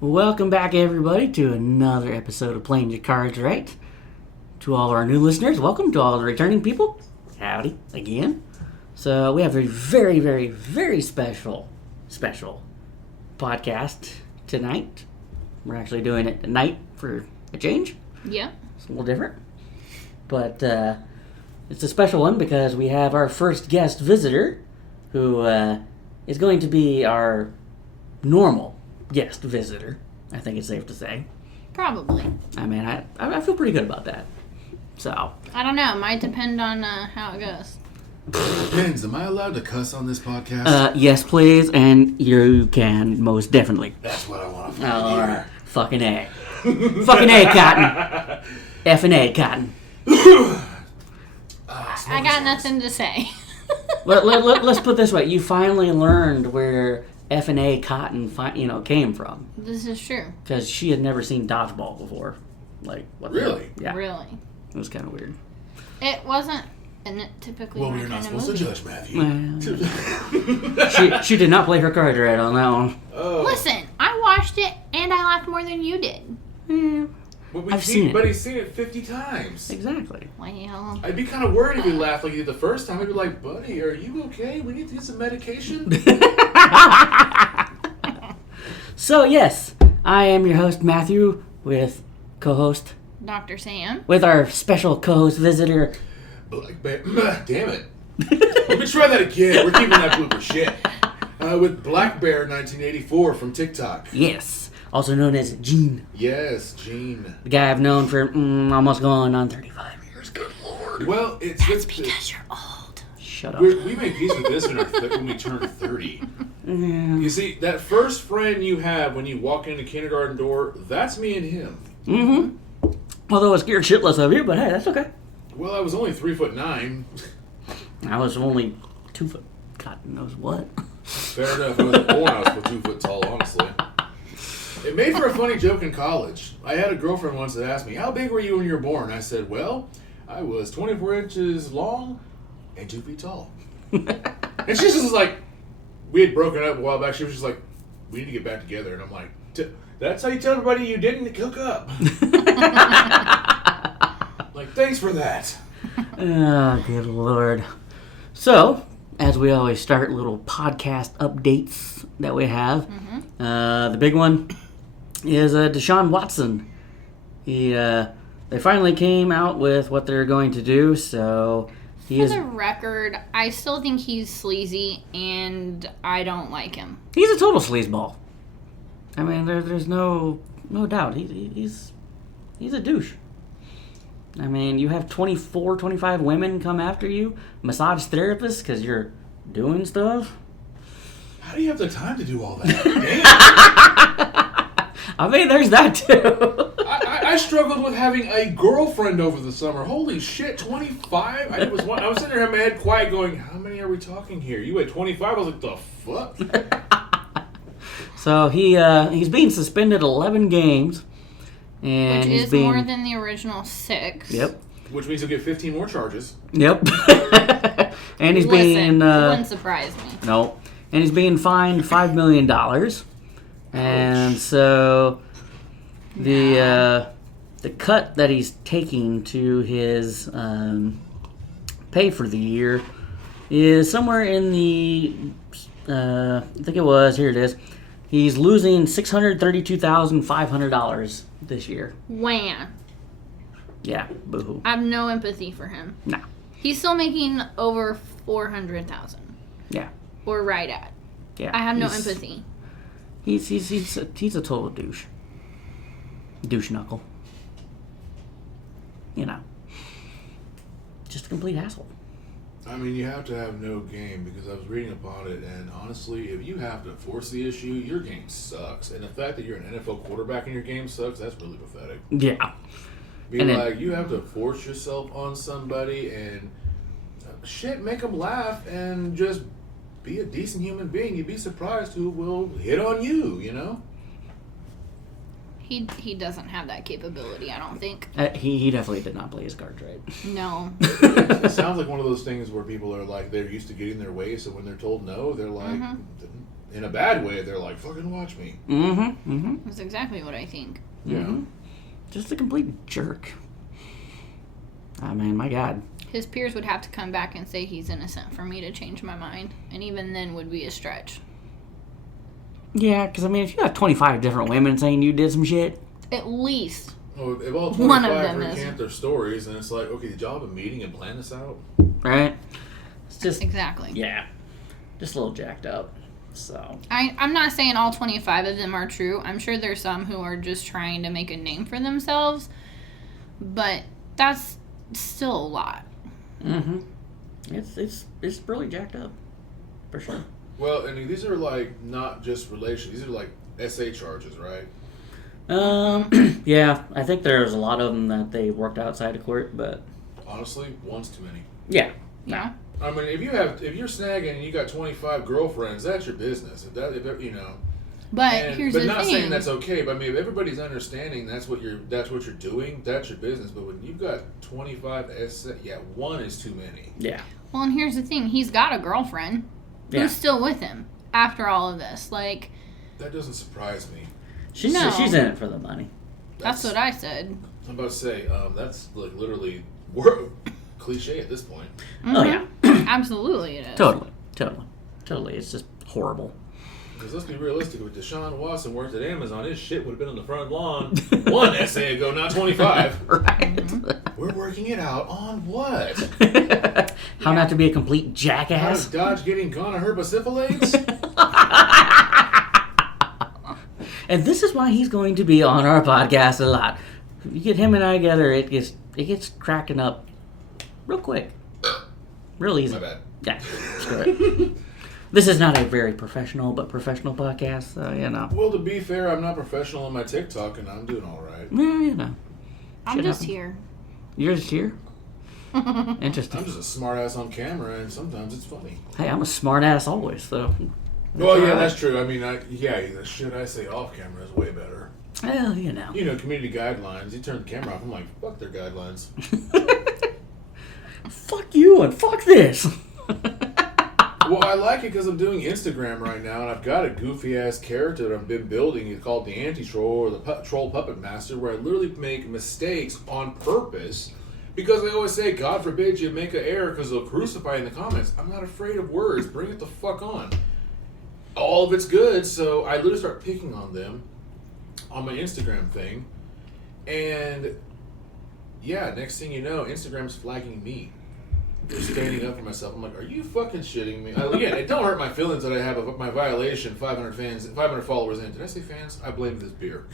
Welcome back, everybody, to another episode of Playing Your Cards Right. To all our new listeners, welcome. To all the returning people, howdy again. So we have a very, very, very special podcast tonight. We're actually doing it at night for a change. Yeah. It's a little different. But it's a special one because we have our first guest visitor who is going to be our normal guest visitor, I think it's safe to say. Probably. I mean, I feel pretty good about that. So. I don't know. It might depend on how it goes. Depends. Am I allowed to cuss on this podcast? Yes, please, and you can most definitely. That's what I want to All right. Fucking A. Fucking A, Cotton. F and A, Cotton. I got nothing to say. Let's put it this way. You finally learned where F and A, Cotton, came from. This is true. Because she had never seen Dodgeball before. Like, what the hell? Really? Yeah. Really. It was kind of weird. It wasn't typically Well, my you're not kind of supposed to movie. judge, Matthew. She did not play her card right on that one. Oh. Listen, I watched it and I laughed more than you did. Yeah, But I've seen it. But he's seen it 50 times. exactly. Well. I'd be kind of worried if he laughed like he did the first time. I'd be like, buddy, are you okay? We need to get some medication. So, yes, I am your host, Matthew, with co-host, Dr. Sam. with our special co-host visitor. Black Bear. Damn it. Let me try that again. We're keeping that blooper shit. With Black Bear 1984 from TikTok. Yes, also known as Gene. Yes, Gene. The guy I've known for almost going on 35 years. Good lord. Well, it's Because you're old. Shut up. we made peace with this when we turned 30. Yeah. You see, that first friend you have when you walk in the kindergarten door, that's me and him. Mm-hmm. Although I scared shitless of you, but hey, that's okay. Well, I was only 3'9". I was only 2 foot. God knows what. Fair enough. I wasn't born, I was 2 foot tall, honestly. It made for a funny joke in college. I had a girlfriend once that asked me, how big were you when you were born? I said, well, I was 24 inches long and 2 feet tall. And she just was like, we had broken up a while back. She was just like, we need to get back together. And I'm like, that's how you tell everybody you didn't hook up. Like, thanks for that. Oh, good lord. So, as we always start, little podcast updates that we have. The big one is Deshaun Watson. They finally came out with what they're going to do, so he For is... the record, I still think he's sleazy and I don't like him. He's a total sleazeball. I mean, there's no doubt. He's a douche. I mean, you have 24, 25 women come after you, massage therapists, because you're doing stuff. How do you have the time to do all that? Damn. I mean, there's that too. I struggled with having a girlfriend over the summer. Holy shit, 25? I was sitting there in my head quiet going, how many are we talking here? You at 25? I was like, the fuck? So he's being suspended 11 games. And Which is more than the original 6. Yep. Which means he'll get 15 more charges. Yep. And he's being... wouldn't surprise me. No. And he's being fined $5 million. And so the cut that he's taking to his pay for the year is somewhere in the... I think it was... Here it is. He's losing $632,500 this year. Wham. Yeah, boo-hoo. I have no empathy for him. Nah. He's still making over $400,000. Yeah. Or right at. Yeah. I have no empathy. He's a total douche. Douche knuckle. You know. Just a complete asshole. I mean, you have to have no game because I was reading about it, and honestly, if you have to force the issue, your game sucks. And the fact that you're an NFL quarterback and your game sucks, that's really pathetic. Yeah. You have to force yourself on somebody and make them laugh and just be a decent human being. You'd be surprised who will hit on you, you know? He doesn't have that capability, I don't think. He definitely did not play his cards right. No. It sounds like one of those things where people are like, they're used to getting their way, so when they're told no, they're like, in a bad way, they're like, fucking watch me. That's exactly what I think. Yeah. Just a complete jerk. I mean, my God. His peers would have to come back and say he's innocent for me to change my mind. And even then would be a stretch. Yeah, because I mean, if you have 25 different women saying you did some shit, At least. Well, if all One of 25 them is. recant their stories, and it's like, okay, did y'all have a meeting and plan this out? right? It's just, Exactly. yeah, just a little jacked up. So, I'm not saying all 25 of them are true. I'm sure there's some who are just trying to make a name for themselves. But that's still a lot. it's really jacked up, for sure. Well, and these are like not just relations; these are like SA charges, right? Yeah, I think there's a lot of them that they worked outside of court, but Honestly, one's too many. yeah, Yeah. I mean, if you're snagging and you got 25 girlfriends, that's your business. If you know. But And, here's but the not thing. saying that's okay. But I mean, if everybody's understanding that's what you're doing, that's your business. But when you've got 25 one is too many. yeah, Well, and here's the thing. He's got a girlfriend yeah. who's still with him after all of this. Like, That doesn't surprise me. She's No. she's in it for the money. that's what I said. I'm about to say. That's like literally cliche at this point. Oh yeah, Absolutely it is. totally. It's just horrible. Because let's be realistic. If Deshaun Watson worked at Amazon, his shit would have been on the front lawn one essay ago, not 25. Right. We're working it out on what? How not to be a complete How jackass. to dodge getting gonorrhea-syphilades? And this is why he's going to be on our podcast a lot. You get him and I together, it gets cracking up real quick, real easy. My bad. Yeah, screw it. This is not a very professional podcast, so you know. Well, to be fair, I'm not professional on my TikTok, and I'm doing all right. Yeah, you know. I'm Shit just happens. here. You're just here. Interesting. I'm just a smartass on camera, and sometimes it's funny. Hey, I'm a smart ass always, so. Well, yeah, that's true. I mean, the shit I say off camera is way better. Well, you know. You know, community guidelines. You turn the camera off, I'm like, fuck their guidelines. Fuck you and fuck this. Well, I like it because I'm doing Instagram right now, and I've got a goofy ass character that I've been building. It's called the Anti-Troll or the Troll Puppet Master, where I literally make mistakes on purpose because I always say, God forbid you make an error because they'll crucify you in the comments. I'm not afraid of words. Bring it the fuck on. All of it's good, so I literally start picking on them on my Instagram thing, and yeah, next thing you know, Instagram's flagging me. They're standing up for myself. I'm like, are you fucking shitting me? Again, it don't hurt my feelings that I have my violation. 500 followers in. Did I say fans? I blame this beer.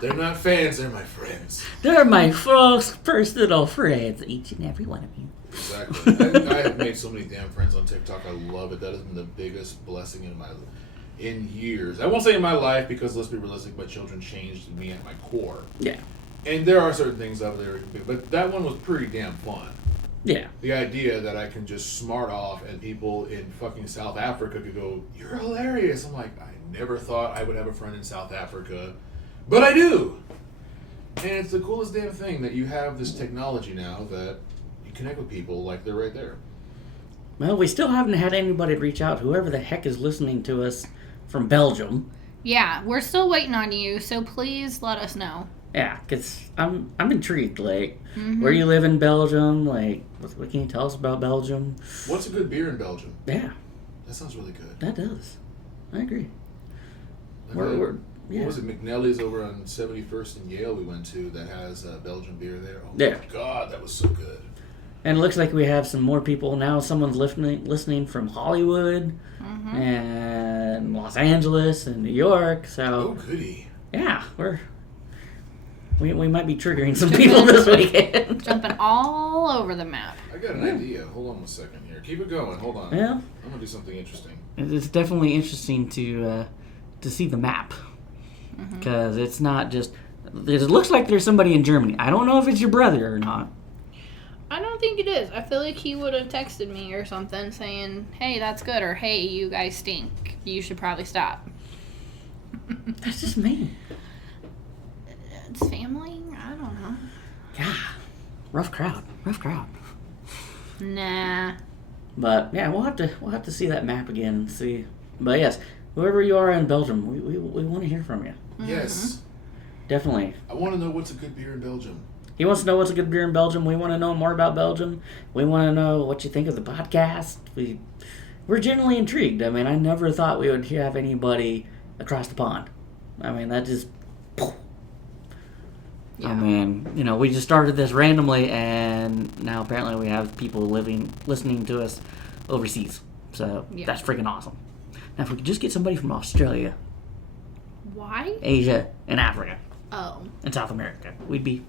They're not fans. They're my friends. They're my close personal friends, each and every one of you. Exactly. I have made so many damn friends on TikTok. I love it. That has been the biggest blessing in years. I won't say in my life because let's be realistic. My children changed me at my core. Yeah. And there are certain things out there, but that one was pretty damn fun. Yeah. The idea that I can just smart off and people in fucking South Africa could go, you're hilarious. I'm like, I never thought I would have a friend in South Africa, but I do. And it's the coolest damn thing that you have this technology now that you connect with people like they're right there. Well, we still haven't had anybody reach out, whoever the heck is listening to us from Belgium. Yeah, we're still waiting on you, so please let us know. Yeah, because I'm intrigued. Like, where you live in Belgium? Like, what can you tell us about Belgium? What's a good beer in Belgium? Yeah, That sounds really good. that does. I agree. I've We're, had- we're, yeah. What was it, McNally's over on 71st and Yale we went to that has Belgian beer there? Oh Yeah. my God, that was so good. And it looks like we have some more people now. Someone's listening from Hollywood and Los Angeles and New York. Oh, So goody. yeah, we might be triggering some people this weekend. Jumping all over the map. I got an idea. Hold on one second here. Keep it going. Hold on. Yeah, I'm going to do something interesting. it's definitely interesting to see the map because it's not just. It looks like there's somebody in Germany. I don't know if it's your brother or not. I don't think it is. I feel like he would have texted me or something saying, hey, that's good, or hey, you guys stink. You should probably stop. That's just mean. It's family? I don't know. Yeah, rough crowd. Nah. But yeah, we'll have to see that map again and see But yes, whoever you are in Belgium, we want to hear from you. Yes. Definitely. I want to know what's a good beer in Belgium. He wants to know what's a good beer in Belgium. We want to know more about Belgium. We want to know what you think of the podcast. We're genuinely intrigued. I mean, I never thought we would have anybody across the pond. I mean, that just... Yeah. I mean, we just started this randomly, and now apparently we have people listening to us overseas. So that's freaking awesome. Now, if we could just get somebody from Australia, Why? Asia, and Africa, Oh. and South America, we'd be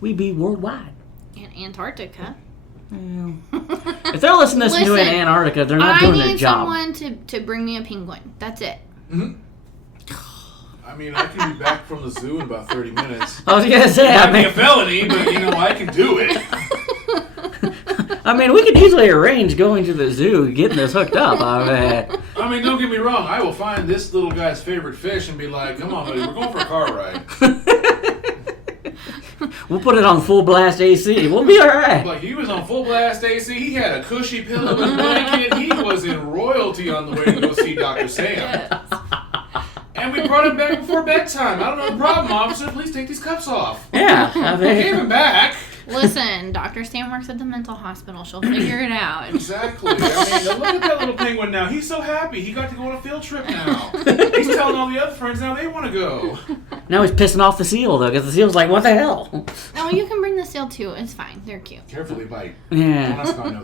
worldwide. And Antarctica. Well, if they're listening to this new in Listen, Antarctica, they're not doing their job. I need someone to bring me a penguin. That's it. Mm-hmm. I mean, I can be back from the zoo in about 30 minutes. I was gonna say, It might be a felony, but I can do it. I mean, we could easily arrange going to the zoo, getting this hooked up. I mean, don't get me wrong. I will find this little guy's favorite fish and be like, "Come on, buddy, we're going for a car ride." We'll put it on full blast AC. We'll be all right. Like, he was on full blast AC. He had a cushy pillow and blanket. He was in royalty on the way to go see Dr. Sam. And we brought him back before bedtime. I don't know the problem, officer. Please take these cuffs off. Yeah. I We gave him back. Listen, Dr. Stan works at the mental hospital. She'll figure it out. Exactly. I mean, look at that little penguin now. He's so happy. He got to go on a field trip now. He's telling all the other friends now they want to go. Now he's pissing off the seal, though, because the seal's like, what the hell? No, you can bring the seal too. It's fine. They're cute. Carefully bite. Yeah. Don't ask how I know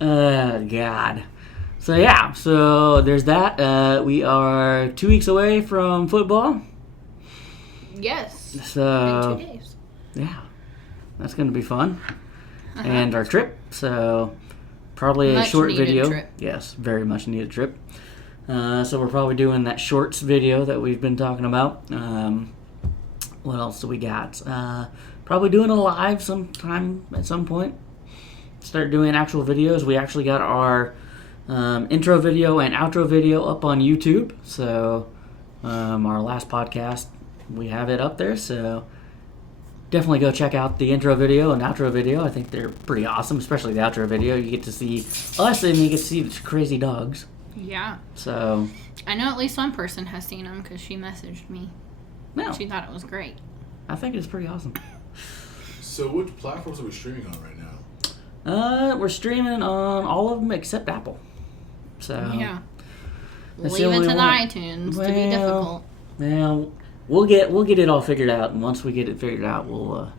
that. God. So, yeah. So, there's that. We are 2 weeks away from football. Yes. So, In 2 days. yeah. That's going to be fun. And our trip. So, probably a Much short needed video. trip. Yes, very much needed trip. So, we're probably doing that shorts video that we've been talking about. What else do we got? Probably doing a live sometime at some point. Start doing actual videos. We actually got our intro video and outro video up on YouTube. So our last podcast, we have it up there. So definitely go check out the intro video and outro video. I think they're pretty awesome, especially the outro video. You get to see us and you get to see the crazy dogs. Yeah. So I know at least one person has seen them because she messaged me. no, She thought it was great. I think it's pretty awesome. So, which platforms are we streaming on right now? We're streaming on all of them except Apple. So Yeah. that's Leave the it only to the one. iTunes to be difficult. Well, we'll get it all figured out, and once we get it figured out, we'll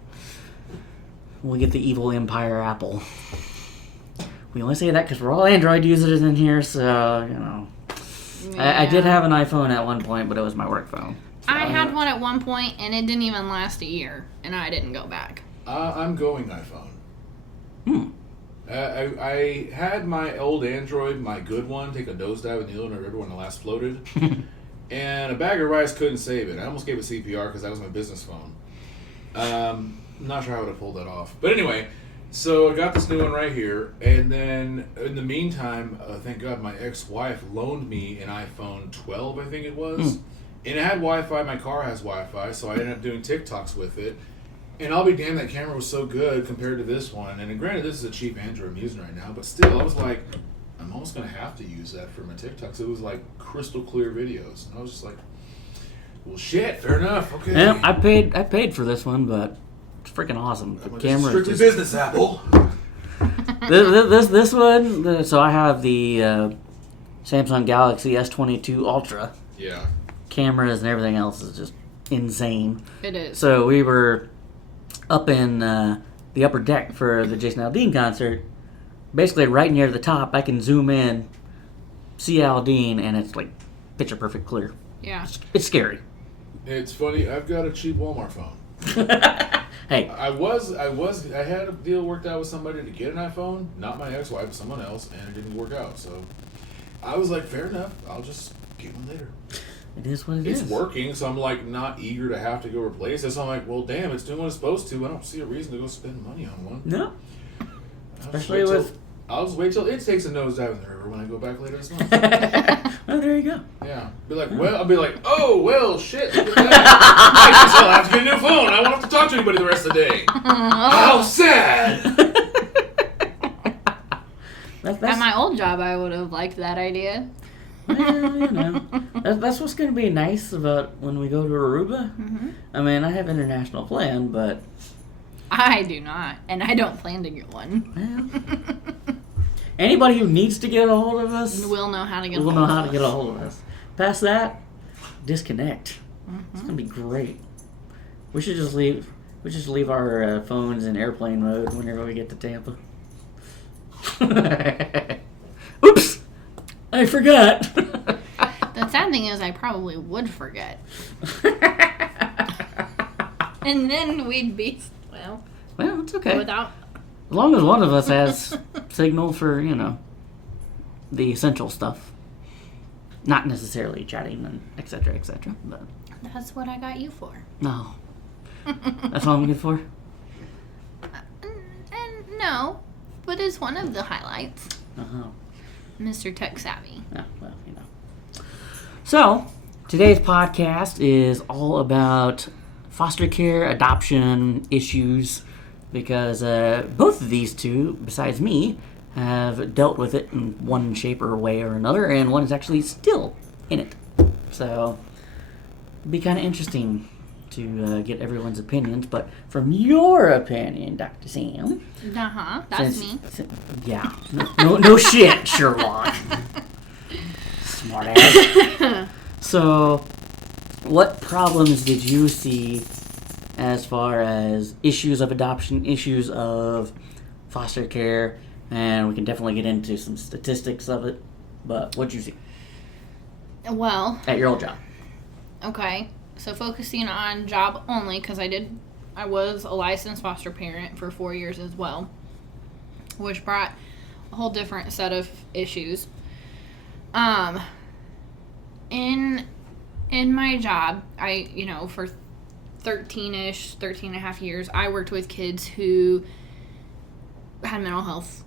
get the evil Empire Apple. We only say that because we're all Android users in here, so I did have an iPhone at one point, but it was my work phone. So, I had one at one point, and it didn't even last a year, and I didn't go back. I'm going iPhone. I had my old Android, my good one, take a nosedive in the Illinois River when it last floated. And a bag of rice couldn't save it. I almost gave it CPR because that was my business phone. Not sure how I would have pulled that off. But anyway, so I got this new one right here. And then in the meantime, thank God, my ex-wife loaned me an iPhone 12, I think it was. And it had Wi-Fi. My car has Wi-Fi, so I ended up doing TikToks with it. And I'll be damned, that camera was so good compared to this one. And granted, this is a cheap Android I'm using right now, but still, I was like, I'm almost going to have to use that for my TikToks. It was like crystal clear videos. And I was just like, well, shit, fair enough. Okay. Yeah, I paid for this one, but it's freaking awesome. The camera Strictly is business, Apple. this one. So I have the Samsung Galaxy S22 Ultra. Yeah. Cameras and everything else is just insane. It is. So we were up in the upper deck for the Jason Aldean concert. Basically, right near the top, I can zoom in, see Aldean, and it's like picture perfect clear. Yeah. It's scary. It's funny. I've got a cheap Walmart phone. Hey, I had a deal worked out with somebody to get an iPhone, not my ex-wife, someone else, and it didn't work out. So I was like, fair enough. I'll just get one later. it is what it is. It's working, so I'm like not eager to have to go replace it. So I'm like, well, damn, it's doing what it's supposed to. I don't see a reason to go spend money on one. No. I'll Especially I'll just wait till it takes a nosedive in the river when I go back later this month. Oh, there you go. Yeah. I'll be like, oh, well, shit, look at that. I guess I'll have to get a new phone. I won't have to talk to anybody the rest of the day. How sad. That's At my old job, I would have liked that idea. well, that's what's going to be nice about when we go to Aruba. Mm-hmm. I mean, I have international plan, but I do not, and I don't plan to get one. well, anybody who needs to get a hold of us We'll know how to get. will know how to get a hold of us. Past that, disconnect. Mm-hmm. It's going to be great. We should just leave. We just leave our phones in airplane mode whenever we get to Tampa. Oops! I forgot. The sad thing is, I probably would forget, and then we'd be Well, it's okay. without. As long as one of us has signal for, the essential stuff. Not necessarily chatting and et cetera, but That's what I got you for. no. That's all I'm good for? And no, but it's one of the highlights. Uh-huh. Mr. Tech Savvy. Yeah, well, So, today's podcast is all about foster care, adoption issues, because both of these two, besides me, have dealt with it in one shape or way or another, and one is actually still in it. So, it'd be kind of interesting to get everyone's opinions, but from your opinion, Dr. Sam. That's me. Yeah. No shit, Sherlock. Smart ass. So, what problems did you see as far as issues of adoption, issues of foster care, and we can definitely get into some statistics of it, but what'd you see Well, at your old job? okay. So focusing on job only, because I was a licensed foster parent for 4 years as well, which brought a whole different set of issues. In my job, for 13 and a half years, I worked with kids who had mental health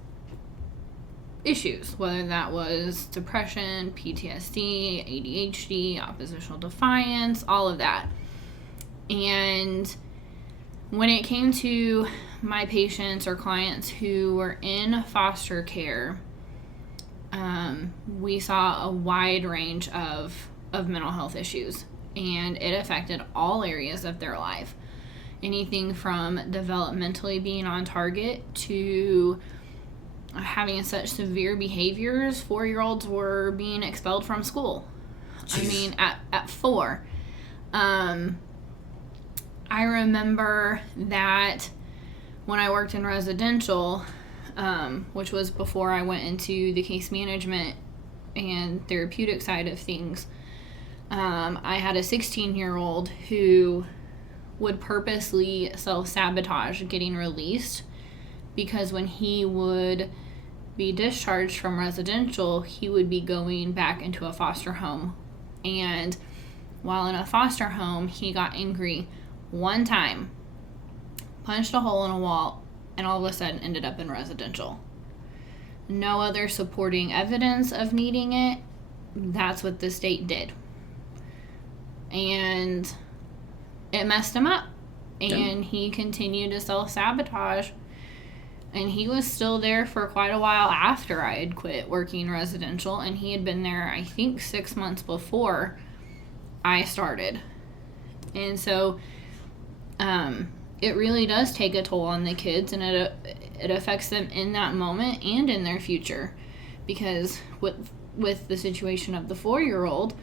issues, whether that was depression, PTSD, ADHD, oppositional defiance, all of that. And when it came to my patients or clients who were in foster care, we saw a wide range of mental health issues, and it affected all areas of their life. Anything from developmentally being on target to having such severe behaviors. 4-year-olds were being expelled from school. Jeez. I mean, at 4. I remember that when I worked in residential, which was before I went into the case management and therapeutic side of things, I had a 16-year-old who would purposely self-sabotage getting released, because when he would be discharged from residential, he would be going back into a foster home. And while in a foster home, he got angry one time, punched a hole in a wall, and all of a sudden ended up in residential. No other supporting evidence of needing it. That's what the state did. And it messed him up. And he continued to self-sabotage. And he was still there for quite a while after I had quit working residential. And he had been there, I think, 6 months before I started. And so it really does take a toll on the kids, and it affects them in that moment and in their future. Because with the situation of the 4-year-old,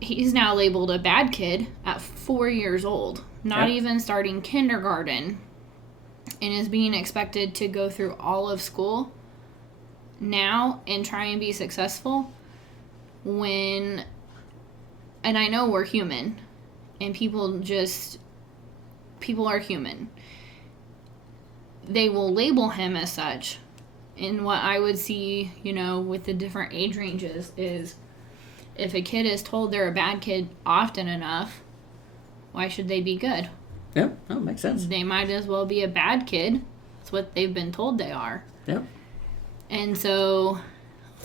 he's now labeled a bad kid at 4 years old, not even starting kindergarten, and is being expected to go through all of school now and try and be successful and I know we're human, and people are human. They will label him as such, and what I would see, with the different age ranges is, if a kid is told they're a bad kid often enough, why should they be good? Yeah, that makes sense. They might as well be a bad kid. That's what they've been told they are. Yep. And so,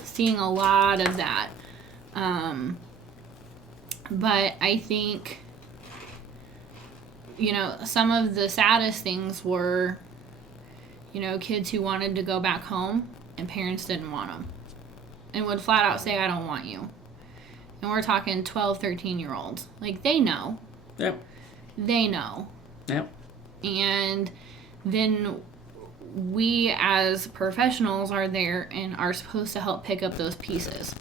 seeing a lot of that. But I think, some of the saddest things were, kids who wanted to go back home and parents didn't want them and would flat out say, I don't want you. And we're talking 12, 13-year-olds. Like, they know. Yep. They know. Yep. And then we as professionals are there and are supposed to help pick up those pieces.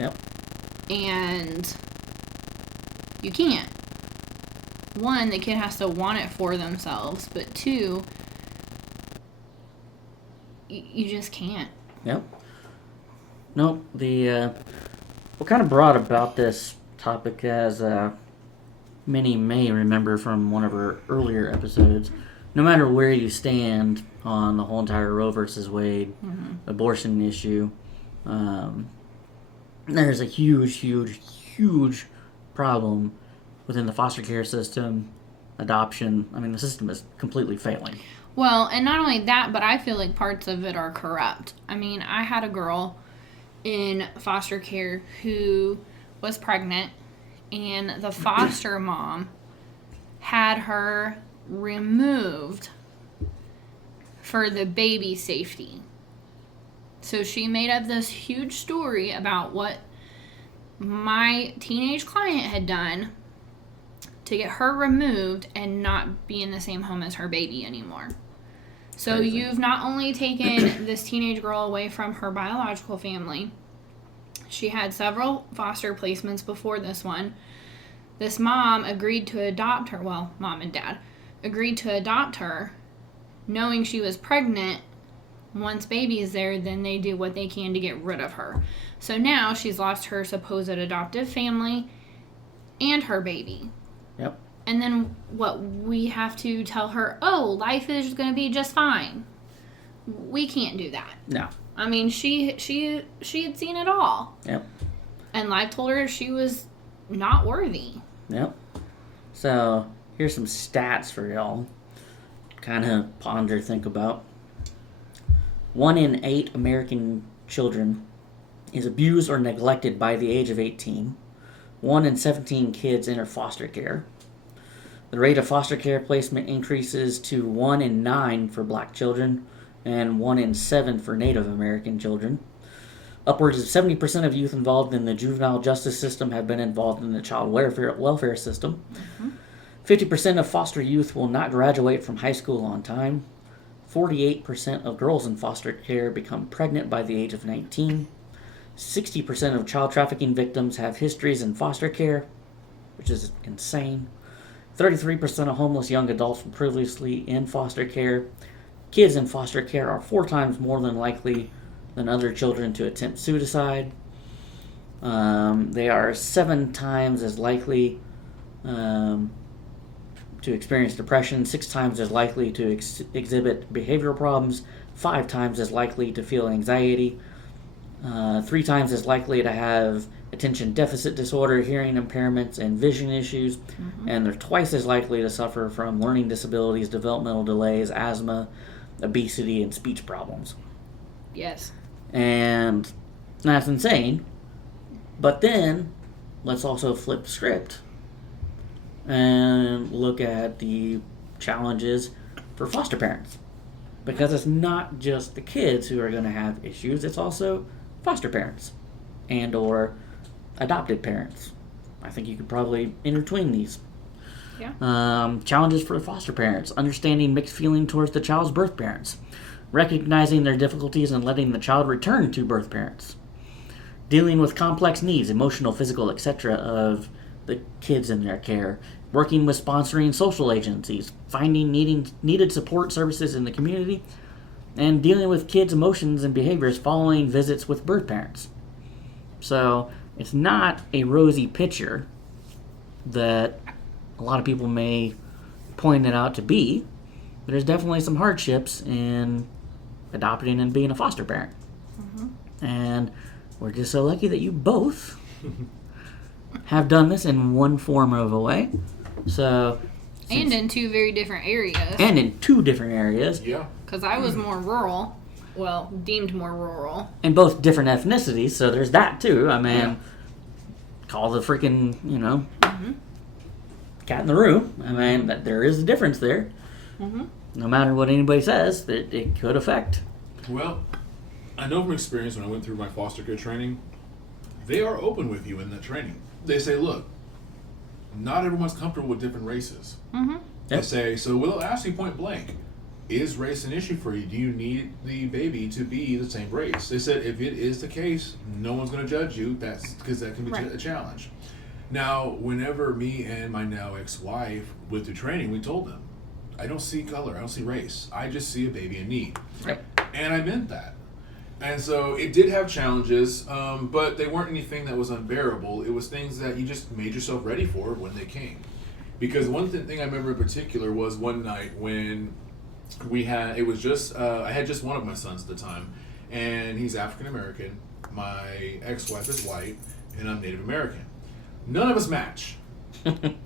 Yep. And you can't. One, the kid has to want it for themselves, but two, you just can't. Yep. Nope. What kind of brought about this topic, as many may remember from one of our earlier episodes, no matter where you stand on the whole entire Roe versus Wade abortion issue, there's a huge problem within the foster care system, adoption. I mean, the system is completely failing. Well, and not only that, but I feel like parts of it are corrupt. I mean, I had a girl in foster care who was pregnant, and the foster mom had her removed for the baby safety. So she made up this huge story about what my teenage client had done to get her removed and not be in the same home as her baby anymore. So Crazy. you've not only taken this teenage girl away from her biological family, she had several foster placements before this one. This mom agreed to adopt her, well, mom and dad agreed to adopt her, knowing she was pregnant. Once baby is there, then they do what they can to get rid of her. So now she's lost her supposed adoptive family and her baby. Yep. And then what, we have to tell her, oh, life is going to be just fine. We can't do that. No. I mean, she had seen it all. Yep. And life told her she was not worthy. Yep. So here's some stats for y'all. Kind of ponder, think about. 1 in 8 American children is abused or neglected by the age of 18. 1 in 17 kids enter foster care. The rate of foster care placement increases to 1 in 9 for black children and 1 in 7 for Native American children. Upwards of 70% of youth involved in the juvenile justice system have been involved in the child welfare system. 50% of foster youth will not graduate from high school on time. 48% of girls in foster care become pregnant by the age of 19. 60% of child trafficking victims have histories in foster care, which is insane. 33% of homeless young adults were previously in foster care. Kids in foster care are 4 times more than likely than other children to attempt suicide. They are 7 times as likely to experience depression, 6 times as likely to exhibit behavioral problems, 5 times as likely to feel anxiety, 3 times as likely to have attention deficit disorder, hearing impairments, and vision issues, and they're twice as likely to suffer from learning disabilities, developmental delays, asthma, obesity, and speech problems. Yes. And that's insane. But then, let's also flip the script and look at the challenges for foster parents. Because it's not just the kids who are going to have issues, it's also foster parents and or adopted parents. I think you could probably intertwine these. Yeah. Challenges for foster parents: understanding mixed feeling towards the child's birth parents, recognizing their difficulties and letting the child return to birth parents, dealing with complex needs, emotional, physical, etc. of the kids in their care, working with sponsoring social agencies, finding needed support services in the community, and dealing with kids' emotions and behaviors following visits with birth parents. So it's not a rosy picture that a lot of people may point it out to be. There's definitely some hardships in adopting and being a foster parent. And we're just so lucky that you both have done this in one form of a way. So, And in 2 very different areas. and in 2 different areas, Yeah. Because I was more rural. Well, deemed more rural. and both different ethnicities, so there's that too. I mean, call the freaking, cat in the room. I mean, that there is a difference there. No matter what anybody says, that it could affect. Well, I know from experience when I went through my foster care training, they are open with you in that training. They say, look, not everyone's comfortable with different races. Mm-hmm. They Yep. say, so we'll ask you point blank, is race an issue for you? Do you need the baby to be the same race? They said, if it is the case, no one's going to judge you. That's because that can be Right. a challenge. Now, whenever me and my now ex-wife went through training, we told them, I don't see color, I don't see race. I just see a baby in need. Yep. And I meant that. And so it did have challenges, but they weren't anything that was unbearable. It was things that you just made yourself ready for when they came. Because one thing I remember in particular was one night when I had just one of my sons at the time, and he's African American, my ex-wife is white, and I'm Native American. None of us match.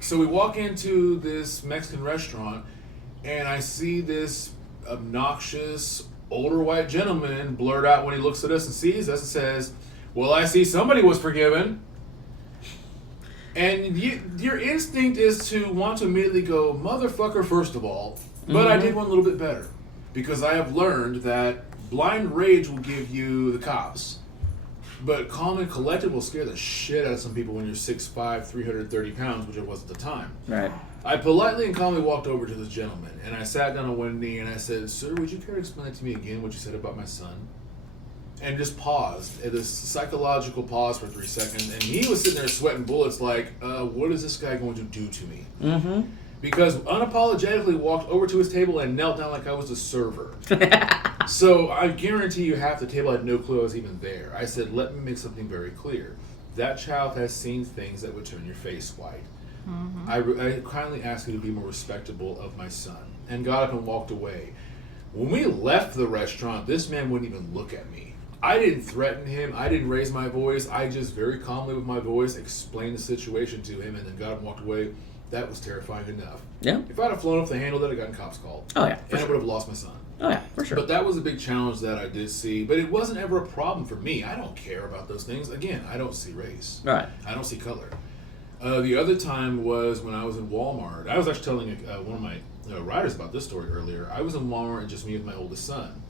So we walk into this Mexican restaurant, and I see this obnoxious older white gentleman blurt out when he looks at us and sees us and says, well, I see somebody was forgiven. And your instinct is to want to immediately go, motherfucker, first of all. But I did one a little bit better. Because I have learned that blind rage will give you the cops. But calm and collected will scare the shit out of some people when you're 6'5", 330 pounds, which I was at the time. Right. I politely and calmly walked over to this gentleman, and I sat down on one knee, and I said, sir, would you care to explain to me again what you said about my son? And just paused, at this psychological pause for 3 seconds, and he was sitting there sweating bullets like, what is this guy going to do to me? Mm-hmm. Because unapologetically walked over to his table and knelt down like I was a server. So I guarantee you half the table had no clue I was even there. I said, let me make something very clear. That child has seen things that would turn your face white. Mm-hmm. I kindly ask you to be more respectable of my son. And got up and walked away. When we left the restaurant, this man wouldn't even look at me. I didn't threaten him. I didn't raise my voice. I just very calmly with my voice explained the situation to him and then got up and walked away. That was terrifying enough. Yeah. If I'd have flown off the handle, that I'd gotten cops called. Oh, yeah. And I would have lost my son. Oh, yeah, for sure. But that was a big challenge that I did see. But it wasn't ever a problem for me. I don't care about those things. Again, I don't see race. Right. I don't see color. The other time was when I was in Walmart. I was actually telling one of my writers about this story earlier. I was in Walmart and just me with my oldest son.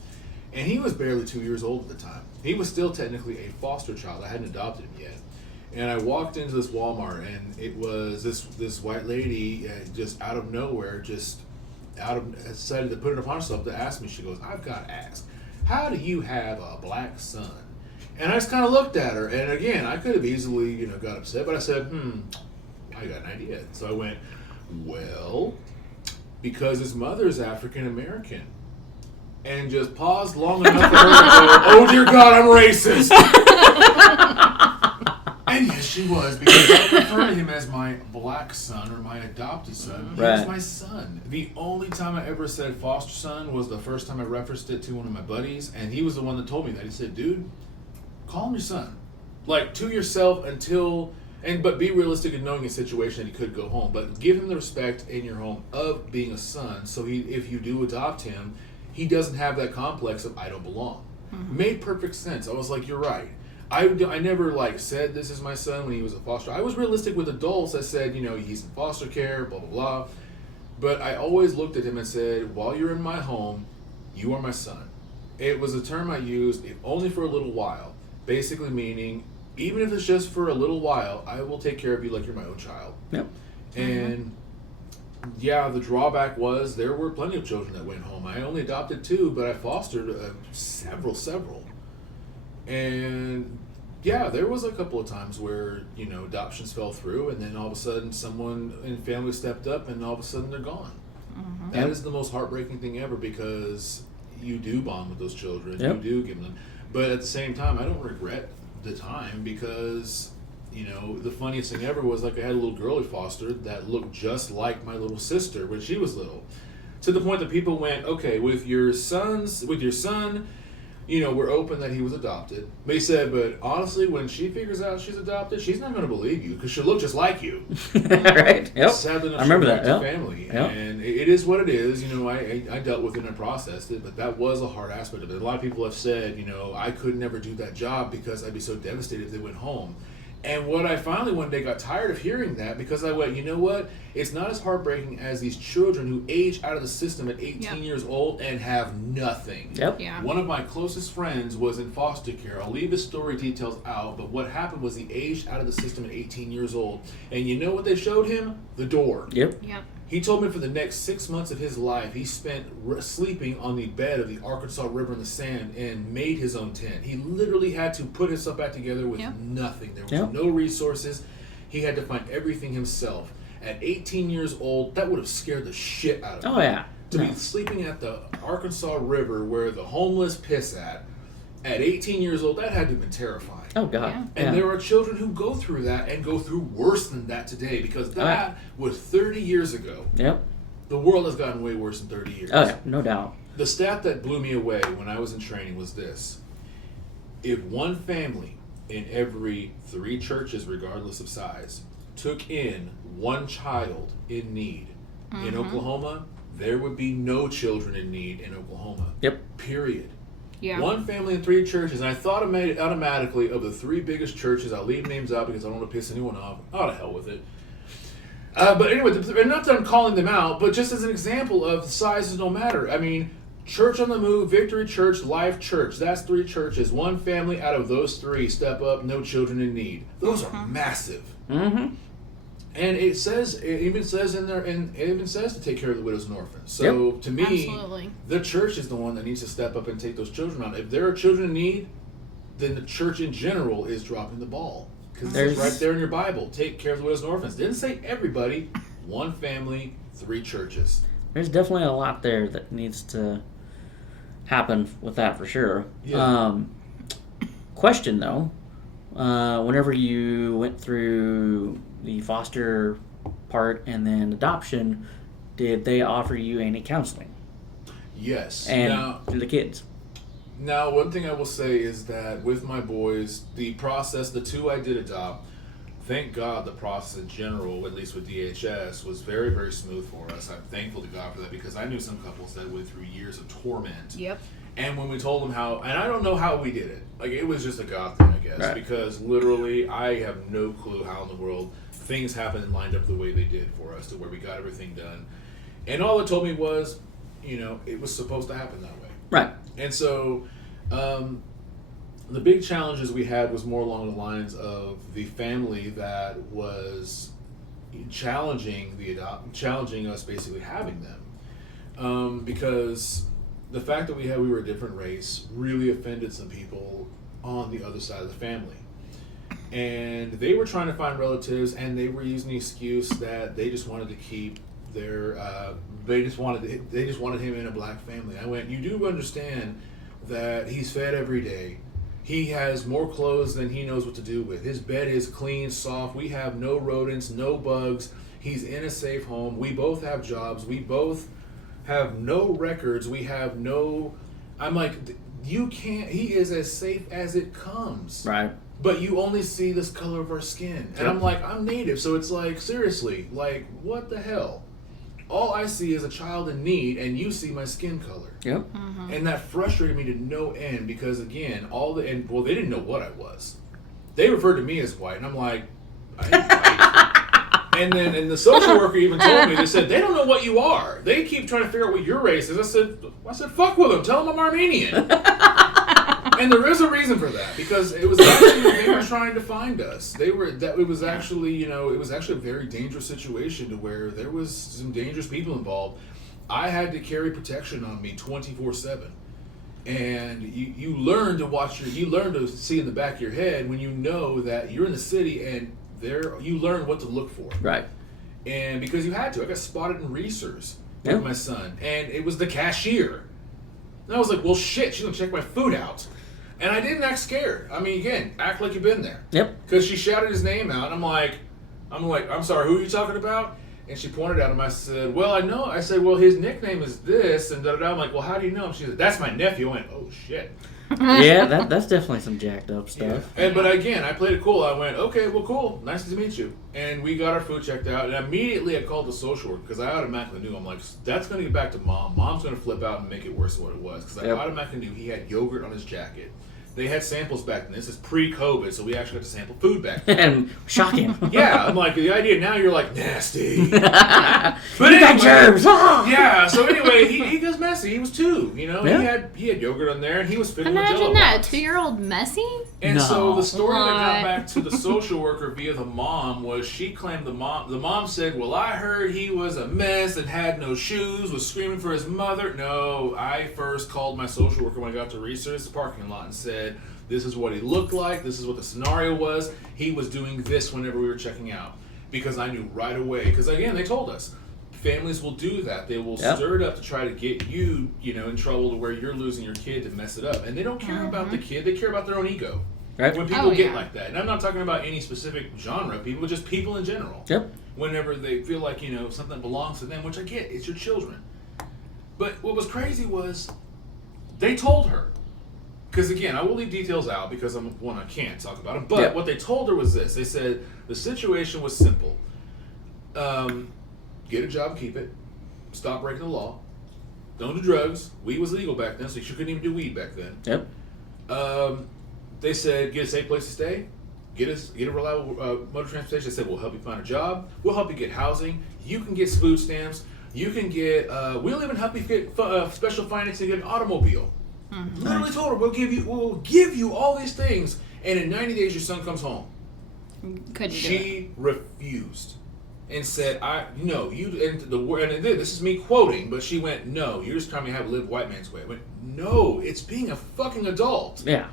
And he was barely 2 years old at the time. He was still technically a foster child. I hadn't adopted him yet. And I walked into this Walmart, and it was this white lady just out of nowhere, decided to put it upon herself to ask me. She goes, I've got to ask, how do you have a black son? And I just kind of looked at her, and again, I could have easily, got upset, but I said, I got an idea. So I went, well, because his mother is African American. And just paused long enough for her to go, oh dear God, I'm racist. And yes, she was, because I refer to him as my black son or my adopted son. He was Right. my son. The only time I ever said foster son was the first time I referenced it to one of my buddies, and he was the one that told me that. He said, dude, call him your son. Like, to yourself but be realistic in knowing his situation that he could go home. But give him the respect in your home of being a son, so if you do adopt him, he doesn't have that complex of I don't belong. Mm-hmm. Made perfect sense. I was like, you're right. I never said this is my son when he was a foster. I was realistic with adults. I said, he's in foster care, blah, blah, blah. But I always looked at him and said, while you're in my home, you are my son. It was a term I used, if only for a little while. Basically meaning, even if it's just for a little while, I will take care of you like you're my own child. Yep. And yeah, the drawback was there were plenty of children that went home. I only adopted 2, but I fostered several. And yeah, there was a couple of times where, adoptions fell through, and then all of a sudden someone in family stepped up, and all of a sudden they're gone. Mm-hmm. That is the most heartbreaking thing ever, because you do bond with those children. Yep. You do give them. But at the same time, I don't regret the time, because the funniest thing ever was I had a little girl we fostered that looked just like my little sister when she was little, to the point that people went, okay, with your son, we're open that he was adopted. They said, but honestly, when she figures out she's adopted, she's not going to believe you because she'll look just like you. Right. Yep. Sadly enough, I remember she's that. back to Yep. family, Yep. and it is what it is. I dealt with it and I processed it, but that was a hard aspect of it. A lot of people have said, I could never do that job because I'd be so devastated if they went home. And what I finally one day got tired of hearing that, because I went, you know what? It's not as heartbreaking as these children who age out of the system at 18 years old and have nothing. Yep. Yeah. One of my closest friends was in foster care. I'll leave his story details out, but what happened was he aged out of the system at 18 years old. And you know what they showed him? The door. Yep. Yeah. He told me for the next 6 months of his life, he spent sleeping on the bed of the Arkansas River in the sand and made his own tent. He literally had to put himself back together with nothing. There was no resources. He had to find everything himself. At 18 years old, that would have scared the shit out of him. Oh, yeah. To be sleeping at the Arkansas River where the homeless piss at 18 years old, that had to have been terrifying. Oh, God. Yeah. And there are children who go through that and go through worse than that today, because that was 30 years ago. Yep. The world has gotten way worse in 30 years. Oh, yeah. No doubt. The stat that blew me away when I was in training was this. If one family in every 3 churches, regardless of size, took in one child in need in Oklahoma, there would be no children in need in Oklahoma. Yep. Period. Yeah. One family in 3 churches, and I thought I made it automatically of the 3 biggest churches. I'll leave names out because I don't want to piss anyone off. Oh, to hell with it. But anyway, and not that I'm calling them out, but just as an example of sizes don't matter. I mean, Church on the Move, Victory Church, Life Church, that's 3 churches. One family out of those 3 step up, no children in need. Those are massive. Mm-hmm. And it even says in there, and it even says to take care of the widows and orphans. So to me, Absolutely. the church is the one that needs to step up and take those children on. If there are children in need, then the church in general is dropping the ball. Because it's right there in your Bible. Take care of the widows and orphans. Didn't say everybody. One family, 3 churches. There's definitely a lot there that needs to happen with that for sure. Yeah. Question though, whenever you went through the foster part and then adoption, did they offer you any counseling? Yes. And to the kids? Now, one thing I will say is that with my boys, the process, the 2 I did adopt, thank God the process in general, at least with DHS, was very, very smooth for us. I'm thankful to God for that, because I knew some couples that went through years of torment. Yep. And when we told them how, and I don't know how we did it. Like, it was just a God thing, I guess. Right. Because literally, I have no clue how in the world things happened and lined up the way they did for us to where we got everything done. And all it told me was, it was supposed to happen that way. Right. And so, the big challenges we had was more along the lines of the family that was challenging us basically having them, because the fact that we were a different race really offended some people on the other side of the family, and they were trying to find relatives, and they were using the excuse that they just wanted to keep their they just wanted him in a black family. I went, you do understand that he's fed every day. He has more clothes than he knows what to do with. His bed is clean, soft. We have no rodents, no bugs. He's in a safe home. We both have jobs. We both have no records. We have no... I'm like, you can't... He is as safe as it comes. Right. But you only see this color of our skin. And I'm like, I'm native. So it's like, seriously, like, what the hell? All I see is a child in need, and you see my skin color. Yep. And that frustrated me to no end, because again, they didn't know what I was. They referred to me as white, and I'm like, I ain't white. and the social worker even told me, they said, they don't know what you are. They keep trying to figure out what your race is. I said, fuck with them. Tell them I'm Armenian. And there is a reason for that, because it was actually, they were trying to find us. It was actually a very dangerous situation to where there was some dangerous people involved. I had to carry protection on me 24/7, and you learn to see in the back of your head when you know that you're in the city, and you learn what to look for. Right. And because you had to, I got spotted in Reese's with my son, and it was the cashier. And I was like, well, shit, she's gonna check my food out. And I didn't act scared. I mean, again, act like you've been there. Yep. Because she shouted his name out, and I'm like, I'm sorry, who are you talking about? And she pointed at him. I said, well, I know. I said, well, his nickname is this, and da-da-da. I'm like, well, how do you know him? She said, that's my nephew. I went, oh, shit. Yeah, that's definitely some jacked up stuff. Yeah. But again, I played it cool. I went, okay, well, cool. Nice to meet you. And we got our food checked out, and immediately I called the social worker, because I automatically knew. I'm like, that's going to get back to Mom. Mom's going to flip out and make it worse than what it was, because I automatically knew he had yogurt on his jacket. They had samples back then. This is pre-COVID, so we actually got to sample food back then. And shocking. Yeah, I'm like, the idea now you're like, nasty. But But you got germs. yeah, so anyway, he goes messy. He was 2, you know? Yeah. He had yogurt on there, and he was fiddling with Imagine Jell-O that, box. 2-year-old messy? And No. so the story that got What? back to the social worker via the mom was she claimed the mom said, well, I heard he was a mess and had no shoes, was screaming for his mother. No, I first called my social worker when I got to research the parking lot and said, this is what he looked like, this is what the scenario was. He was doing this whenever we were checking out. Because I knew right away, because again, they told us, families will do that. They will Yep. stir it up to try to get you, in trouble to where you're losing your kid to mess it up. And they don't care about the kid, they care about their own ego. Right? When people Oh, get yeah. like that, and I'm not talking about any specific genre of people, just people in general. Yep. Whenever they feel like, something belongs to them, which I get, it's your children. But what was crazy was they told her. Because again, I will leave details out because I can't talk about them. But Yep. what they told her was this. They said the situation was simple. Get a job, keep it. Stop breaking the law. Don't do drugs. Weed was legal back then, so you couldn't even do weed back then. Yep. They said, get a safe place to stay, get a reliable mode of transportation. They said, we'll help you find a job, we'll help you get housing, you can get food stamps, you can get, we'll even help you get special financing to get an automobile. Literally told her, we'll give you all these things, and in 90 days your son comes home. Couldn't do it. She refused and said, this is me quoting, but she went, no, you're just trying to live white man's way. I went, no, it's being a fucking adult. Yeah.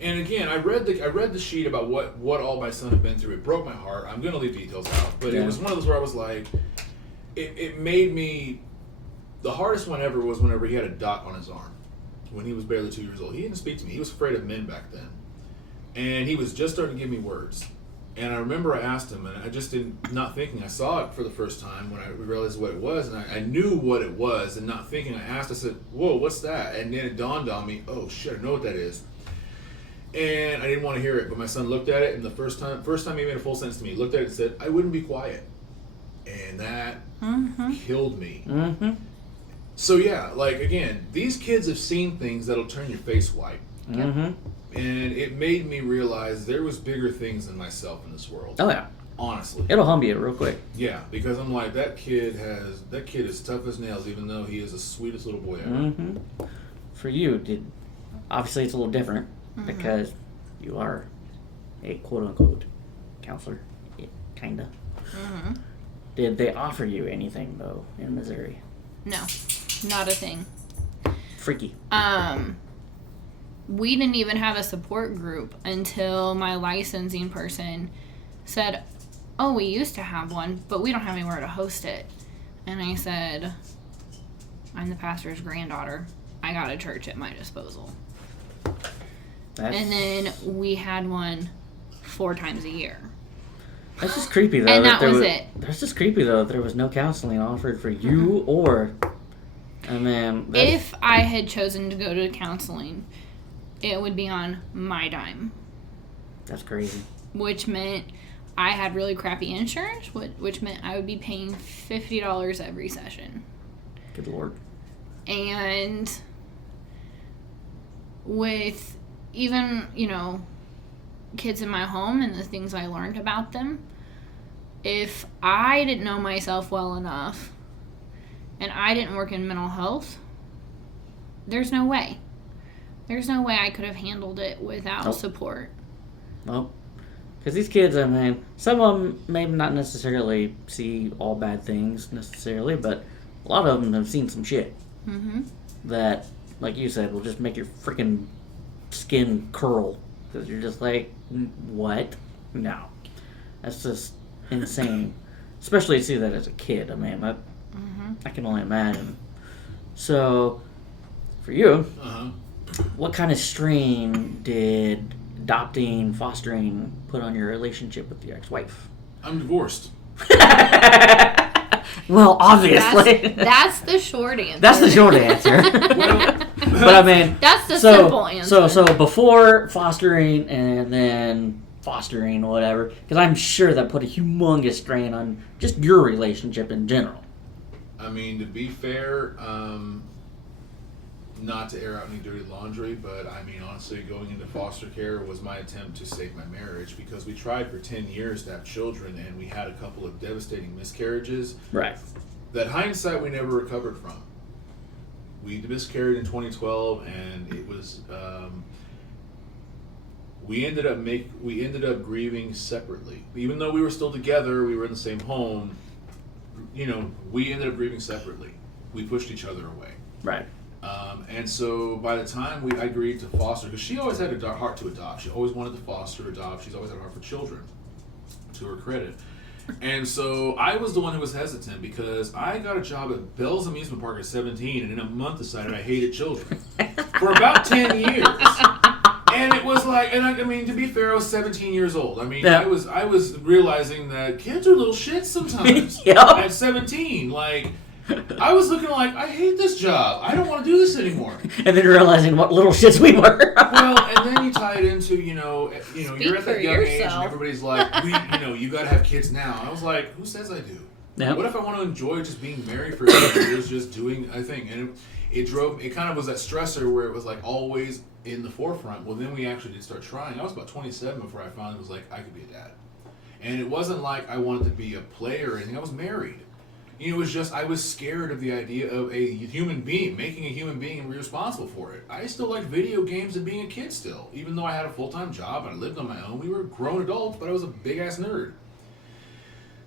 And again, I read the sheet about what all my son had been through. It broke my heart. I'm gonna leave details out, but Yeah. it was one of those where I was like, it made me. The hardest one ever was whenever he had a dot on his arm when he was barely 2 years old. He didn't speak to me. He was afraid of men back then, and he was just starting to give me words. And I remember I asked him, and I just not thinking. I saw it for the first time when I realized what it was, and I knew what it was, and not thinking, I asked. I said, "Whoa, what's that?" And then it dawned on me, "Oh shit, I know what that is." And I didn't want to hear it, but my son looked at it, and the first time he made a full sentence to me, he looked at it and said, "I wouldn't be quiet," and that killed me. Mm-hmm. So yeah, like again, these kids have seen things that'll turn your face white, Mm-hmm. and it made me realize there was bigger things than myself in this world. Oh yeah. Honestly, It'll hum you real quick. yeah, because I'm like that kid is tough as nails, even though he is the sweetest little boy ever. Mm-hmm. For you, obviously it's a little different because you are a quote unquote counselor, kinda. Mm-hmm. Did they offer you anything though in Missouri? No, not a thing. Freaky. We didn't even have a support group until my licensing person said, "Oh, we used to have one, but we don't have anywhere to host it." And I said, "I'm the pastor's granddaughter. I got a church at my disposal." That's, And then we had one 4 times a year. that's just creepy though. And that there was it. That's just creepy though. That there was no counseling offered for you or, and then If I had chosen to go to counseling, it would be on my dime, that's crazy. which meant I had really crappy insurance, which meant I would be paying $50 every session. Good Lord. And with even, kids in my home and the things I learned about them, if I didn't know myself well enough and I didn't work in mental health, there's no way. There's no way I could have handled it without Nope. support. Well, because these kids, I mean, some of them may not necessarily see all bad things necessarily, but a lot of them have seen some shit Mm-hmm. that, like you said, will just make your freaking skin curl. Because you're just like, what? No. That's just insane. Especially to see that as a kid. I mean, I can only imagine. So, for you, Uh-huh. what kind of strain did adopting, fostering put on your relationship with your ex-wife? I'm divorced. Well, obviously. That's the short answer. That's the short answer. But I mean, That's the simple answer. So before fostering and then fostering or whatever, because I'm sure that put a humongous strain on just your relationship in general. I mean, to be fair, not to air out any dirty laundry, but I mean, honestly, going into foster care was my attempt to save my marriage because we tried for 10 years to have children and we had a couple of devastating miscarriages Right. that hindsight we never recovered from. We miscarried in 2012 and it was, we ended up grieving separately. Even though we were still together, we were in the same home, you know, we ended up grieving separately. We pushed each other away. Right. And so by the time I agreed to foster, because she always had a heart to adopt. She always wanted to foster, adopt. She's always had a heart for children, to her credit. And so I was the one who was hesitant because I got a job at Bell's Amusement Park at 17 and in a month decided I hated children for about 10 years. And it was like, and I mean, to be fair, I was 17 years old. I mean, Yeah. I was realizing that kids are little shits sometimes. Yeah. At 17, like, I was looking like, I hate this job. I don't want to do this anymore. And then realizing what little shits we were. Well, and then you tie it into, you know, you're at that for young age and yourself. everybody's like, you got to have kids now. I was like, who says I do? Yep. What if I want to enjoy just being married for 8 years, just doing a thing? And it kind of was that stressor where it was like always in the forefront. Well, then we actually did start trying. I was about 27 before I finally was like, I could be a dad. And it wasn't like I wanted to be a player or anything. I was married. You know, it was just I was scared of the idea of a human being, making a human being and be responsible for it. I still liked video games and being a kid still. Even though I had a full-time job and I lived on my own, we were grown adults, but I was a big-ass nerd.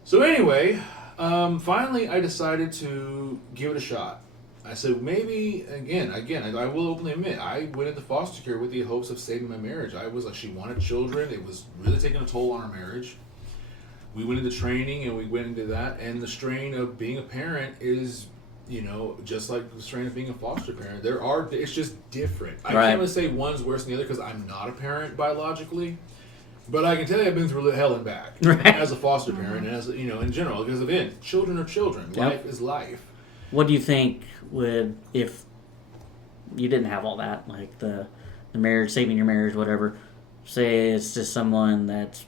So anyway, finally I decided to give it a shot. I said, maybe, again, I will openly admit, I went into foster care with the hopes of saving my marriage. I was like, she wanted children. It was really taking a toll on our marriage. We went into training and we went into that, and the strain of being a parent is, you know, just like the strain of being a foster parent. It's just different. I Right. can't really say one's worse than the other because I'm not a parent biologically, but I can tell you I've been through hell and back Right. as a foster parent and as, you know, in general, because again, children are children. Yep. Life is life. What do you think would, if you didn't have all that, like the marriage, saving your marriage, whatever, say it's just someone that's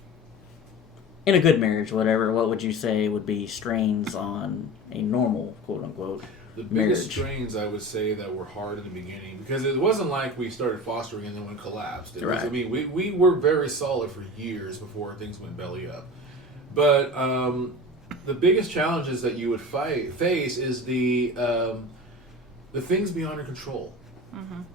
in a good marriage, whatever, what would you say would be strains on a normal, quote unquote, The biggest marriage? strains I would say that were hard in the beginning, because it wasn't like we started fostering and then went collapsed. It was, Right. I mean, we were very solid for years before things went belly up. But the biggest challenges that you would face is the things beyond your control.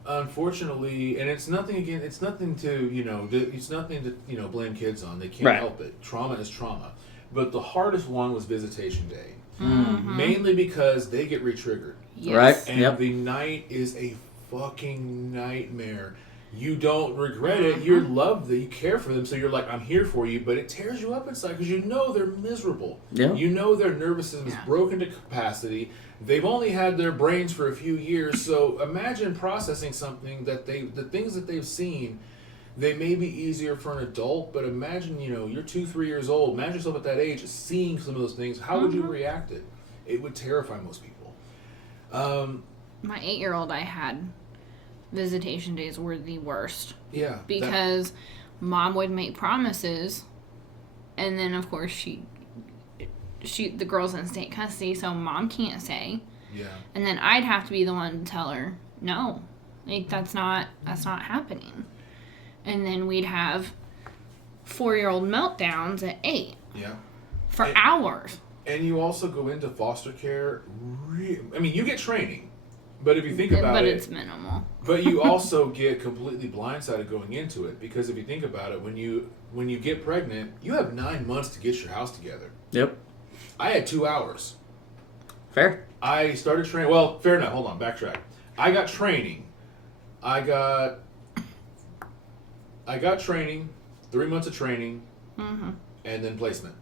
Unfortunately, and it's nothing to, you know, it's nothing to, you know, blame kids on. They can't Right. help it. Trauma is trauma. But the hardest one was visitation day. Mm-hmm. Mainly because they get re-triggered. Yes. Right. And Yep. the night is a fucking nightmare. You don't regret it. You love them. You care for them. So you're like, I'm here for you. But it tears you up inside because you know they're miserable. Yeah. You know their nervous system is Yeah. broken to capacity. They've only had their brains for a few years. So imagine processing something that the things that they've seen, they may be easier for an adult. But imagine, you know, you're 2-3 years old. Imagine yourself at that age seeing some of those things. How would you react it? It would terrify most people. My 8-year-old, I had visitation days were the worst Yeah. because mom would make promises, and then of course the girl's in state custody, so mom can't say, Yeah. and then I'd have to be the one to tell her no, like that's not happening, and then we'd have 4-year-old meltdowns at 8 Yeah. for And- hours. And you also go into foster care. I mean, you get training, but if you think about But it, it's minimal. but you also get completely blindsided going into it because if you think about it, when you get pregnant, you have 9 months to get your house together. Yep. I had 2 hours. Fair. I started training. Well, fair enough. Hold on, backtrack. I got training. I got training, 3 months of training, Mm-hmm. and then placement.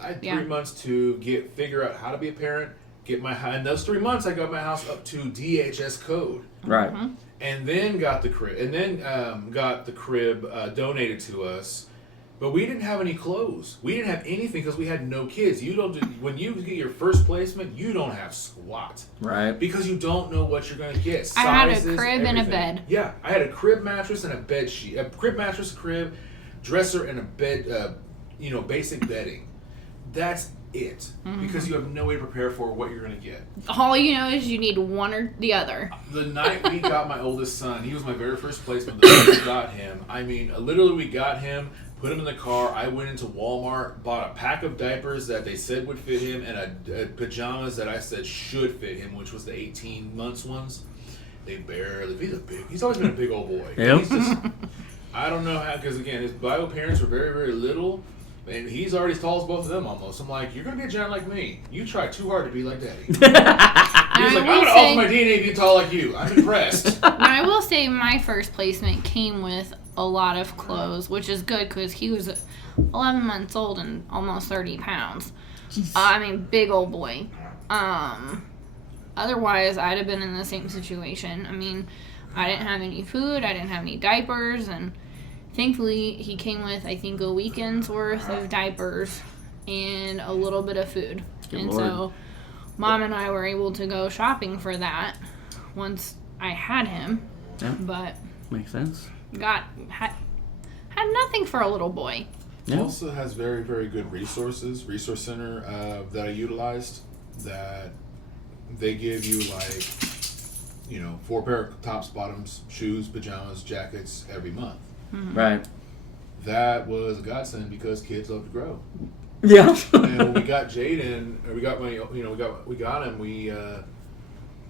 I had Yeah. 3 months to figure out how to be a parent. In those 3 months, I got my house up to DHS code, Right. and then got the crib. Donated to us. But we didn't have any clothes. We didn't have anything because we had no kids. When you get your first placement, you don't have squat Right. because you don't know what you're going to get. I had a Sizes, crib and a everything. bed. Yeah, I had a crib mattress and a bed sheet. A crib mattress, a crib, dresser, and a bed. Basic bedding. That's it. Because you have no way to prepare for what you're going to get. All you know is you need one or the other. The night we got my oldest son, he was my very first placement. The night we got him, I mean, literally we got him, put him in the car. I went into Walmart, bought a pack of diapers that they said would fit him, and pajamas that I said should fit him, which was the 18 months ones. They barely. He's always been a big old boy. Yep. He's just, I don't know how, because again, his bio parents were very, very little, and he's already as tall as both of them almost. I'm like, you're going to be a giant like me. You try too hard to be like Daddy. He's like, I'm going to alter my DNA to be tall like you. I'm impressed. Now, I will say my first placement came with a lot of clothes, which is good because he was 11 months old and almost 30 pounds. I mean, big old boy. Otherwise, I'd have been in the same situation. I mean, I didn't have any food. I didn't have any diapers. And thankfully, he came with, I think, a weekend's worth of diapers and a little bit of food. Good and Lord. so Mom and I were able to go shopping for that once I had him. Yeah. But Makes sense. had nothing for a little boy. Yeah. Also has very, very good resource center that I utilized, that they give you 4 pair of tops, bottoms, shoes, pajamas, jackets every month. Right. That was a godsend because kids love to grow. Yeah. And when we got Jaden, or we got him,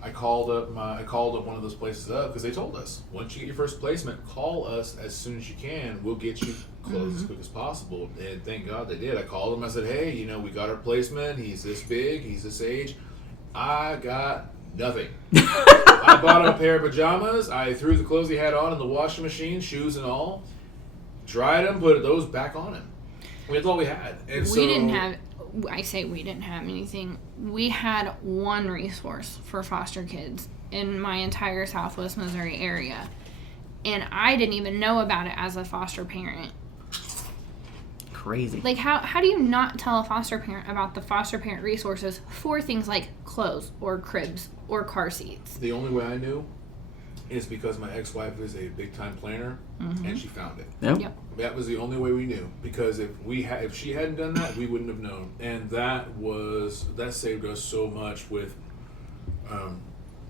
I called up one of those places up because they told us, once you get your first placement, call us as soon as you can. We'll get you clothes as quick as possible. And thank God they did. I called them. I said, hey, we got our placement. He's this big. He's this age. I got nothing. I bought him a pair of pajamas. I threw the clothes he had on in the washing machine, shoes and all. Dried them, put those back on him. That's all we had. And We didn't have anything. We had one resource for foster kids in my entire Southwest Missouri area. And I didn't even know about it as a foster parent. Crazy. Like, how do you not tell a foster parent about the foster parent resources for things like clothes or cribs or car seats? The only way I knew is because my ex-wife is a big-time planner, and she found it. Yep. Yep. That was the only way we knew, because if she hadn't done that, we wouldn't have known. And that saved us so much with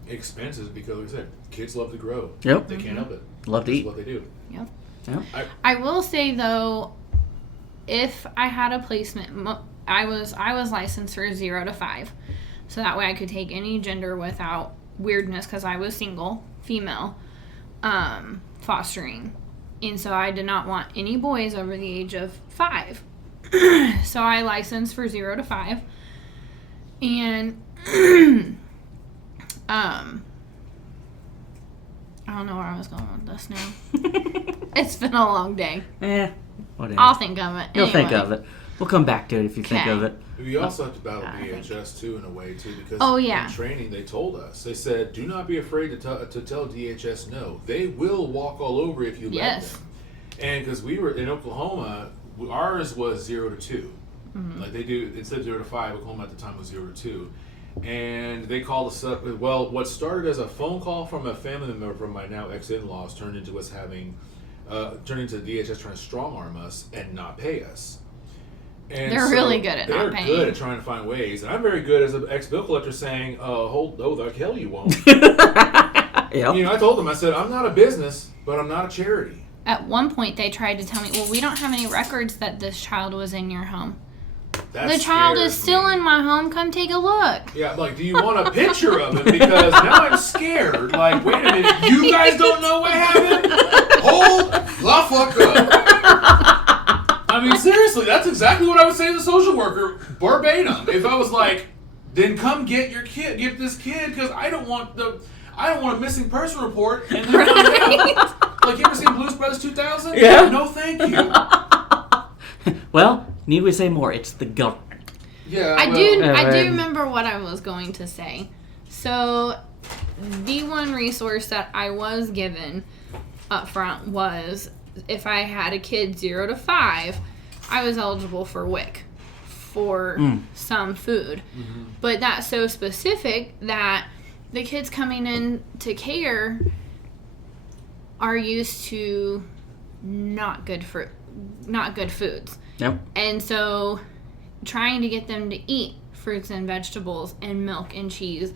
expenses, because like I said, kids love to grow. Yep. They can't help it. Love to That's eat. what they do. Yep. Yep. I will say though, if I had a placement, I was licensed for 0 to 5, so that way I could take any gender without weirdness, because I was single, female, fostering, and so I did not want any boys over the age of 5. So I licensed for 0 to 5, and I don't know where I was going with this now. It's been a long day. Whatever. I'll think of it. You'll think Anyway. of it. We'll come back to it if you think Okay. of it. We also have to battle I think- DHS too, in a way too, because in training they told us, they said, do not be afraid to tell DHS no. They will walk all over if you let Yes. them. And because we were in Oklahoma, ours was 0 to 2. Like they do, instead of 0 to 5, Oklahoma at the time was 0 to 2. And they called us up. Well, what started as a phone call from a family member from my now ex-in-laws turned into us turned into DHS trying to strong arm us and not pay us. And They're really good at not paying. They're good at trying to find ways. And I'm very good as an ex-bill collector saying, the hell you won't. Yep. I told them, I said, I'm not a business, but I'm not a charity. At one point, they tried to tell me, well, we don't have any records that this child was in your home. That The child scared is still me. in my home. Come take a look. Yeah, I'm like, do you want a picture of him? Because now I'm scared. Like, wait a minute, you guys don't know what happened? Hold the fuck up. I mean, seriously, that's exactly what I would say to the social worker, verbatim. If I was like, then come get this kid, because I don't want a missing person report. And then find out. Like, you ever seen Blues Brothers 2000? Yeah. No, thank you. Well, need we say more? It's the government. Yeah, I do Alright. remember what I was going to say. So, the one resource that I was given up front was, if I had a kid 0 to 5, I was eligible for WIC for some food. But that's so specific that the kids coming in to care are used to not good foods. Yep. And so trying to get them to eat fruits and vegetables and milk and cheese.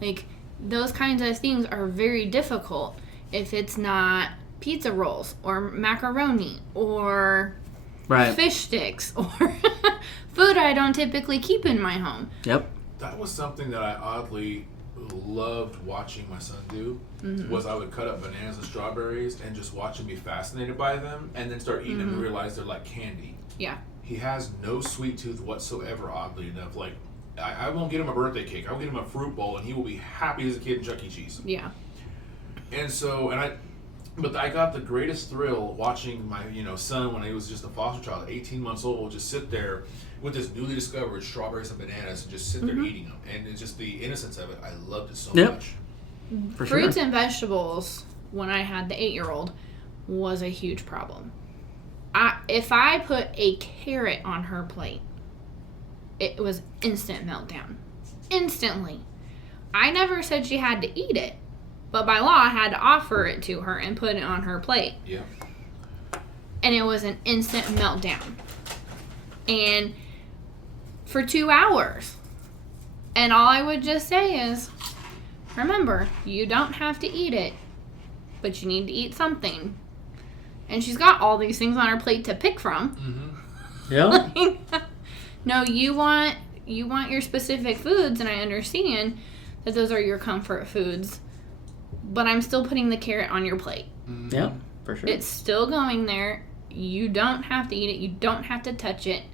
Like, those kinds of things are very difficult if it's not pizza rolls or macaroni or Right. fish sticks or food I don't typically keep in my home. Yep. That was something that I oddly loved watching my son do. Was I would cut up bananas and strawberries and just watch him be fascinated by them, and then start eating them and realize they're like candy. Yeah. He has no sweet tooth whatsoever, oddly enough. Like, I won't get him a birthday cake. I'll get him a fruit bowl, and he will be happy as a kid in Chuck E. Cheese. Yeah. And so, but I got the greatest thrill watching my, son when he was just a foster child, 18 months old, just sit there with this newly discovered strawberries and bananas and just sit there eating them. And it's just the innocence of it. I loved it so Yep. much. For Fruits sure. and vegetables, when I had the 8-year-old, was a huge problem. If I put a carrot on her plate, it was instant meltdown. Instantly. I never said she had to eat it, but by law I had to offer it to her and put it on her plate. Yeah. And it was an instant meltdown. And for 2 hours. And all I would just say is, remember, you don't have to eat it, but you need to eat something. And she's got all these things on her plate to pick from. Mm-hmm. Yeah. No, you want your specific foods, and I understand that those are your comfort foods. But I'm still putting the carrot on your plate. Mm-hmm. Yep. For sure. It's still going there. You don't have to eat it. You don't have to touch it.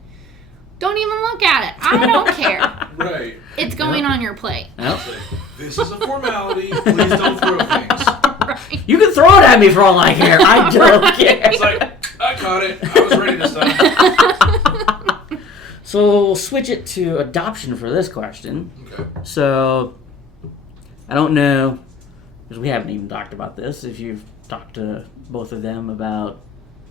Don't even look at it. I don't care. Right. It's going on your plate. Yep. So, this is a formality. Please don't throw things. Right. You can throw it at me for all I care. I don't care. It's like, I caught it. I was ready this time. So we'll switch it to adoption for this question. Okay. So I don't know, because we haven't even talked about this, if you've talked to both of them about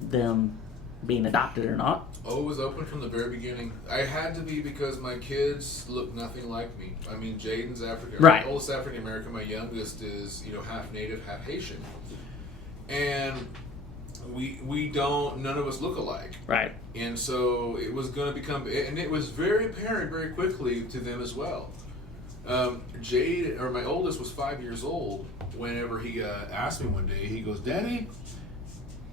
them being adopted or not. Oh, it was open from the very beginning. I had to be because my kids look nothing like me. I mean, Jaden's African. Right. My oldest African American. My youngest is, half Native, half Haitian. And we don't, none of us look alike. Right. And so it was going to become, and it was very apparent very quickly to them as well. Jade, or my oldest, was 5 years old whenever he asked me one day, he goes, "Daddy,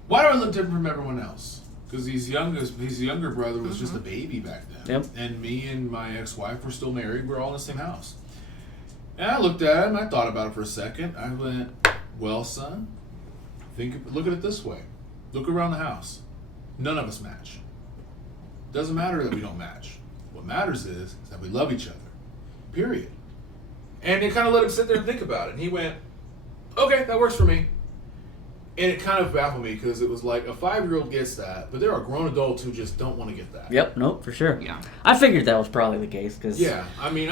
why do I look different from everyone else?" Because his younger brother was just a baby back then. Yep. And me and my ex-wife were still married. We're all in the same house. And I looked at him, I thought about it for a second. I went, "Well, son, look at it this way. Look around the house. None of us match. Doesn't matter that we don't match. What matters is that we love each other. Period." And it kind of let him sit there and think about it. And he went, "Okay, that works for me." And it kind of baffled me because it was like a 5-year-old gets that, but there are grown adults who just don't want to get that. Yep. Nope. For sure. Yeah. I figured that was probably the case because. Yeah, I mean,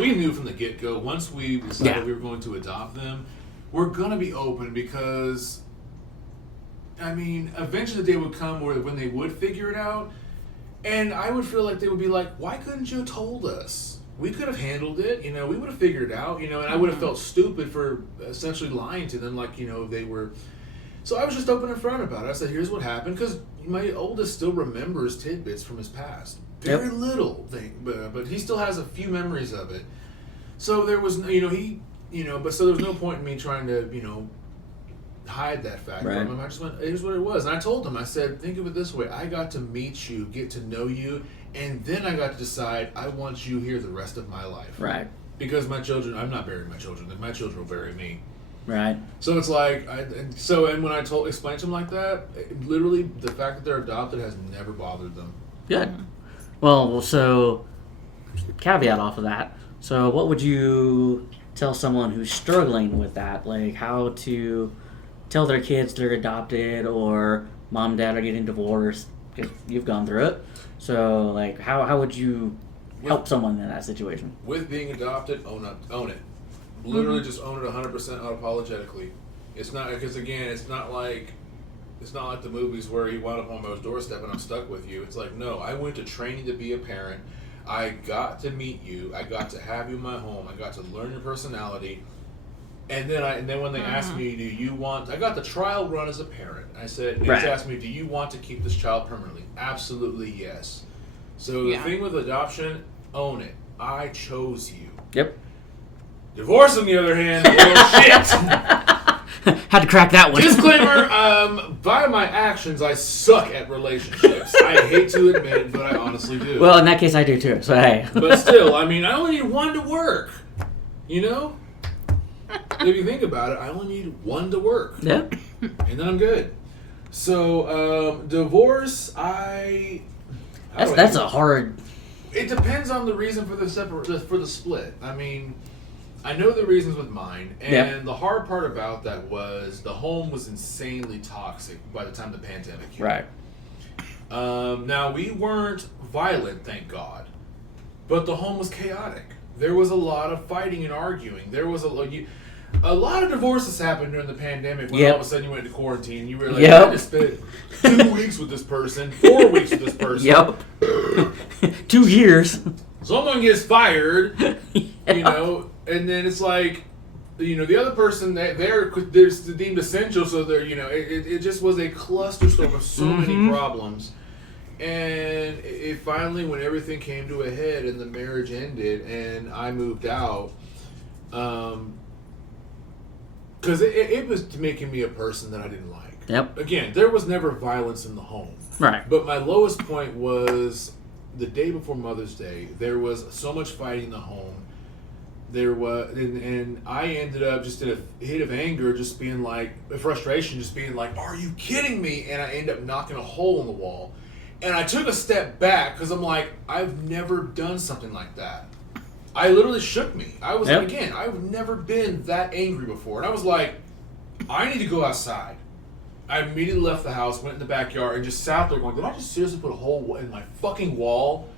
we knew from the get-go, once we decided we were going to adopt them, we're going to be open because, I mean, eventually the day would come where when they would figure it out, and I would feel like they would be like, "Why couldn't you have told us? We could have handled it, we would have figured it out, and I would have felt stupid for essentially lying to them, like, they were." So I was just open and front about it. I said, "Here's what happened," because my oldest still remembers tidbits from his past. Very little thing, but he still has a few memories of it. So there was, but so there was no point in me trying to, hide that fact Right. from him. I just went, "Here's what it was." And I told him, I said, "Think of it this way. I got to meet you, get to know you, and then I got to decide I want you here the rest of my life." Right. Because my children, I'm not burying my children. My children will bury me. Right. So it's like, and when I explained to them like that, literally the fact that they're adopted has never bothered them. Good. Well, so caveat off of that. So, what would you tell someone who's struggling with that? Like, how to tell their kids they're adopted, or mom and dad are getting divorced? Because you've gone through it. So, like, how would you help someone in that situation? With being adopted, own it. Literally, just own it 100% unapologetically. It's not because again, it's not like the movies where you wound up on my doorstep and I'm stuck with you. It's like, no, I went to training to be a parent. I got to meet you. I got to have you in my home. I got to learn your personality. And then when they asked me, "Do you want?" I got the trial run as a parent. I said, they just asked me, "Do you want to keep this child permanently?" Absolutely, yes. So Yeah. the thing with adoption, own it. I chose you. Yep. Divorce, on the other hand, well, shit. Had to crack that one. Disclaimer, by my actions, I suck at relationships. I hate to admit it, but I honestly do. Well, in that case, I do too. So hey. But still, I mean, I only need one to work. You know? If you think about it, I only need one to work. Yep. And then I'm good. So, divorce, That's a hard. It depends on the reason for the split. I mean, I know the reasons with mine, and Yep. the hard part about that was the home was insanely toxic by the time the pandemic hit. Right. Now we weren't violent, thank God, but the home was chaotic. There was a lot of fighting and arguing. There was a lot of divorces happened during the pandemic when Yep. all of a sudden you went into quarantine. You were like, Yep. I just spent 2 weeks with this person, 4 weeks with this person. Yep. 2 years. Someone gets fired, you know, and then it's like, you know, the other person they're deemed essential, so they're, you know, it just was a clusterstorm of so many problems. And it finally, when everything came to a head and the marriage ended and I moved out, because it was making me a person that I didn't like. Yep. Again, there was never violence in the home. Right. But my lowest point was the day before Mother's Day. There was so much fighting in the home. There was, and I ended up just in a hit of anger, just being like, frustration, just being like, "Are you kidding me?" And I ended up knocking a hole in the wall. And I took a step back because I'm like, I've never done something like that. I literally shook me. I was Yep. again, I've never been that angry before, and I was like, I need to go outside. I immediately left the house, went in the backyard, and just sat there going, did I just seriously put a hole in my fucking wall?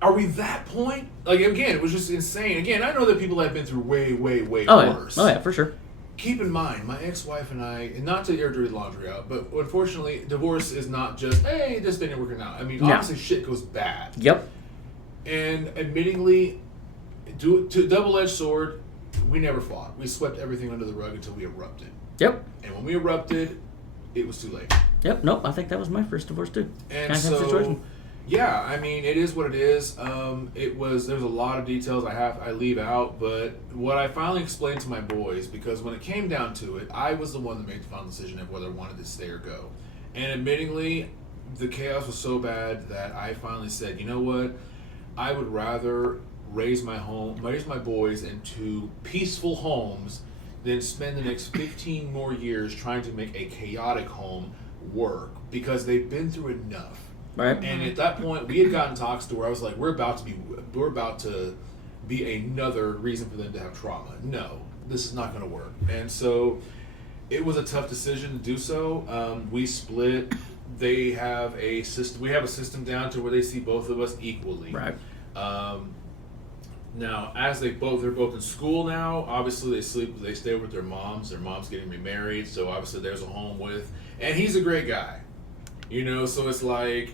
Are we that point? Like, again, it was just insane. Again, I know that people have been through way, way, way Oh yeah. worse. Oh yeah, for sure. Keep in mind, my ex-wife and I, and not to air dirty laundry out, but unfortunately, divorce is not just, hey, this didn't work out. I mean, No. obviously shit goes bad. Yep. And admittingly, to double-edged sword, we never fought. We swept everything under the rug until we erupted. Yep. And when we erupted, it was too late. Yep. Nope. I think that was my first divorce too. And Kind of so, situation. yeah, I mean, it is what it is. There's a lot of details I leave out, but what I finally explained to my boys, because when it came down to it, I was the one that made the final decision of whether I wanted to stay or go. And admittingly, the chaos was so bad that I finally said, you know what? I would rather raise my boys into peaceful homes than spend the next 15 more years trying to make a chaotic home work, because they've been through enough. Right. And at that point, we had gotten talks to where I was like, we're about to be another reason for them to have trauma. No, this is not going to work. And so it was a tough decision to do so. We split. They have a system. We have a system down to where they see both of us equally. Right. Now, as they're both in school now, obviously they stay with their moms. Their mom's getting remarried, so obviously there's a home with, and he's a great guy. You know, so it's like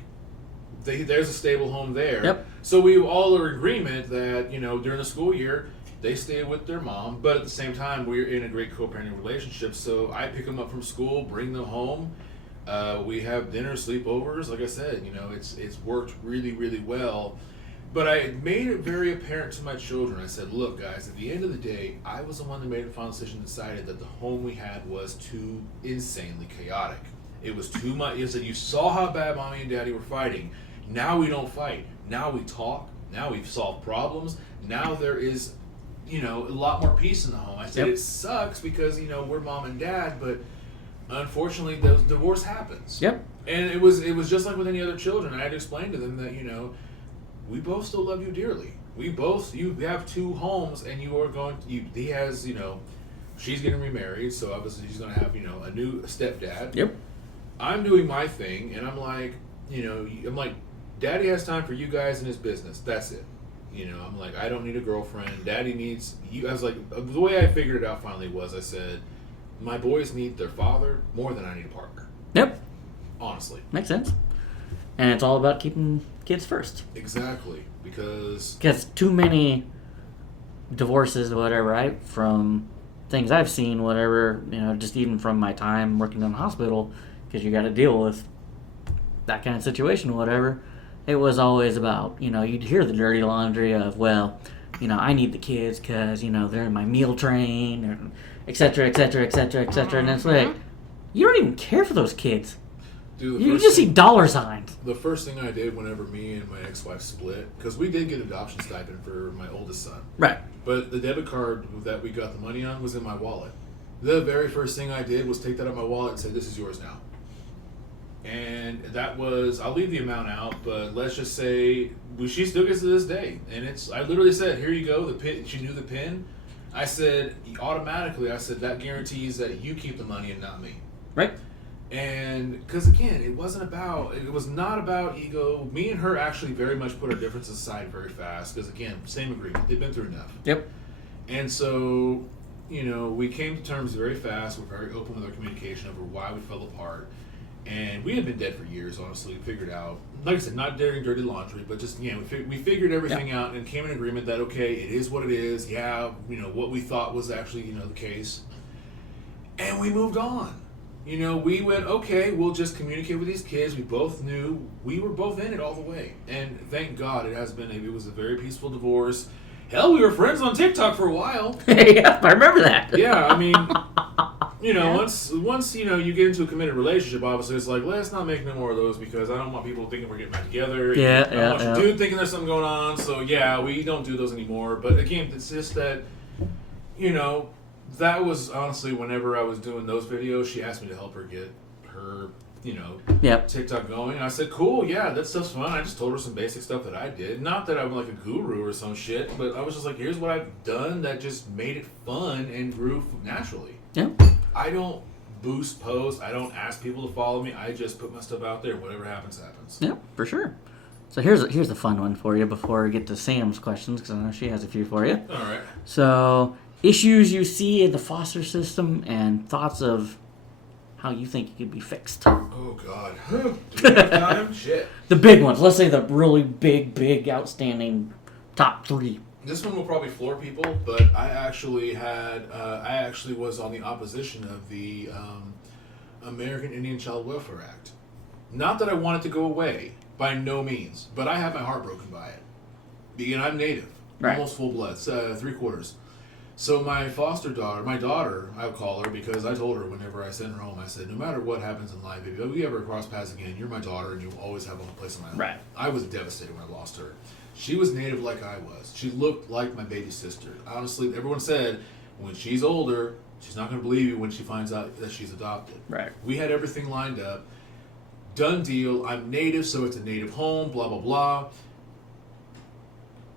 there's a stable home there. Yep. So we all are in agreement that, you know, during the school year, they stay with their mom, but at the same time, we're in a great co-parenting relationship. So I pick them up from school, bring them home. We have dinner, sleepovers. Like I said, you know, it's worked really, really well. But I made it very apparent to my children. I said, look, guys, at the end of the day, I was the one that made the final decision and decided that the home we had was too insanely chaotic. It was too much. It said, you saw how bad mommy and daddy were fighting. Now we don't fight. Now we talk. Now we've solved problems. Now there is, you know, a lot more peace in the home. I said, Yep. It sucks because, you know, we're mom and dad, but unfortunately, the divorce happens. Yep. And it was just like with any other children. I had to explain to them that, you know, we both still love you dearly. You have two homes, and he has, you know, she's getting remarried, so obviously she's going to have, you know, a new stepdad. Yep. I'm doing my thing, and I'm like, Daddy has time for you guys and his business. That's it. You know, I'm like, I don't need a girlfriend. Daddy needs you. I was like, the way I figured it out finally was, I said, my boys need their father more than I need a partner. Yep. Honestly. Makes sense. And it's all about keeping kids first. Exactly. Because too many divorces, whatever, right? From things I've seen, whatever, you know, just even from my time working in the hospital, because you got to deal with that kind of situation, whatever. it was always about, you'd hear the dirty laundry of, well, I need the kids because, they're in my meal train, and et cetera, et cetera, et cetera, et cetera. And it's like, you don't even care for those kids. Dude, You just see dollar signs. The first thing I did whenever me and my ex-wife split, because we did get adoption stipend for my oldest son, Right. but the debit card that we got the money on was in my wallet. The very first thing I did was take that out of my wallet and say, "This is yours now." And that was, I'll leave the amount out, but let's just say she still gets to this day. And I literally said, "Here you go." The pin, she knew the pin. I said, automatically, that guarantees that you keep the money and not me. Right. And because again, it was not about ego. Me and her actually very much put our differences aside very fast. Because again, same agreement. They've been through enough. Yep. And so, we came to terms very fast. We're very open with our communication over why we fell apart. And we had been dead for years, honestly. We figured out, like I said, not daring dirty laundry, but just, we figured everything out and came in agreement that, okay, it is what it is. Yeah, what we thought was actually, the case. And we moved on. We went, okay, we'll just communicate with these kids. We both knew we were both in it all the way. And thank God it was a very peaceful divorce. Hell, we were friends on TikTok for a while. Yeah, I remember that. Yeah, I mean, once you get into a committed relationship, obviously it's like, let's not make no more of those because I don't want people thinking we're getting back together. Yeah, I don't want your dude thinking there's something going on. So yeah, we don't do those anymore. But again, it's just that, that was honestly whenever I was doing those videos, she asked me to help her get her, Yep. TikTok going. And I said, cool, yeah, that stuff's fun. I just told her some basic stuff that I did. Not that I'm like a guru or some shit, but I was just like, here's what I've done that just made it fun and grew naturally. Yep. I don't boost posts. I don't ask people to follow me. I just put my stuff out there. Whatever happens, happens. Yep, for sure. So here's a fun one for you before we get to Sam's questions, because I know she has a few for you. All right. So, issues you see in the foster system and thoughts of how you think it could be fixed. Oh, God. Do we have time? Shit. The big ones. Let's say the really big, outstanding top 3. This one will probably floor people, but I actually was on the opposition of the American Indian Child Welfare Act. Not that I want it to go away, by no means, but I have my heart broken by it. Because I'm Native, right. Almost full blood, 3/4. So my daughter, I'll call her because I told her whenever I sent her home, I said, no matter what happens in life, if we ever cross paths again, you're my daughter and you'll always have a place in my life. Right. I was devastated when I lost her. She was Native like I was. She looked like my baby sister. Honestly, everyone said, when she's older, she's not going to believe you when she finds out that she's adopted. Right. We had everything lined up. Done deal. I'm Native, so it's a Native home, blah, blah, blah.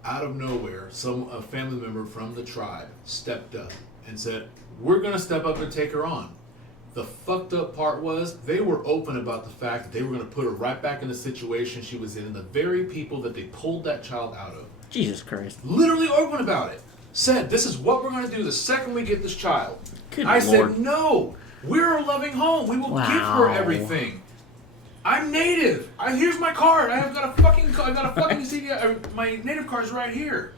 Out of nowhere, a family member from the tribe stepped up and said, we're going to step up and take her on. The fucked up part was they were open about the fact that they were going to put her right back in the situation she was in, and the very people that they pulled that child out of. Jesus Christ. Literally open about it. Said, this is what we're going to do the second we get this child. Good I Lord. said, no, we're a loving home. We will give her everything. I'm Native. Here's my card. I got a fucking CD. My Native card's right here.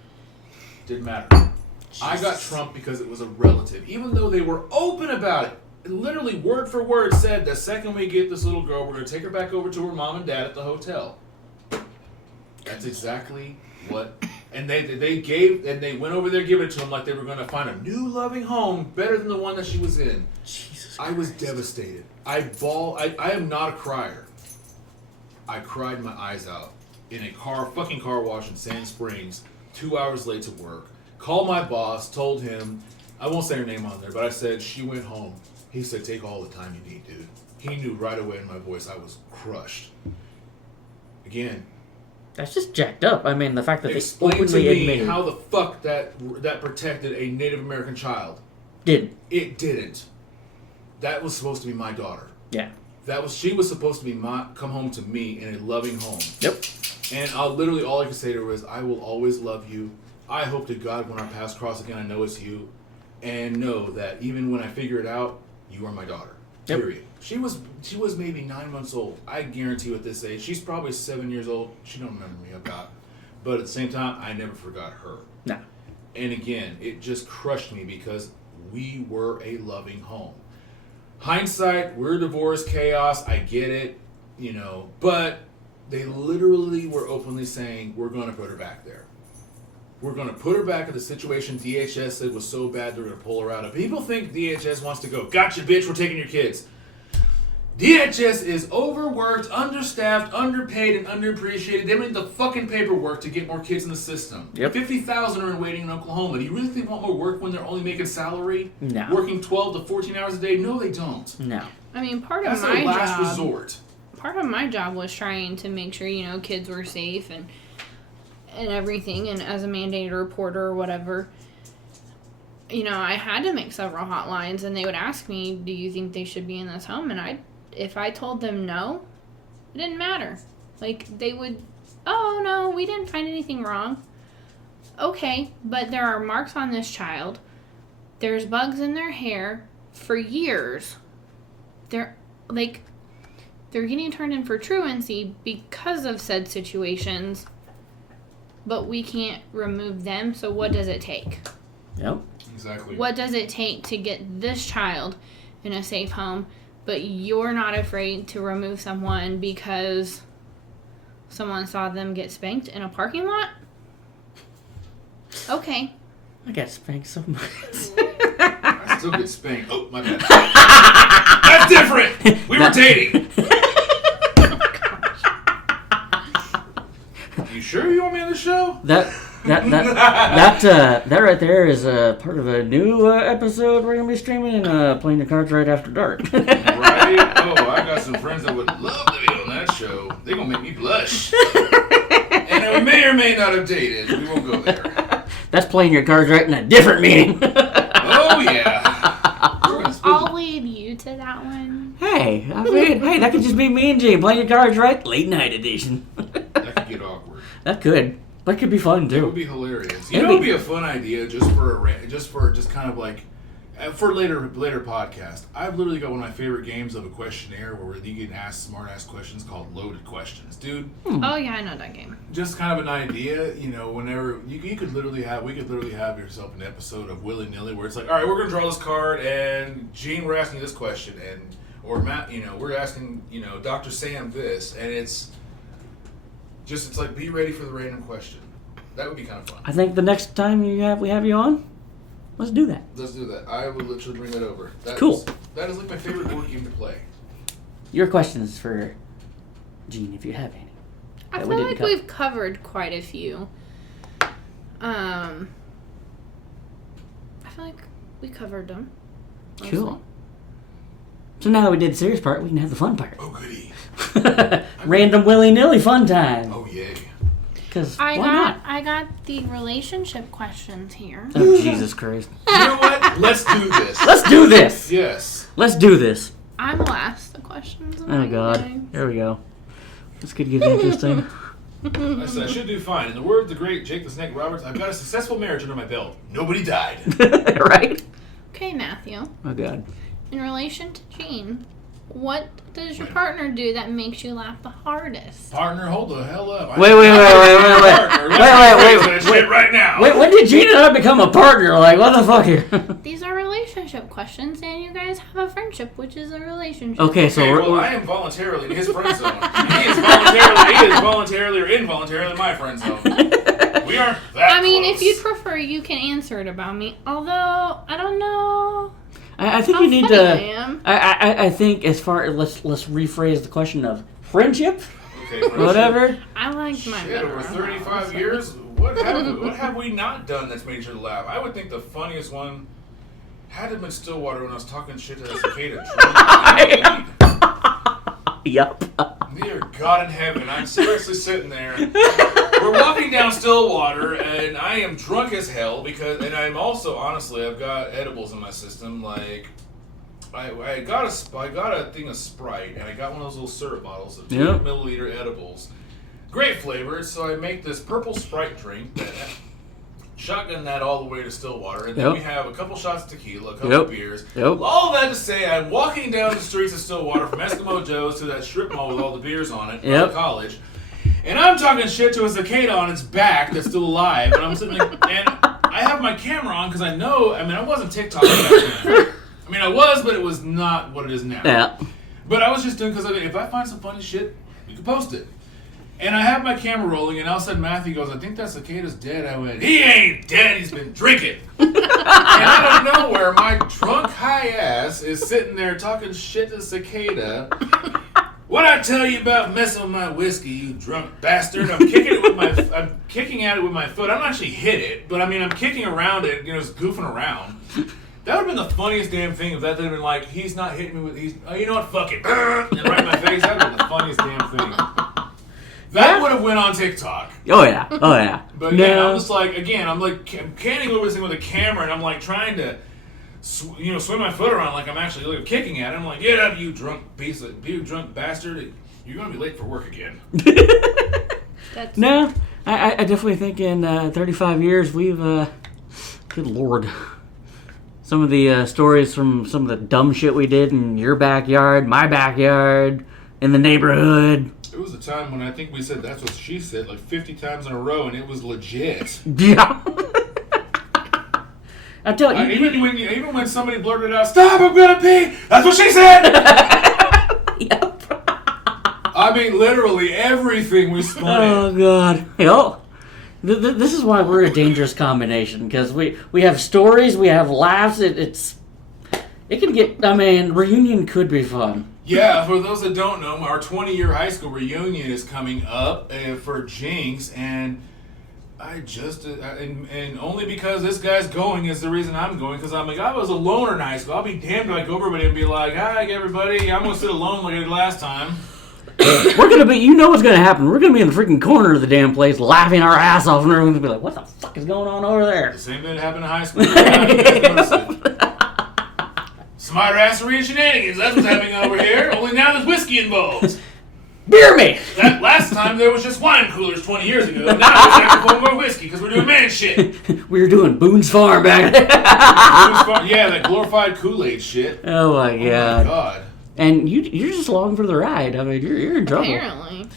Didn't matter. Jesus. I got Trump because it was a relative, even though they were open about it. Literally word for word said the second we get this little girl, we're going to take her back over to her mom and dad at the hotel. That's exactly what. And they went over there giving it to them like they were going to find a new loving home better than the one that she was in. Jesus Christ. I was devastated. I am not a crier. I cried my eyes out in a fucking car wash in Sand Springs, 2 hours late to work. Called my boss, told him, I won't say her name on there, but I said, she went home. He said, take all the time you need, dude. He knew right away in my voice I was crushed. Again. That's just jacked up. I mean, the fact that Explain they to openly me admitted. how the fuck that protected a Native American child. Didn't. It didn't. That was supposed to be my daughter. Yeah. She was supposed to be come home to me in a loving home. Yep. And all I could say to her was, I will always love you. I hope to God when our paths cross again, I know it's you. And know that even when I figure it out, you are my daughter. Yep. Period. She was maybe 9 months old. I guarantee you at this age, she's probably 7 years old. She don't remember me about. But at the same time, I never forgot her. No. And again, it just crushed me because we were a loving home. Hindsight, we're divorced, chaos, I get it, but They literally were openly saying, we're going to put her back there. We're going to put her back in the situation DHS said was so bad they're going to pull her out of. People think DHS wants to go, gotcha, bitch, we're taking your kids. DHS is overworked, understaffed, underpaid, and underappreciated. They made the fucking paperwork to get more kids in the system. Yep. 50,000 are in waiting in Oklahoma. Do you really think they want more work when they're only making salary? No. Working 12 to 14 hours a day? No, they don't. No. I mean, part That's of their my last job. resort. Part of my job was trying to make sure, kids were safe and everything. And as a mandated reporter or whatever, I had to make several hotlines, and they would ask me, do you think they should be in this home? And if I told them no, it didn't matter. Like, they would, oh, no, we didn't find anything wrong. Okay, but there are marks on this child. There's bugs in their hair for years. They're getting turned in for truancy because of said situations, but we can't remove them, so what does it take? Yep. Exactly. What does it take to get this child in a safe home, but you're not afraid to remove someone because someone saw them get spanked in a parking lot? Okay. I got spanked so much. I still get spanked. Oh, my bad. That's different! We were dating! You sure you want me on the show? That right there is part of a new episode we're gonna be streaming. Playing the cards right after dark. Right? Oh, I got some friends that would love to be on that show. They're gonna make me blush. And we may or may not have dated. We won't go there. That's playing your cards right in a different meeting. Oh yeah. I'll lead you to that one. Hey, that could just be me and Jay playing your cards right, late night edition. That could get awkward. That could be fun It too. would be hilarious. It would be a fun idea just kind of like for later podcast. I've literally got one of my favorite games of a questionnaire where you can ask smart ass questions called loaded questions, dude. Oh yeah, I know that game. Just kind of an idea, whenever we could literally have yourself an episode of willy nilly where it's like, all right, we're gonna draw this card, and Gene, we're asking this question, or Matt, we're asking Dr. Sam this, and it's like be ready for the random question. That would be kind of fun. I think the next time we have you on, let's do that. Let's do that. I will literally bring that over. Cool. That is like my favorite board game to play. Your questions for Gene, if you have any. I that feel we like didn't cover. we've covered quite a few. I feel like we covered them. Mostly. Cool. So now that we did the serious part, we can have the fun part. Oh, goody. Random willy-nilly fun time. Oh, yay. Because why not? I got the relationship questions here. Oh, Jesus Christ. You know what? Let's do this. Let's do this. Yes. Let's do this. I will ask the questions. Oh, God. Here we go. This could get interesting. I said I should do fine. In the words of the great Jake the Snake Roberts, I've got a successful marriage under my belt. Nobody died. Right? Okay, Matthew. Oh, God. In relation to Gene, what does your partner do that makes you laugh the hardest? Partner, hold the hell up. Wait. Shit right now. Wait, when did Gene and I become a partner? Like, what the fuck here? These are relationship questions, and you guys have a friendship, which is a relationship. Okay, so I am voluntarily in his friend zone. He is voluntarily or involuntarily in my friend zone. We aren't that I mean, close. if you'd prefer, you can answer it about me. Although, I don't know. I think how you need funny to. I am. I think as far let's rephrase the question of friendship, Okay, friendship. whatever. I liked mine Shit, better. over 35 years, what have we not done that's made you laugh? I would think the funniest one had to have been Stillwater when I was talking shit to that cicada. Yup. Dear God in heaven, I'm seriously sitting there. We're walking down Stillwater, and I am drunk as hell and I'm also, honestly, I've got edibles in my system. Like, I got a thing of Sprite, and I got one of those little syrup bottles of 200 milliliter edibles. Great flavors, so I make this purple Sprite drink, shotgun that all the way to Stillwater, and then we have a couple shots of tequila, a couple of beers. All that to say, I'm walking down the streets of Stillwater from Eskimo Joe's to that strip mall with all the beers on it, from college, and I'm talking shit to a cicada on its back that's still alive, and I'm sitting there, and I have my camera on because I wasn't TikToking back then. I mean, I was, but it was not what it is now. Yeah. But I was just doing because if I find some funny shit, we can post it. And I have my camera rolling, and all of a sudden Matthew goes, I think that cicada's dead. I went, he ain't dead, he's been drinking. And out of nowhere, my drunk high ass is sitting there talking shit to cicada. What'd I tell you about messing with my whiskey, you drunk bastard? I'm kicking at it with my foot. I don't actually hit it, but I mean, I'm kicking around it, just goofing around. That would have been the funniest damn thing if that had been like, he's not hitting me with, you know what, fuck it. And right in my face, that would have been the funniest damn thing. That would have went on TikTok. Oh yeah. But yeah, I'm just like, again, I'm canning over this thing with a camera, and I'm like trying to, swing my foot around like I'm actually kicking at it. I'm like, get up, you drunk bastard! You're gonna be late for work again. No, I definitely think in 35 years we've, good lord, some of the stories from some of the dumb shit we did in your backyard, my backyard, in the neighborhood. There was a time when I think we said that's what she said like 50 times in a row, and it was legit. Yeah. I tell you, even when somebody blurted out, "Stop! I'm gonna pee." That's what she said. Yep. I mean, literally everything we spun Oh God. Hell. This is why we're a dangerous combination, because we have stories, we have laughs. It can get. I mean, reunion could be fun. Yeah, for those that don't know, our 20-year high school reunion is coming up for Jinx, and I just and only because this guy's going is the reason I'm going, because I'm like, I was a loner in high school. I'll be damned if I go over everybody and be like, hi everybody, I'm gonna sit alone like I did last time. We're gonna be, what's gonna happen. We're gonna be in the freaking corner of the damn place, laughing our ass off, and everyone's gonna be like, "What the fuck is going on over there?" The same thing that happened in high school. Yeah, smart assery and shenanigans. That's what's happening over here. Only now there's whiskey involved. Beer me. That last time there was just wine coolers 20 years ago. Now there's actually more whiskey because we're doing man shit. We were doing Boone's Farm back then. Yeah, that glorified Kool-Aid shit. Oh my god. Oh my god. And you're just along for the ride. I mean, you're in trouble. Apparently.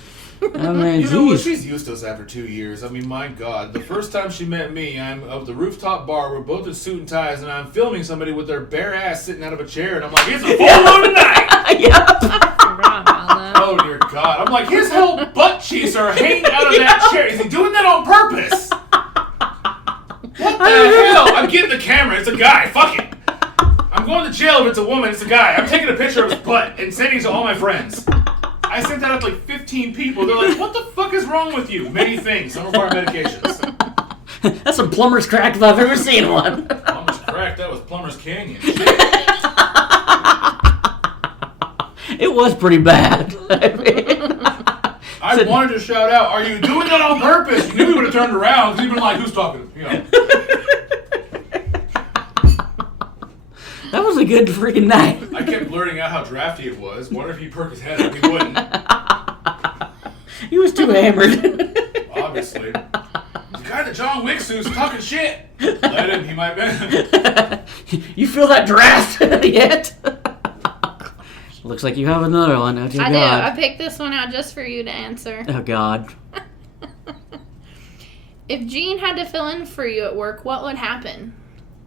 I mean, You know what? geez. She's used to us after 2 years. I mean, my God. The first time she met me, I'm at the rooftop bar. We're both in suit and ties, and I'm filming somebody with their bare ass sitting out of a chair, and I'm like, it's a full moon tonight! Yep. Forgot about that. Oh, dear God. I'm like, his whole butt cheeks are hanging out of that chair. Is he doing that on purpose? What the hell? I'm getting the camera. It's a guy. Fuck it. I'm going to jail if it's a woman. It's a guy. I'm taking a picture of his butt and sending it to all my friends. I sent that out to like 15 people. They're like, what the fuck is wrong with you? Many things. Some require medications. That's some plumber's crack if I've ever seen one. Plumber's crack. That was Plumber's Canyon. Shit. It was pretty bad. I mean, I wanted to shout out, are you doing that on purpose? You knew we would have turned around because you'd been like, who's talking? You know. that was a good freaking night. I kept blurting out how drafty it was. Wonder if he'd perk his head up. He wouldn't. He was too hammered. Obviously. The guy that John Wick suits talking shit. Let him, he might be. You feel that draft yet? Looks like you have another one. Oh, dear I do. God. I picked this one out just for you to answer. Oh, God. If Gene had to fill in for you at work, what would happen?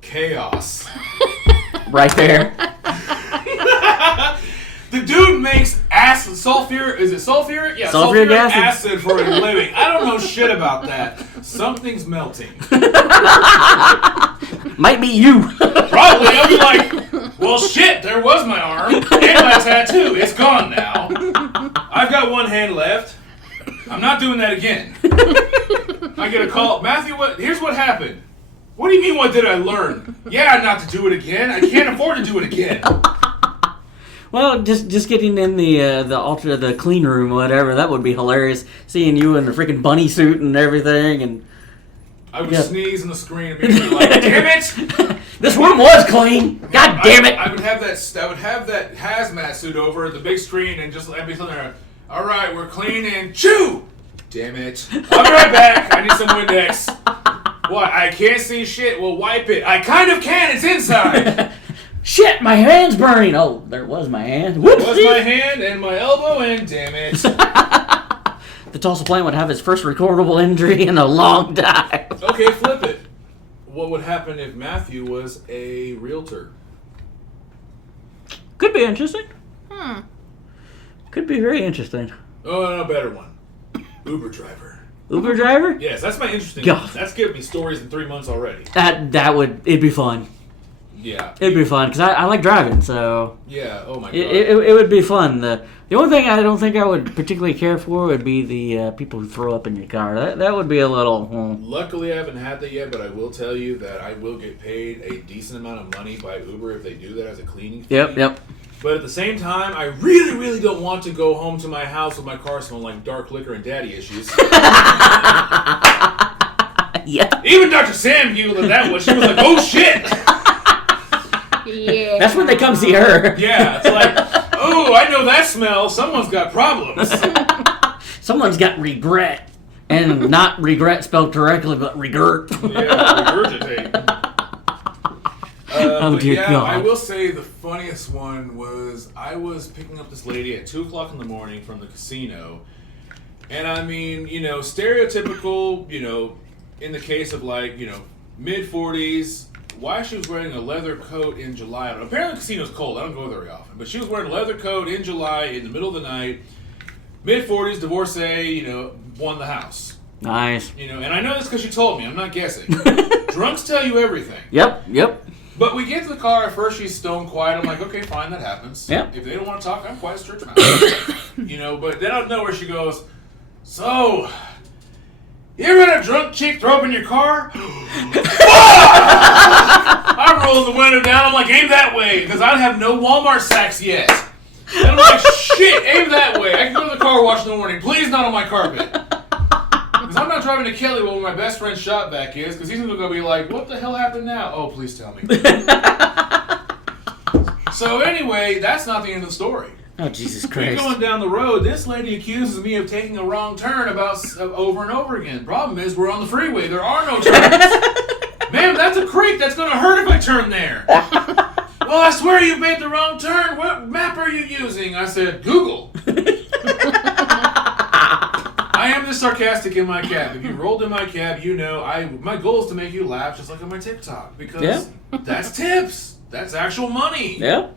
Chaos. Right there. The dude makes acid, sulfuric, is it sulfuric? Yeah, Sulfuric sulfuric acid. acid for a living. I don't know shit about that. Something's melting. Might be you. Probably. I'll be like, well, shit, there was my arm and my tattoo. It's gone now. I've got one hand left. I'm not doing that again. I get a call. Matthew, here's what happened. What do you mean, what did I learn? Yeah, not to do it again. I can't afford to do it again. Well, just getting in the clean room, whatever, that would be hilarious. Seeing you in the freaking bunny suit and everything, and I would sneeze in the screen and be like, damn it! This room was clean. God damn it! I would have that hazmat suit over the big screen and just I'd be sitting there. All right, we're clean and chew. Damn it! I'll be right back. I need some Windex. What? I can't see shit. Well, wipe it. I kind of can. It's inside. Shit, my hand's burning. Oh, there was my hand. Whoopsie. Was my hand and my elbow, and damn it. The Tulsa Plant would have his first recordable injury in a long time. Okay, flip it. What would happen if Matthew was a realtor? Could be interesting. Hmm. Could be very interesting. Oh, no, better one. Uber driver. Uber driver? Yes, that's my interesting God. one. That's giving me stories in 3 months already. It'd be fun. Yeah. It'd be fun, because I like driving, so Yeah, oh my god. it would be fun. The only thing I don't think I would particularly care for would be the people who throw up in your car. That would be a little... Luckily, I haven't had that yet, but I will tell you that I will get paid a decent amount of money by Uber if they do that as a cleaning fee. Yep. But at the same time, I really, really don't want to go home to my house with my car smelling like dark liquor and daddy issues. Yeah. Even Dr. Sam giggled at that one. She was like, oh shit! Yeah. That's when they come see her. Yeah, it's like, oh, I know that smell. Someone's got problems. Someone's got regret. And not regret spelled correctly, but regret. Yeah, regurgitate. Oh, But dear yeah, God. I will say the funniest one was I was picking up this lady at 2 o'clock in the morning from the casino. And I mean, stereotypical, in the case of like, mid-40s, why she was wearing a leather coat in July. Apparently the casino's cold. I don't go there very often. But she was wearing a leather coat in July in the middle of the night. Mid-40s, divorcee, won the house. Nice. And I know this because she told me. I'm not guessing. Drunks tell you everything. Yep. But we get to the car. At first, she's stone quiet. I'm like, okay, fine, that happens. Yep. If they don't want to talk, I'm quiet as church mouse. But then out of nowhere, she goes, so, you ever had a drunk chick throw up in your car? I rolled the window down. I'm like, aim that way, because I have no Walmart sacks yet. And I'm like, shit, aim that way. I can go to the car wash in the morning. Please not on my carpet. Because I'm not driving to Kelly where my best friend's shop vac is, because he's going to be like, what the hell happened now? Oh, please tell me. So anyway, that's not the end of the story. Oh, Jesus We're Christ. going down the road. This lady accuses me of taking a wrong turn over and over again. Problem is, we're on the freeway. There are no turns. Ma'am, that's a creek. That's going to hurt if I turn there. Well, I swear you made the wrong turn. What map are you using? I said, Google. I am this sarcastic in my cab. If you rolled in my cab, my goal is to make you laugh just like on my TikTok. Because that's tips. That's actual money. Yeah.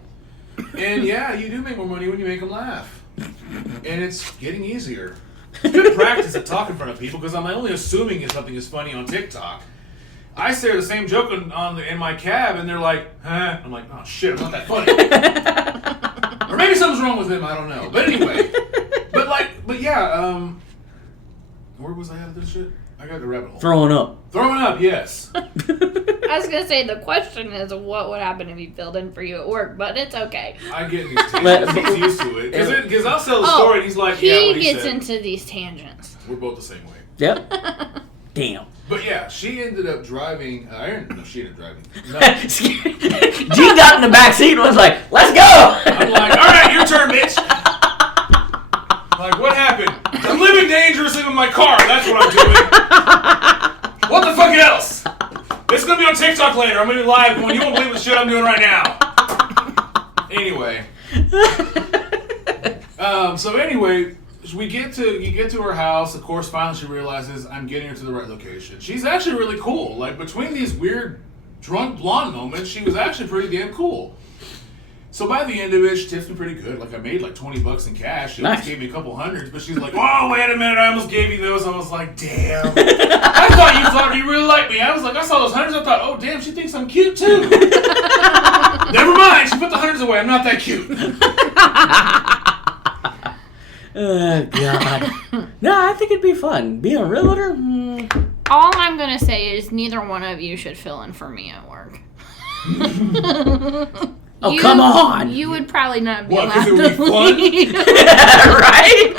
And yeah, you do make more money when you make them laugh. And it's getting easier. It's good practice at talking in front of people because I'm only assuming if something is funny on TikTok. I say the same joke in my cab and they're like, huh? I'm like, oh shit, I'm not that funny. Or maybe something's wrong with them, I don't know. But anyway. But yeah, where was I at this shit? I got the rabbit hole. Throwing up. Throwing up, yes. I was gonna say the question is what would happen if he filled in for you at work, but it's okay. I get in these tangents. He's used to it. Because I'll tell the story and he's like, yeah, what he he gets said. into these tangents. We're both the same way. Yep. Damn. But yeah, she ended up driving. She ended up driving. No. G got in the back seat and was like, let's go. I'm like, all right, your turn, bitch. Like, what happened? I'm living dangerously with my car. That's what I'm doing. What the fuck else? It's going to be on TikTok later. I'm going to be live going, you won't believe the shit I'm doing right now. Anyway. So anyway, you get to her house. Of course, finally she realizes I'm getting her to the right location. She's actually really cool. Like, between these weird drunk blonde moments, she was actually pretty damn cool. So by the end of it, she tips me pretty good. Like, I made like $20 in cash. She almost gave me a couple hundreds, but she's like, "Oh, wait a minute! I almost gave you those." I was like, "Damn!" I thought you really liked me. I was like, I saw those hundreds. I thought, "Oh, damn! She thinks I'm cute too." Never mind. She put the hundreds away. I'm not that cute. Oh, God. No, I think it'd be fun. Being a realtor? All I'm gonna say is neither one of you should fill in for me at work. Oh, come on! You would probably not be What, 'cause allowed it would be to fun? leave. Right?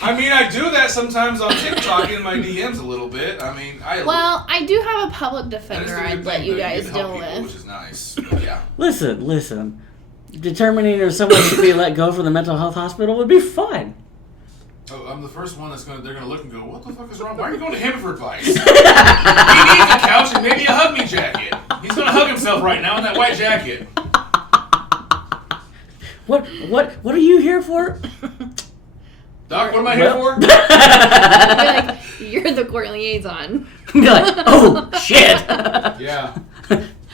I mean, I do that sometimes on TikTok in my DMs a little bit. I mean, Well, I do have a public that is defender the good I'd let thing, you that guys can help deal people, with. which is nice. But yeah. Listen. Determining if someone should be let go from the mental health hospital would be fun. Oh, I'm the first one they're gonna look and go, what the fuck is wrong? Why are you going to him for advice? He needs a couch and maybe a hug me jacket. He's gonna hug himself right now in that white jacket. What are you here for? Doc, what am I here for? You're like, you're the court liaison. Be like, oh shit. Yeah.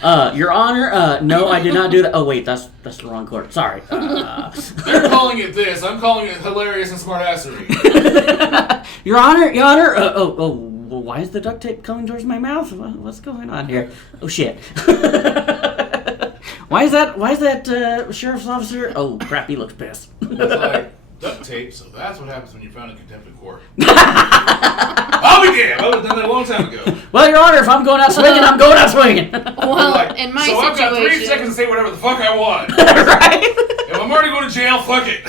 Your Honor, no, I did not do that. Oh, wait, that's the wrong court. Sorry. They're calling it this. I'm calling it hilarious and smartassery. Your Honor, well, why is the duct tape coming towards my mouth? What's going on here? Oh, shit. Why is that sheriff's officer? Oh, crap, he looks pissed. It's like duct tape, so that's what happens when you're found in contempt of court. I'll be damned. I would have done that a long time ago. Well, Your Honor, if I'm going out swinging, I'm going out swinging. Well, Like, in my so situation, I've got 3 seconds to say whatever the fuck I want. Right? If I'm already going to jail, fuck it.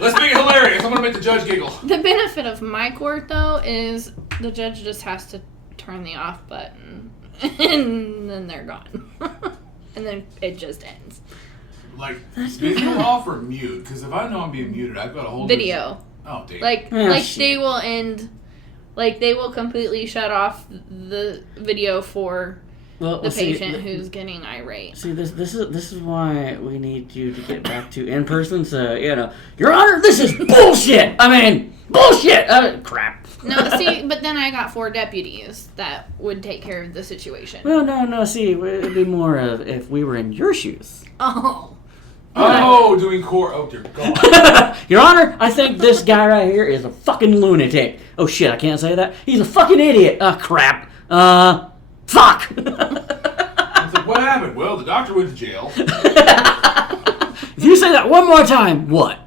Let's make it hilarious. I'm going to make the judge giggle. the benefit of my court, though, is the judge just has to turn the off button, and then they're gone. And then it just ends. Like, video off or mute? Because if I know I'm being muted, I've got a whole Video. Oh, damn. Like shit. they will end. Like they will completely shut off the video for the patient who's getting irate. See, this is why we need you to get back to in person. So Your Honor, this is bullshit. I mean, bullshit. Crap. No, see, but then I got 4 deputies that would take care of the situation. Well, no. See, it'd be more of if we were in your shoes. Oh, doing court. Oh, dear God. Your Honor, I think this guy right here is a fucking lunatic. Oh shit, I can't say that. He's a fucking idiot. Crap. Fuck. It's like, what happened? Well, the doctor went to jail. If you say that one more time, what?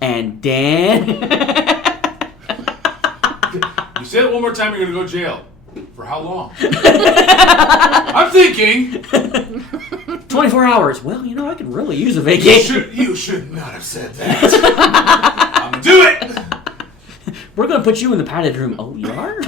And then You say it one more time, you're going to go to jail. For how long? I'm thinking. 24 hours. Well, I could really use a vacation. You should not have said that. I'm going to do it. We're going to put you in the padded room. Oh, you are?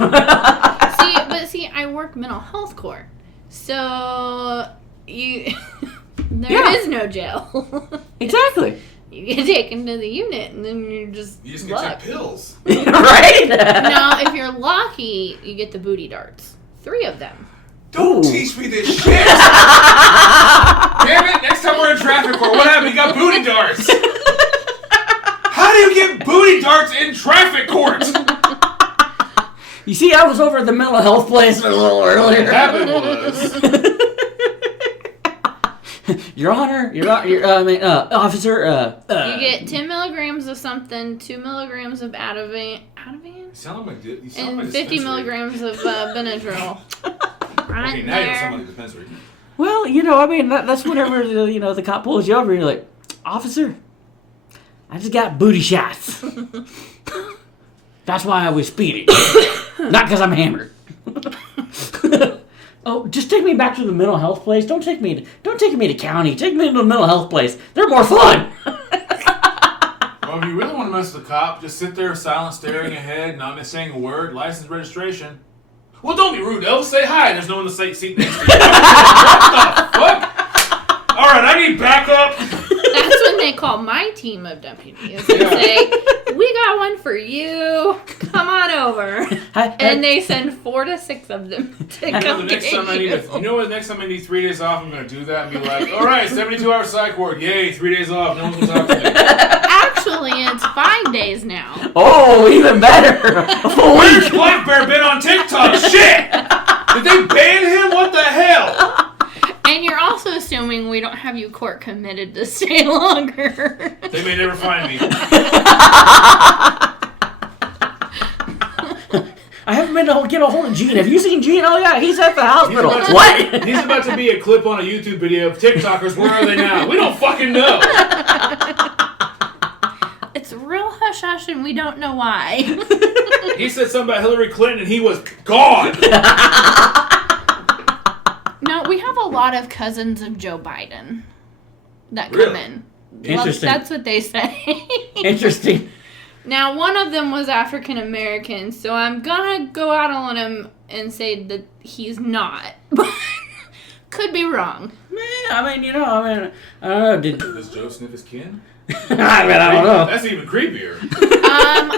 see, I work mental health court, so there Yeah. is no jail. Exactly. You get taken to the unit, and then you just You just locked. get pills. Right? Now, if you're lucky, you get the booty darts. 3 of them. Don't Ooh. teach me this shit. Damn it, next time we're in traffic court, what happened? You got booty darts. How do you get booty darts in traffic court? You see, I was over at the mental health place a little earlier. What happened was... Your Honor, officer, You get 10 milligrams of something, 2 milligrams of Ativan, You sound like my and 50 milligrams of Benadryl. Right Okay, now you're there. somebody dispensary. well, that's whenever, the cop pulls you over and you're like, officer, I just got booty shots. That's why I was speeding. Not because I'm hammered. Oh, just take me back to the mental health place. Don't take me to county. Take me to the mental health place. They're more fun. Well, if you really want to mess with the cop, just sit there silent, staring ahead, not saying a word, license, registration. Well, don't be rude, Elvis. Say hi. There's no one in the seat next to you. What the fuck? All right, I need backup. That's when they call my team of deputies and say, "We got one for you. Come on over." And they send 4 to 6 of them to come get you. You know what? Next time I need 3 days off, I'm going to do that and be like, all right, 72-hour psych ward. Yay, 3 days off. No one's going to talk to me. Actually, it's 5 days now. Oh, even better. A full Where's week. Black Bear been on TikTok? Shit! Did they ban him? What the hell? And you're also assuming we don't have you court committed to stay longer. They may never find me. I haven't been able to get a hold of Gene. Have you seen Gene? Oh, yeah, he's at the hospital. He's about to- What? He's about to be a clip on a YouTube video of TikTokers. Where are they now? We don't fucking know. It's real hush-hush and we don't know why. He said something about Hillary Clinton and he was gone. No, we have a lot of cousins of Joe Biden that come Really? in. Interesting. That's what they say. Interesting. Now, one of them was African American, so I'm gonna go out on him and say that he's not. But could be wrong. I don't know. Does Joe sniff his kin? I don't know. That's even creepier.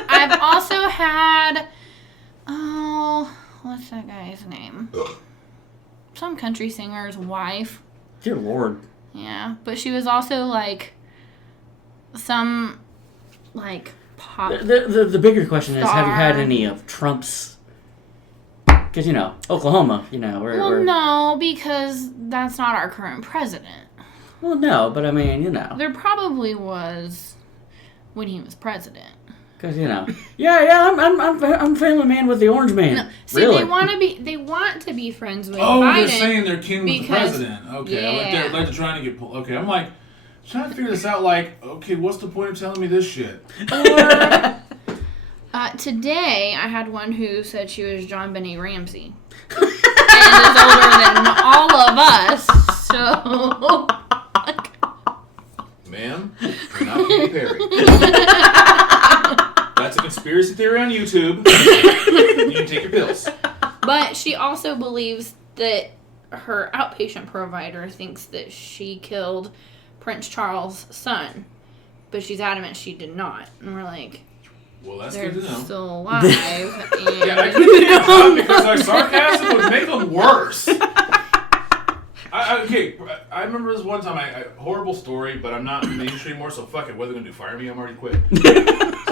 I've also had, what's that guy's name? Some country singer's wife. Dear Lord. Yeah, but she was also like some like pop. The bigger question is, have you had Star. any of Trump's Because, Oklahoma, we're... no, because that's not our current president. Well, no, but I mean, There probably was when he was president. Because, I'm family man with the orange man. No, see, really? they want to be friends with Oh, Biden. they're saying they're kin with the because- president. Okay, yeah. like they're trying to get. Okay, I'm like trying to figure this out. Like, okay, what's the point of telling me this shit? Or, today, I had one who said she was John Benet Ramsey. And is older than all of us, so... Ma'am, you're not Katy Perry. That's a conspiracy theory on YouTube. You can take your pills. But she also believes that her outpatient provider thinks that she killed Prince Charles' son. But she's adamant she did not. And we're like... Well, that's They're good to know. still alive. And Yeah, I couldn't get it up because our sarcasm would make them worse. I remember this one time, horrible story, but I'm not in the industry anymore, so fuck it. What are they going to do, fire me? I'm already quit. So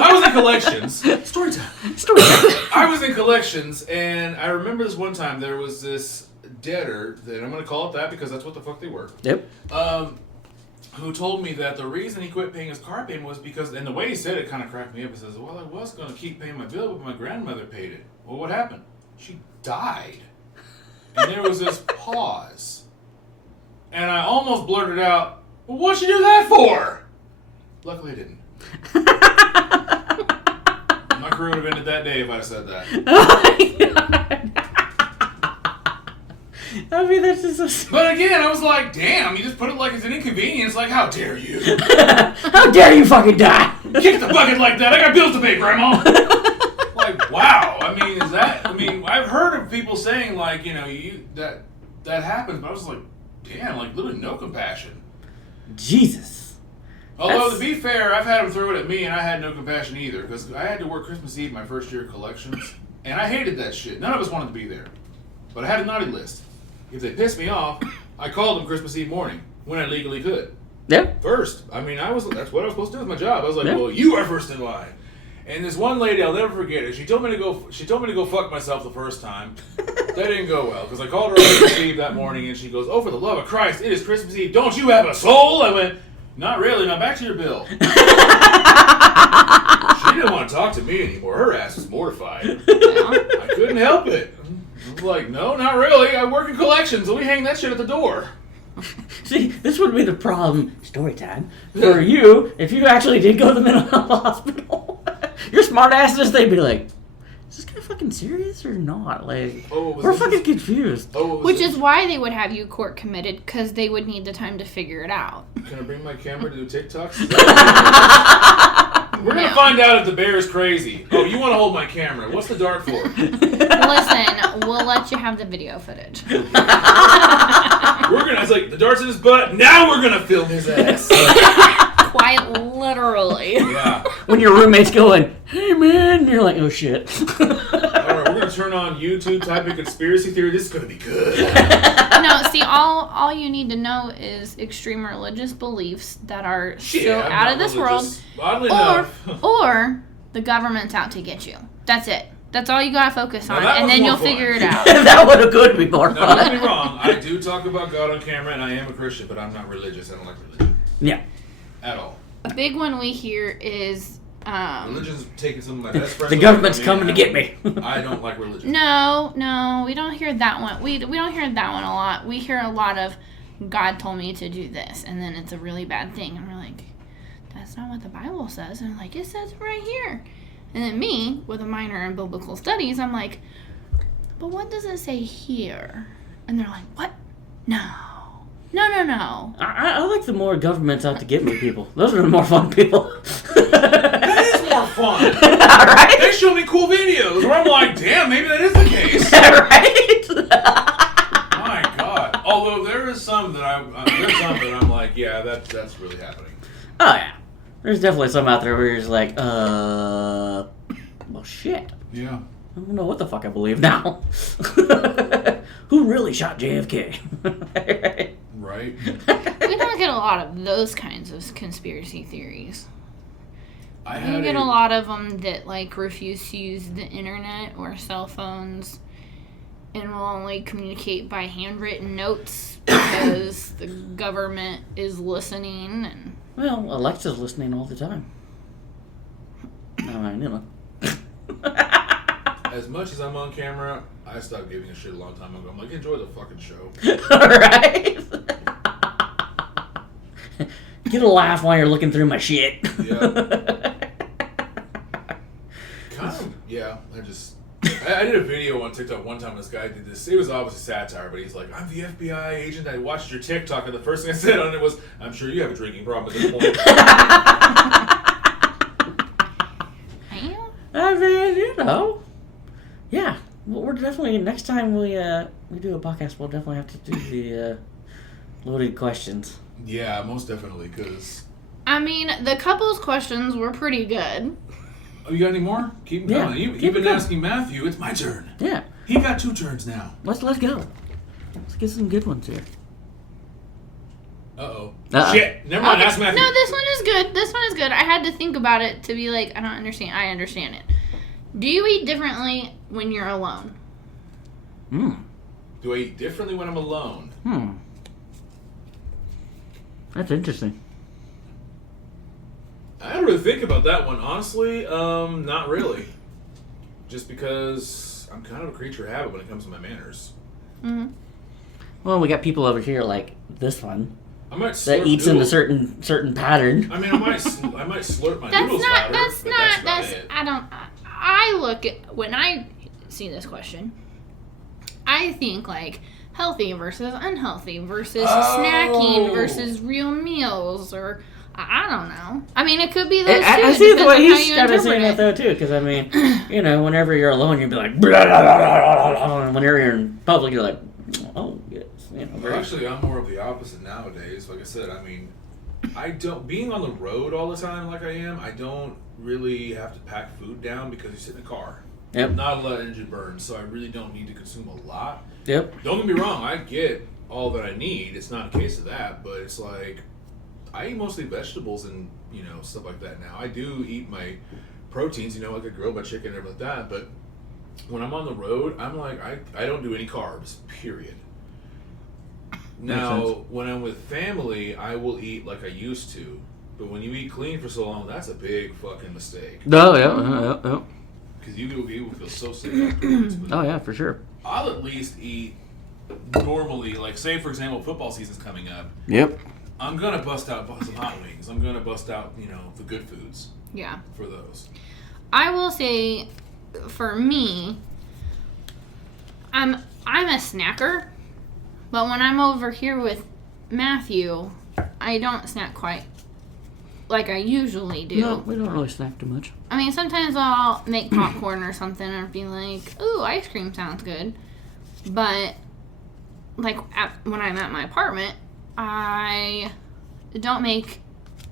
I was in collections. Story time. I was in collections, and I remember this one time, there was this debtor, and I'm going to call it that because that's what the fuck they were. Yep. Who told me that the reason he quit paying his car payment was because, and the way he said it kind of cracked me up. He says, well, I was going to keep paying my bill, but my grandmother paid it. Well, what happened? She died. And there was this pause. And I almost blurted out, well, what'd you do that for? Luckily I didn't. My career would have ended that day if I'd have said that. I mean, that's just so... But again, I was like, damn, you just put it like it's an inconvenience. Like, how dare you? How dare you fucking die? Kick the bucket like that. I got bills to pay, Grandma. Like, wow. I've heard of people saying, like, that happens, but I was like, damn, like, literally no compassion. Jesus. Although, to be fair, I've had them throw it at me, and I had no compassion either, because I had to work Christmas Eve my first year of collections, and I hated that shit. None of us wanted to be there. But I had a naughty list. If they pissed me off, I called them Christmas Eve morning, when I legally could. Yep. First. That's what I was supposed to do with my job. I was like, Yeah. well, you are first in line. And this one lady, I'll never forget it. She told me to go fuck myself the first time. That didn't go well, because I called her on Christmas Eve that morning, and she goes, oh, for the love of Christ, it is Christmas Eve. Don't you have a soul? I went, not really. Now back to your bill. She didn't want to talk to me anymore. Her ass was mortified. I couldn't help it. I was like, no, not really. I work in collections, and we hang that shit at the door. See, this would be the problem, story time, for you if you actually did go to the mental health hospital. Your smart asses, they'd be like, is this guy fucking serious or not? Like, we're fucking confused. Which is why they would have you court committed, because they would need the time to figure it out. Can I bring my camera to do TikToks? We're going to find out if the bear is crazy. Oh, you want to hold my camera. What's the dart for? Listen, we'll let you have the video footage. It's like, the dart's in his butt. Now we're going to film his ass. Quite literally. Yeah. When your roommate's going, hey man, and you're like, oh shit. Alright, we're going to turn on YouTube, type in conspiracy theory. This is going to be good. No, see, all you need to know is extreme religious beliefs that are so I'm out not of this religious. Oddly world, enough. or the government's out to get you. That's it. That's all you gotta focus on, that and was then more you'll fun. figure it out. That would have could be more Now, don't get fun. me wrong. I do talk about God on camera, and I am a Christian, but I'm not religious. I don't like religion. Yeah. At all. A big one we hear is Religion's taking some of my best friends. The away government's from coming to get me. I don't like religion. No, we don't hear that one. We don't hear that one a lot. We hear a lot of God told me to do this, and then it's a really bad thing, and we're like, that's not what the Bible says. And I'm like, it says it right here. And then me, with a minor in biblical studies, I'm like, but what does it say here? And they're like, what? No. I like the more government's out to get me people. Those are the more fun people. That is more fun. Right? They show me cool videos where I'm like, damn, maybe that is the case. Right? My God. Although there's some that I'm like, yeah, that's really happening. Oh yeah. There's definitely some out there where you're just like, well shit. Yeah. I don't know what the fuck I believe now. Who really shot JFK? Right. We don't get a lot of those kinds of conspiracy theories. I We had get a lot of them that, like, refuse to use the internet or cell phones. and will only communicate by handwritten notes because the government is listening. And Well, Alexa's listening all the time. I mean, you know. As much as I'm on camera, I stopped giving a shit a long time ago. I'm like, enjoy the fucking show. Alright. Get a laugh while you're looking through my shit. Yeah. Kind of, yeah. I did a video on TikTok one time. This guy did this. It was obviously satire, but he's like, I'm the FBI agent. I watched your TikTok, and the first thing I said on it was, I'm sure you have a drinking problem at this point. I mean, you know. Yeah. Well, we're definitely, next time we do a podcast, we'll definitely have to do the loaded questions. Yeah, most definitely, because... I mean, the couple's questions were pretty good. Oh, you got any more? Keep them coming. keep You've been them asking Matthew. It's my turn. Yeah. He got 2 turns now. Let's go. Let's get some good ones here. Uh-oh. Uh-oh. Shit. Never mind. Ask Matthew. No, this one is good. This one is good. I had to think about it to be like, I don't understand. I understand it. Do you eat differently when you're alone? Do I eat differently when I'm alone? That's interesting. I don't really think about that one, honestly. Not really. Just because I'm kind of a creature of habit when it comes to my manners. Mm-hmm. Well, we got people over here like this one I might that slurp eats in a noodles. certain pattern. I mean, I might slurp my That's noodles not. louder, That's but not. about That's. it. I don't. I look at when I see this question. I think like healthy versus unhealthy versus snacking versus real meals, or I don't know. I mean, it could be those two. I It see the depends way on how he's you kind of interpret saying it. that though too, because I mean, you know, whenever you're alone, you'd be like, blah, blah, blah, blah, blah, and whenever you're in public, you're like, oh yes, you know. Well, Very, actually, I'm more of the opposite nowadays. Like I said, I mean, I don't being on the road all the time like I am. I don't really have to pack food down because you sit in a car. Yep. Not a lot of engine burn, so I really don't need to consume a lot. Yep. Don't get me wrong, I get all that I need. It's not a case of that, but it's like I eat mostly vegetables and stuff like that now. I do eat my proteins, like I grill my chicken and everything like that. But when I'm on the road, I'm like I don't do any carbs. Period. Now, when I'm with family, I will eat like I used to. But when you eat clean for so long, that's a big fucking mistake. Oh yeah. Because you will feel so sick afterwards. But Oh yeah, for sure. I'll at least eat normally, like say for example, football season's coming up. Yep. I'm gonna bust out some hot wings. I'm gonna bust out, the good foods Yeah. for those. I will say, for me, I'm a snacker, but when I'm over here with Matthew, I don't snack quite like I usually do. No, we don't really snack too much. I mean, sometimes I'll make popcorn or something or be like, ooh, ice cream sounds good. But, like, when I'm at my apartment, I don't make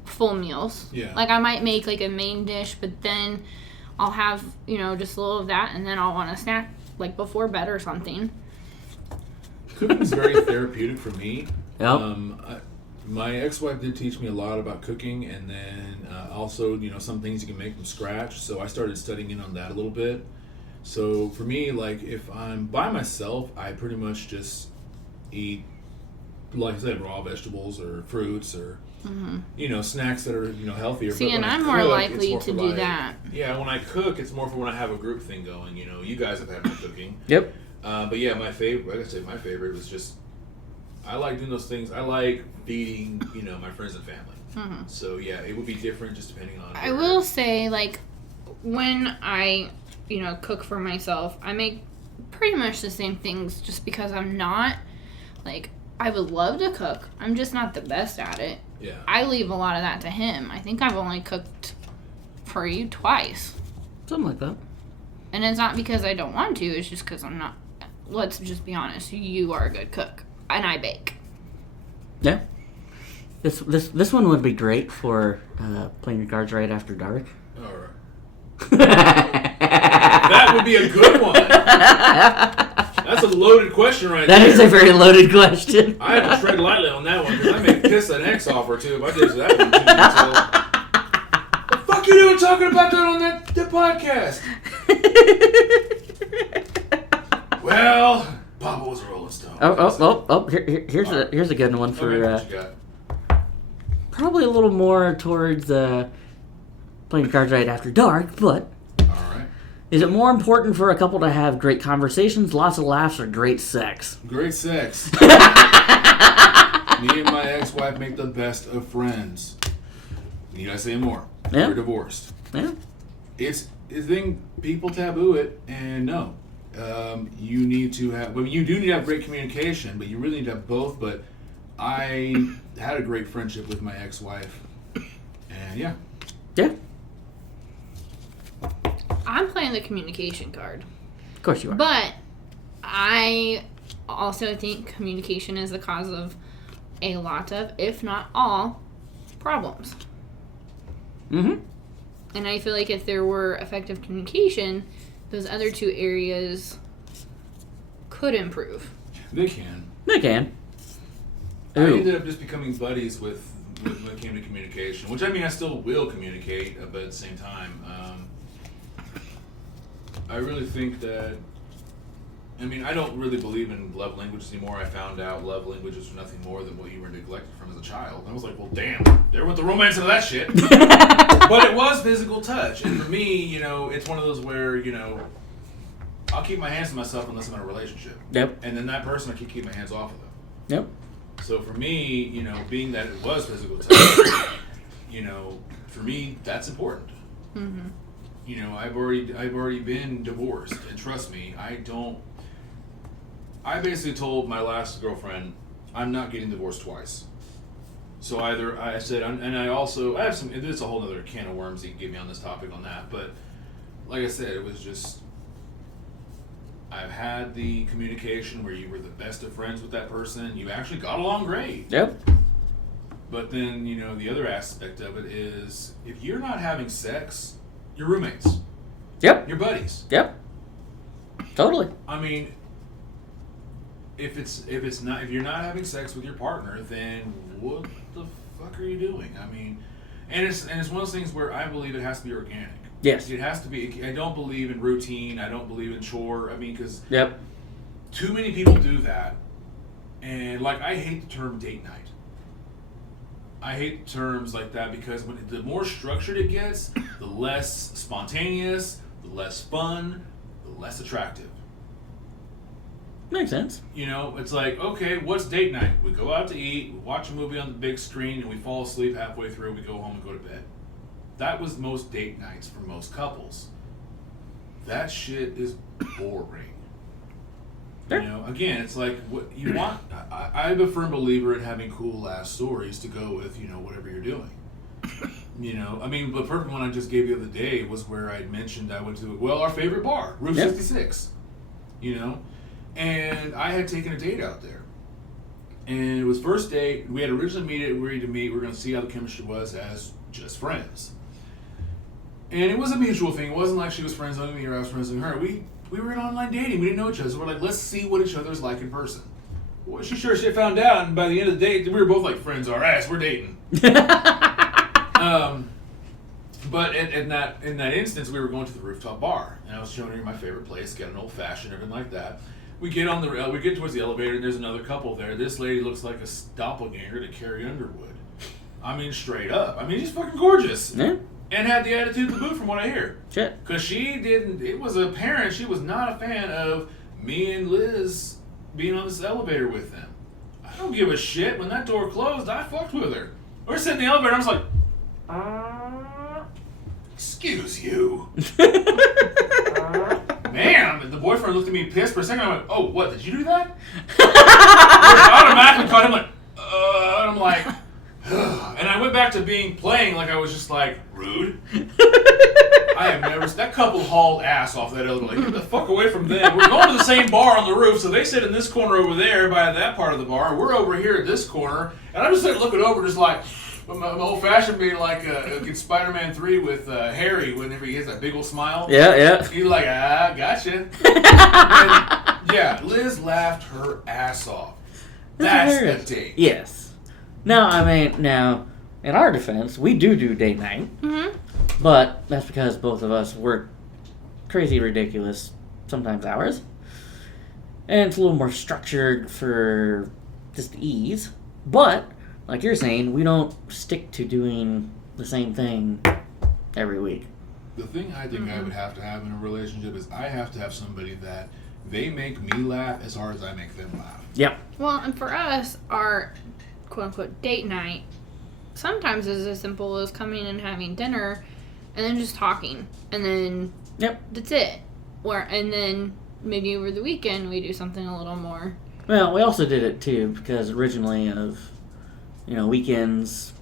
full meals. Yeah. Like, I might make, like, a main dish, but then I'll have, just a little of that, and then I'll want to snack, like, before bed or something. Cooking is very therapeutic for me. Yep. My ex-wife did teach me a lot about cooking, and then also, some things you can make from scratch. So I started studying in on that a little bit. So for me, like if I'm by myself, I pretty much just eat, like I said, raw vegetables or fruits or snacks that are healthier. See, But when and I I'm more cook, likely it's to for do like- that. Yeah, when I cook, it's more for when I have a group thing going. You guys have had my cooking. Yep. But yeah, my favorite, like I said, my favorite was just, I like doing those things. I like feeding, my friends and family. So yeah, it would be different just depending on. I will say, like, when I, cook for myself, I make pretty much the same things just because I'm not, like, I would love to cook. I'm just not the best at it. Yeah. I leave a lot of that to him. I think I've only cooked for you twice. Something like that. And it's not because I don't want to, it's just because I'm not. Let's just be honest. You are a good cook. And I bake. Yeah. This one would be great for playing your cards right after dark. All right. That would be a good one. That's a loaded question right there. That is a very loaded question. I had to tread lightly on that one because I may piss an ex off or two if I did that one too. So. The fuck you doing talking about that on the podcast? Well, was a Rolling Stone. Here's a good one for Okay, what you got? probably a little more towards playing cards right after dark, but All right. is it more important for a couple to have great conversations, lots of laughs, or great sex? Great sex. Me and my ex-wife make the best of friends. Need I say more? Yeah. We're divorced. Yeah. It's a thing. People taboo it, and no. You need to have. Well, you do need to have great communication, but you really need to have both. But I had a great friendship with my ex-wife, and yeah. Yeah. I'm playing the communication card. Of course you are. But I also think communication is the cause of a lot of, if not all, problems. Mm-hmm. And I feel like if there were effective communication, those other two areas could improve. They can. They can. I Ooh. ended up just becoming buddies with when it came to communication, which I mean I still will communicate, but at the same time, I really think that. I mean, I don't really believe in love languages anymore. I found out love languages were nothing more than what you were neglected from as a child. And I was like, well, damn, there went the romance into that shit. But it was physical touch. And for me, you know, it's one of those where, you know, I'll keep my hands to myself unless I'm in a relationship. Yep. And then that person, I can keep my hands off of them. Yep. So for me, you know, being that it was physical touch, you know, for me, that's important. Mm-hmm. You know, I've already been divorced, and trust me, I basically told my last girlfriend, I'm not getting divorced twice. So either I said, and I have some. It's a whole other can of worms you can give me on this topic on that, but like I said, it was just. I've had the communication where you were the best of friends with that person. You actually got along great. Yep. But then, you know, the other aspect of it is if you're not having sex, you're roommates. Yep. You're buddies. Yep. Totally. I mean, if you're not having sex with your partner, then what the fuck are you doing? I mean, and it's one of those things where I believe it has to be organic. Yes. It has to be. I don't believe in routine. I don't believe in chore. I mean, because Yep. too many people do that, and like I hate the term date night. I hate terms like that because the more structured it gets, the less spontaneous, the less fun, the less attractive. Makes sense. You know, it's like, okay, what's date night? We go out to eat, we watch a movie on the big screen, and we fall asleep halfway through, we go home and go to bed. That was most date nights for most couples. That shit is boring. Sure. You know, again, it's like what you want. I'm a firm believer in having cool ass stories to go with, you know, whatever you're doing. You know, I mean, the perfect one I just gave the other day was where I mentioned I went to, our favorite bar, Route 66. You know, and I had taken a date out there. And it was first date. We had originally agreed to meet. We were going to see how the chemistry was as just friends. And it was a mutual thing. It wasn't like she was friends with me or I was friends with her. We were in online dating. We didn't know each other. So we're like, let's see what each other's like in person. Well, she sure shit found out. And by the end of the date, we were both like, friends our ass. We're dating. But in that instance, we were going to the rooftop bar. And I was showing her my favorite place, get an old fashioned, everything like that. We get towards the elevator, and there's another couple there. This lady looks like a doppelganger to Carrie Underwood. I mean, straight up. I mean, she's fucking gorgeous. Yeah. And had the attitude of the boot from what I hear. Shit. Because it was apparent she was not a fan of me and Liz being on this elevator with them. I don't give a shit. When that door closed, I fucked with her. We're sitting in the elevator, and I was like, excuse you. Man, the boyfriend looked at me pissed for a second. I went, oh, what, did you do that? I automatically caught him like, and I'm like, and I went back to playing like I was just like, rude. I have never, that couple hauled ass off that elevator. Like, get the fuck away from them. We're going to the same bar on the roof, so they sit in this corner over there by that part of the bar. We're over here at this corner, and I'm just like looking over just like, my old fashioned being like in Spider-Man 3 with Harry whenever he has that big old smile. Yeah. He's like, gotcha. And, yeah, Liz laughed her ass off. That's a date. Yes. Now, I mean, in our defense, we do date night. Mm-hmm. But that's because both of us work crazy, ridiculous, sometimes hours. and it's a little more structured for just ease. But like you're saying, we don't stick to doing the same thing every week. The thing I think I would have to have in a relationship is I have to have somebody that they make me laugh as hard as I make them laugh. Yep. Well, and for us, our quote-unquote date night sometimes is as simple as coming and having dinner and then just talking. And then Yep. that's it. And then maybe over the weekend we do something a little more. Well, we also did it too because originally of, weekends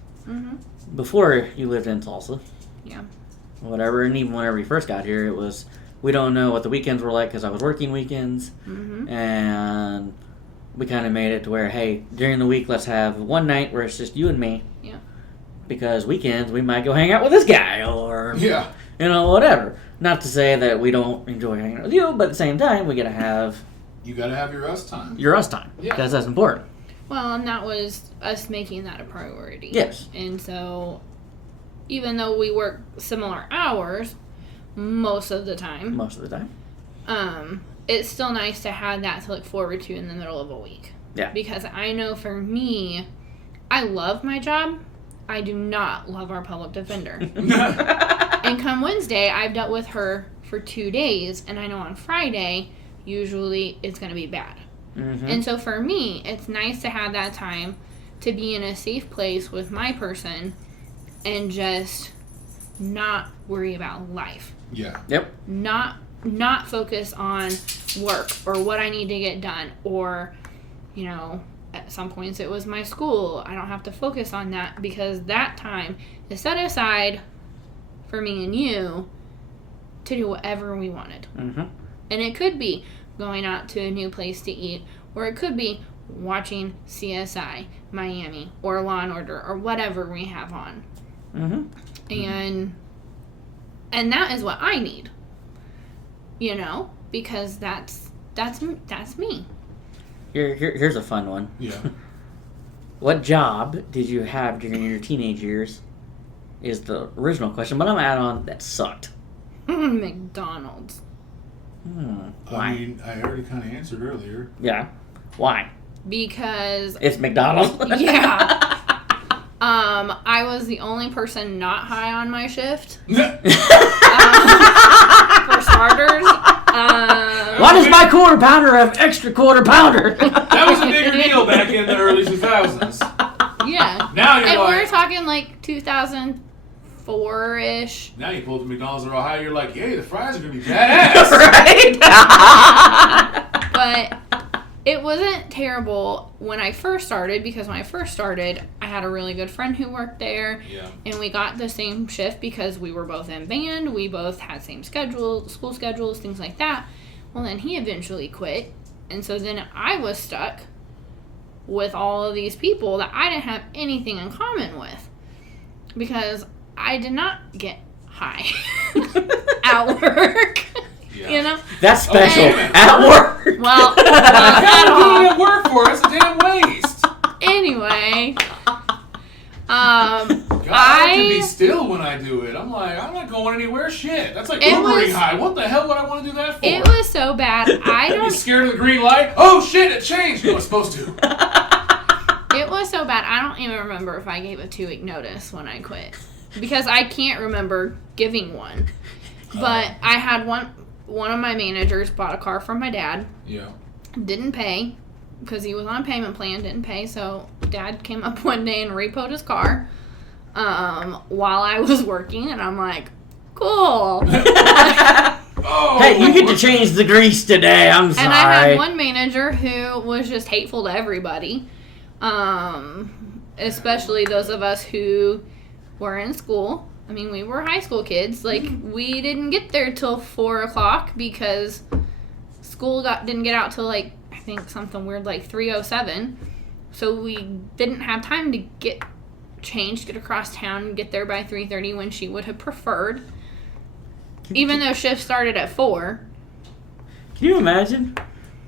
before you lived in Tulsa. Yeah. Whatever, and even whenever you first got here, it was, we don't know what the weekends were like because I was working weekends, and we kind of made it to where, hey, during the week, let's have one night where it's just you and me. Yeah. Because weekends, we might go hang out with this guy, or, Yeah. Whatever. Not to say that we don't enjoy hanging out with you, but at the same time, we got to have You gotta have your us time. your us time, Yeah. because that's important. Well, and that was us making that a priority. Yes. And so, even though we work similar hours most of the time, Most of the time. it's still nice to have that to look forward to in the middle of a week. Yeah. Because I know for me, I love my job. I do not love our public defender. And come Wednesday, I've dealt with her for 2 days, and I know on Friday, usually it's going to be bad. And so for me, it's nice to have that time to be in a safe place with my person and just not worry about life. Yeah. Yep. Not focus on work or what I need to get done, or at some points it was my school. I don't have to focus on that because that time is set aside for me and you to do whatever we wanted. And it could be going out to a new place to eat, or it could be watching CSI Miami or Law and Order or whatever we have on. And that is what I need. Because that's me. Here's a fun one. Yeah. What job did you have during your teenage years? Is the original question, but I'm gonna add on that sucked. McDonald's. Why? I mean, I already kind of answered earlier. Yeah. Why? Because It's McDonald's. yeah. I was the only person not high on my shift. For starters. Why does my quarter pounder have extra quarter pounder? That was a bigger deal back in the early 2000s. Yeah. Now you're And like, we're talking like 2004-ish. now you pull the McDonald's are all high, you're like, hey, the fries are gonna be badass. Right? But it wasn't terrible when I first started, because when I first started, I had a really good friend who worked there. Yeah. And we got the same shift because we were both in band. We both had same schedule, school schedules, things like that. Well, then he eventually quit. And so then I was stuck with all of these people that I didn't have anything in common with. Because I did not get high at work. Yeah. That's special. And- At work. Well, How do you at work for? It's a damn waste. anyway, God, I can be still when I do it. I'm like, I'm not going anywhere. Shit. That's like It Ubering was- high. What the hell would I want to do that for? it was so bad. I You don't. scared of the green light? Oh shit, it changed. No, it's supposed to. It was so bad. I don't even remember if I gave a 2-week notice when I quit, because I can't remember giving one. But I had one of my managers bought a car from my dad. Yeah. Didn't pay because he was on a payment plan. Didn't pay, so Dad came up one day and repoed his car while I was working, and I'm like, cool. Oh. Hey, you get to change the grease today. I'm sorry. And I had one manager who was just hateful to everybody, especially those of us who were in school. I mean, we were high school kids. Like, we didn't get there till 4 o'clock because school didn't get out till, like, I think something weird like 3:07. So we didn't have time to get changed, get across town, and get there by 3:30 when she would have preferred. Even though shift started at 4. Can you imagine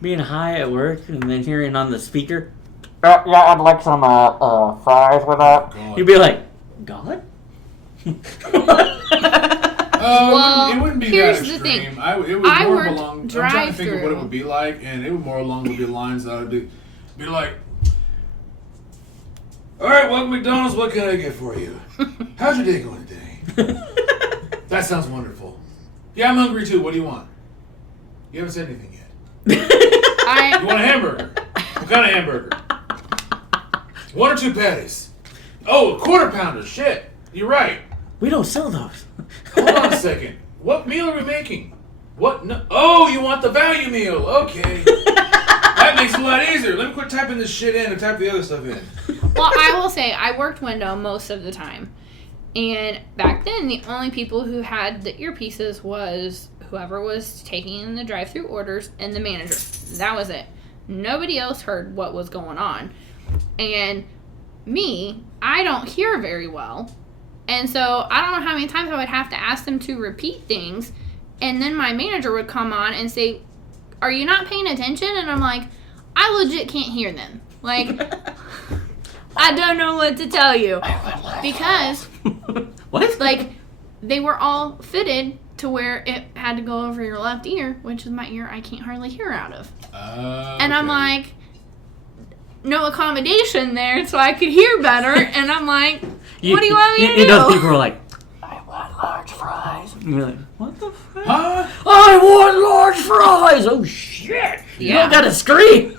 being high at work and then hearing on the speaker, yeah, I'd like some fries with that. God. You'd be like, God? It wouldn't be here's that the extreme. thing. It would I more worked along. I'm trying to think of what it drive-thru. would be like, and it would more along the lines that I would be like, "All right, welcome to McDonald's. What can I get for you? How's your day going today? That sounds wonderful. Yeah, I'm hungry too. What do you want? You haven't said anything yet. You want a hamburger? What kind of hamburger? 1 or 2 patties? Oh, a quarter pounder. Shit, you're right. We don't sell those. Hold on a second. What meal are we making? What? No. Oh, you want the value meal? Okay. That makes it a lot easier. Let me quit typing this shit in and type the other stuff in. Well, I will say I worked window most of the time, and back then the only people who had the earpieces was whoever was taking the drive-through orders and the manager. That was it. Nobody else heard what was going on, and me, I don't hear very well. And so I don't know how many times I would have to ask them to repeat things. And then my manager would come on and say, "Are you not paying attention?" And I'm like, I legit can't hear them. Like, I don't know what to tell you. Because, What? like, they were all fitted to where it had to go over your left ear, which is my ear I can't hardly hear out of. And I'm like, no accommodation there so I could hear better. And I'm like, what do you want me to do? You know, people are like, I want large fries. And you're like, what the fuck? huh? I want large fries. Oh shit! You Yeah. don't gotta scream.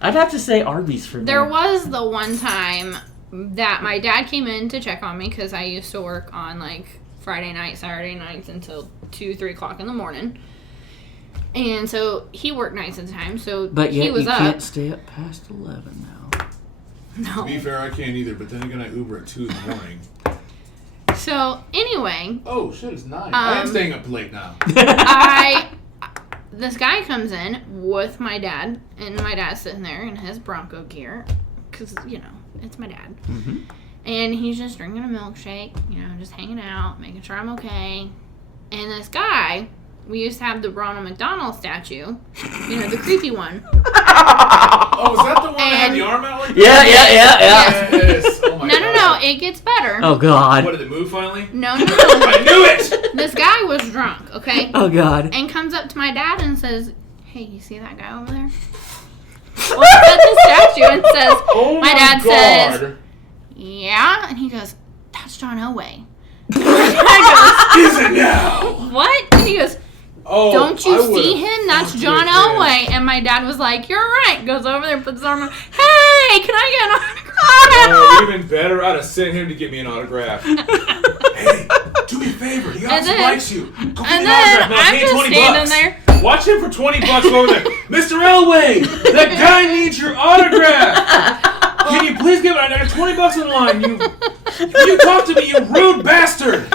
I'd have to say Arby's for me. There was the one time that my dad came in to check on me because I used to work on like Friday night, Saturday nights until 2-3 o'clock in the morning. And so he worked nights at the time, so But yet he was you up. can't stay up past 11 now. To be No. fair, I can't either, but then again, I Uber at 2 in the morning. So anyway, Oh, shit, it's 9. I am staying up late now. this guy comes in with my dad, and my dad's sitting there in his Bronco gear, because, you know, it's my dad. Mm-hmm. And he's just drinking a milkshake, you know, just hanging out, making sure I'm okay. And this guy, we used to have the Ronald McDonald statue, you know, the creepy one. Oh, was that the one that had the arm out like that? Yeah. Yes. Oh my No, God. it gets better. Oh god. What, did it move finally? No. I knew it! This guy was drunk, okay? Oh god. And comes up to my dad and says, "Hey, you see that guy over there?" Looks at the statue and says, Oh my dad God. says, "Yeah," and he goes, "That's John Elway." I Is it now? go, "What?" And he goes, Oh, "Don't I you would've see him? That's fucked John with this. Elway." And my dad was like, "You're right." Goes over there, puts his arm on. "Hey, can I get an Oh, autograph?" even better, I'd have sent him to get me an autograph. Hey, do me a favor. He also then- likes you. Go get me And an then autograph. Man, I'm pay just 20 standing bucks. there. Watch him for 20 bucks over there. Mr. Elway, that guy needs your autograph. Can you please give it? I got 20 bucks in line. You talk to me, you rude bastard.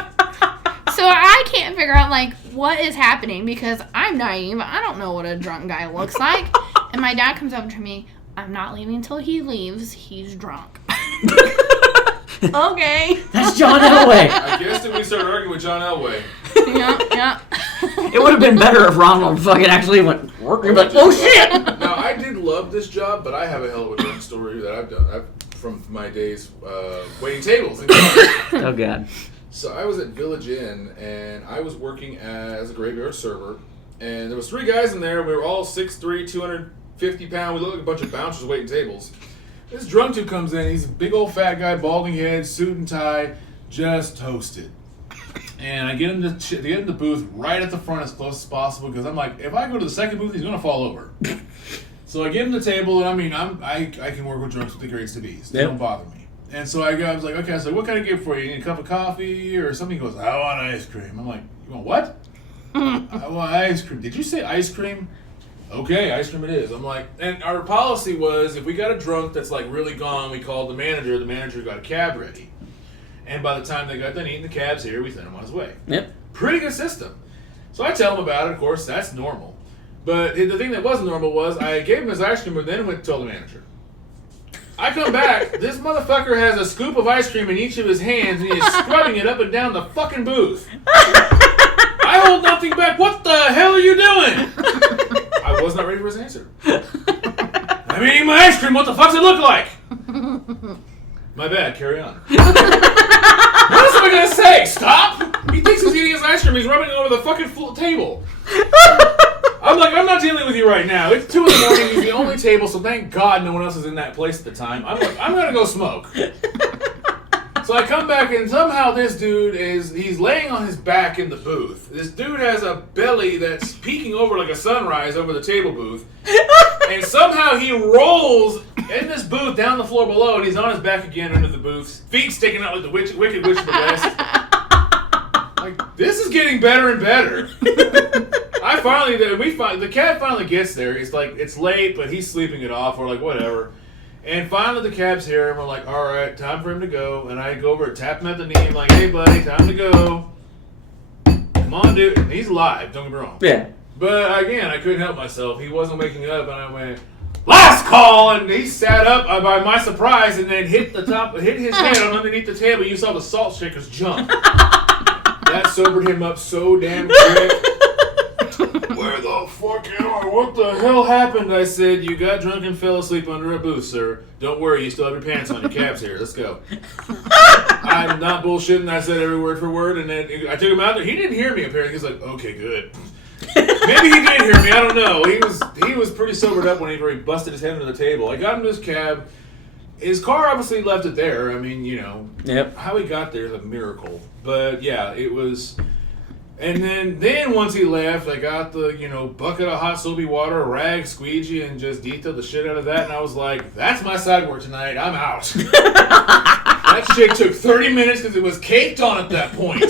So I can't figure out, like, what is happening because I'm naive. I don't know what a drunk guy looks like. And my dad comes up to me, "I'm not leaving until he leaves. He's drunk." Okay. That's John Elway. I guess that we started arguing with John Elway. Yeah. It would have been better if Ronald fucking actually went working, but oh shit! Now, I did love this job, but I have a hell of a drunk story that I've done from my days waiting tables in cars. Oh god. So I was at Village Inn, and I was working as a graveyard server, and there was 3 guys in there. We were all 6'3", 250 pounds. We looked like a bunch of bouncers waiting tables. This drunk dude comes in. He's a big old fat guy, balding head, suit and tie, just toasted. And I get him to get in the booth right at the front as close as possible because I'm like, if I go to the second booth, he's gonna fall over. So I get him the table, and I mean, I can work with drunks with the greatest of ease. They Yep. don't bother me. And so I was like, okay, so what can I get for you? You need a cup of coffee or something? He goes, I want ice cream. I'm like, you want what? I want ice cream. Did you say ice cream? Okay, ice cream it is. I'm like, and our policy was if we got a drunk that's like really gone, we called the manager got a cab ready. And by the time they got done eating, the cab's here, we sent him on his way. Yep. Pretty good system. So I tell him about it, of course, that's normal. But the thing that wasn't normal was I gave him his ice cream and then went to tell the manager. I come back, this motherfucker has a scoop of ice cream in each of his hands and he is scrubbing it up and down the fucking booth. I hold nothing back. What the hell are you doing? I was not ready for his answer. I'm eating my ice cream. What the fuck's it look like? My bad. Carry on. What else am I going to say? Stop? He him. He's rubbing over the fucking table. I'm like, I'm not dealing with you right now. It's 2 in the morning. He's the only table, so thank God no one else is in that place at the time. I'm like, I'm gonna go smoke. So I come back and somehow this dude he's laying on his back in the booth. This dude has a belly that's peeking over like a sunrise over the table booth. And somehow he rolls in this booth down the floor below, and he's on his back again under the booth, feet sticking out like the Wicked Witch of the West. Like, this is getting better and better. The cab finally gets there. It's like, it's late, but he's sleeping it off. We're like, whatever. And finally the cab's here, and we're like, all right, time for him to go. And I go over and tap him at the knee. I'm like, hey, buddy, time to go. Come on, dude. And he's alive, don't get me wrong. Yeah. But again, I couldn't help myself. He wasn't waking up, and I went, last call! And he sat up by my surprise and then hit his head on underneath the table. You saw the salt shakers jump. That sobered him up so damn quick. Where the fuck am I? What the hell happened? I said, you got drunk and fell asleep under a booth, sir. Don't worry, you still have your pants on. Your cab's here. Let's go. I'm not bullshitting. I said every word for word, and then I took him out there. He didn't hear me, apparently. He's like, okay, good. Maybe he did hear me. I don't know. He was pretty sobered up when he busted his head under the table. I got him to his cab. His car obviously left it there. I mean, Yep. how he got there is a miracle. But yeah, it was. And then once he left, I got the bucket of hot soapy water, a rag, squeegee, and just detailed the shit out of that. And I was like, that's my side work tonight. I'm out. That shit took 30 minutes because it was caked on at that point.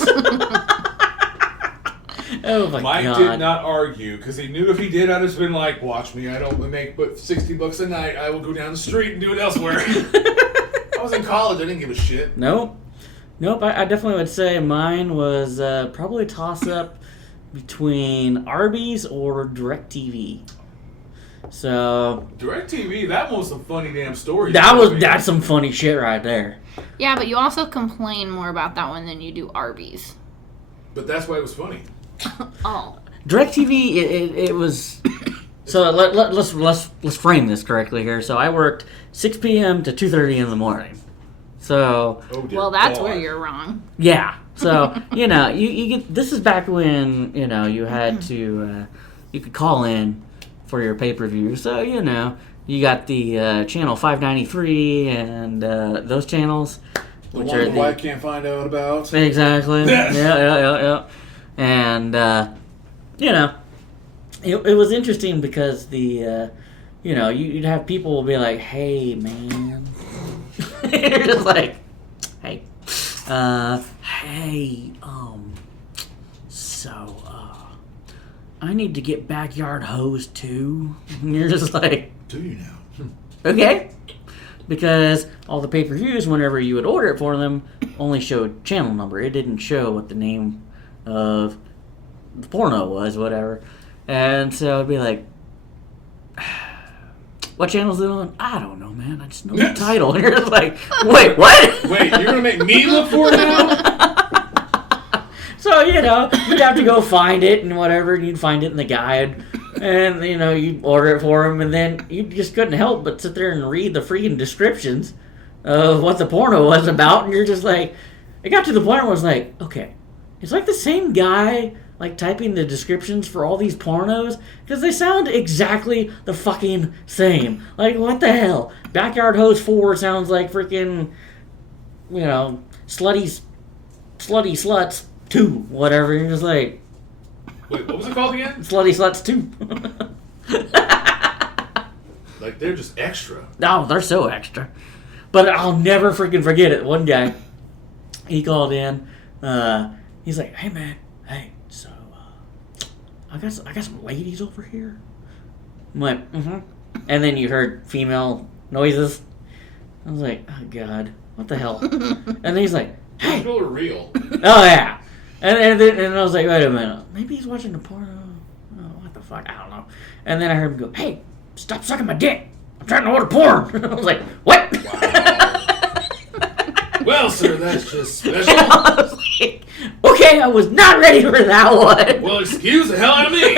Oh my Mike God. did not argue because he knew if he did, I'd have been like, watch me. I don't make but $60 a night. I will go down the street and do it elsewhere. I was in college. I didn't give a shit. Nope. I definitely would say mine was probably a toss-up between Arby's or DirecTV. So DirecTV, that was some funny damn stories. that's some funny shit right there. Yeah, but you also complain more about that one than you do Arby's. But that's why it was funny. Oh. DirecTV, it was. So let's frame this correctly here. So I worked 6 p.m. to 2:30 in the morning. So Oh dear Well, that's God. where you're wrong. yeah. So you get this is back when you had to you could call in for your pay-per-view. So you got the channel 593 and those channels, The which one are the wife can't find out about. exactly yeah. And it was interesting because the you'd have people be like, hey man. You're just like, hey, so, I need to get backyard hose too. And you're just like, Do you now? okay. Because all the pay-per-views, whenever you would order it for them, only showed channel number. It didn't show what the name of the porno was, whatever. And so I'd be like, what channel is it on? I don't know, man. I just know the title. And you're just like, wait, what? Wait, you're gonna make me look for it now? So, you'd have to go find it and whatever, and you'd find it in the guide. And, you'd order it for them, and then you just couldn't help but sit there and read the freaking descriptions of what the porno was about. And you're just like, it got to the point where I was like, okay, it's like the same guy like typing the descriptions for all these pornos because they sound exactly the fucking same. Like, what the hell? Backyard Hose 4 sounds like freaking, Slutty Sluts 2, whatever. You're just like, Wait, what was it called again? Slutty Sluts 2. Like, they're just extra. No, they're so extra. But I'll never freaking forget it. One guy, he called in. He's like, hey, man. Hey, so, I got some ladies over here. I'm like, mm-hmm. And then you heard female noises. I was like, oh, God. What the hell? And then he's like, hey. Digital or real? Oh, yeah. And I was like, wait a minute. Maybe he's watching the porno. Oh, what the fuck? I don't know. And then I heard him go, hey, stop sucking my dick. I'm trying to order porn. I was like, what? Wow. Well, sir, that's just special. I was like, okay, I was not ready for that one. Well, excuse the hell out of me.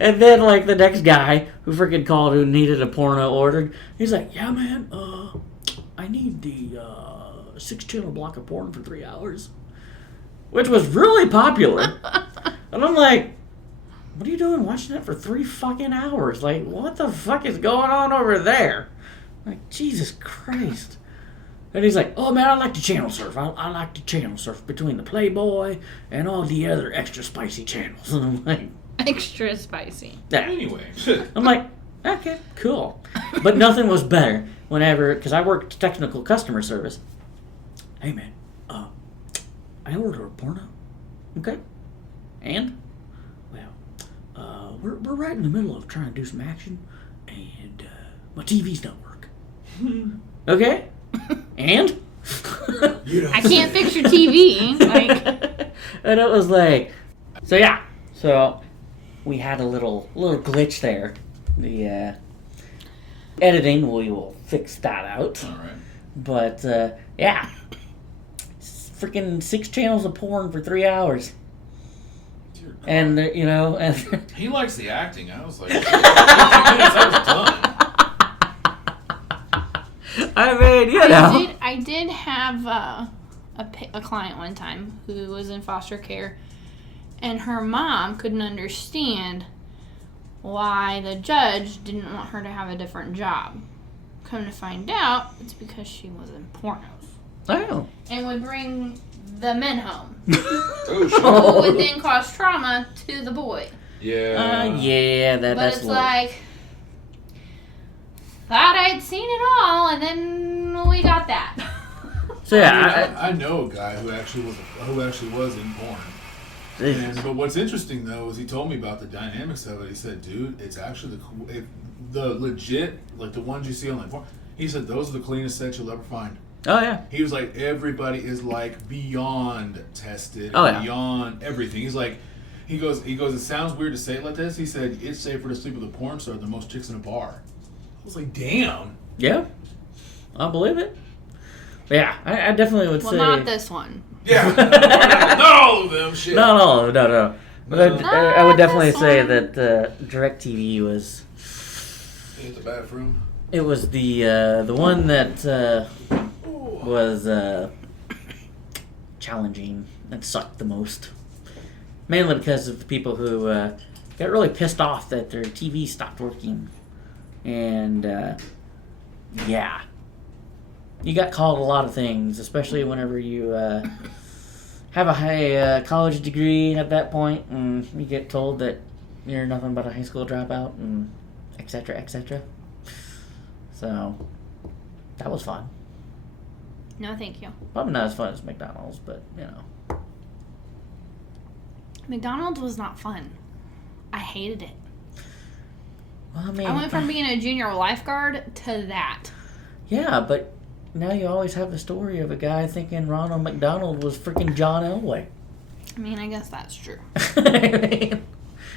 And then, like, the next guy who freaking called who needed a porno ordered, he's like, yeah, man, I need the 6-channel block of porn for 3 hours. which was really popular. And I'm like, what are you doing watching it for 3 fucking hours? Like, what the fuck is going on over there? Like, Jesus Christ. And he's like, oh man, I like to channel surf. I like to channel surf between the Playboy and all the other extra spicy channels. And I'm like, Extra spicy. yeah. Anyway. I'm like, okay, cool. But nothing was better whenever, because I worked technical customer service. Hey man, I ordered a porno. Okay? And? Well, we're right in the middle of trying to do some action, and my TVs don't work. Okay? And? I can't fix your TV. Like, And it was like, so yeah. So we had a little glitch there. The editing, we will fix that out. All right. But yeah, freaking 6 channels of porn for 3 hours, Dear God. and you know, and He likes the acting. I was like, 15 minutes, I was done. I mean, you know, I did have a client one time who was in foster care, and her mom couldn't understand why the judge didn't want her to have a different job. Come to find out, it's because she was in pornos oh, and would bring the men home, Oh, shit. who would then cause trauma to the boy. Yeah. yeah, But that's it's a little- like, thought I'd seen it all, and then we got that. So yeah, I know a guy who actually was in porn. But what's interesting though is he told me about the dynamics of it. He said, "Dude, it's actually the legit, like the ones you see on like porn." He said those are the cleanest sets you'll ever find. oh yeah, He was like, everybody is like beyond tested, Oh, yeah. beyond everything. He's like, he goes. It sounds weird to say it like this. He said it's safer to sleep with a porn star than most chicks in a bar. I was like, damn. yeah, I believe it. But yeah, I definitely would Well, say not this one. Yeah, not all of them. Shit. no. But No. I would definitely This say one. that DirecTV was. Hit the bathroom. It was the one that was challenging and sucked the most. Mainly because of the people who got really pissed off that their TV stopped working. And yeah. You got called a lot of things, especially whenever you have a high college degree at that point, and you get told that you're nothing but a high school dropout, and etc., etc. So, that was fun. No, thank you. Probably not as fun as McDonald's, but, you know. McDonald's was not fun. I hated it. Well, I mean, I went from being a junior lifeguard to that. yeah, but now you always have the story of a guy thinking Ronald McDonald was freaking John Elway. I mean, I guess that's true. I mean,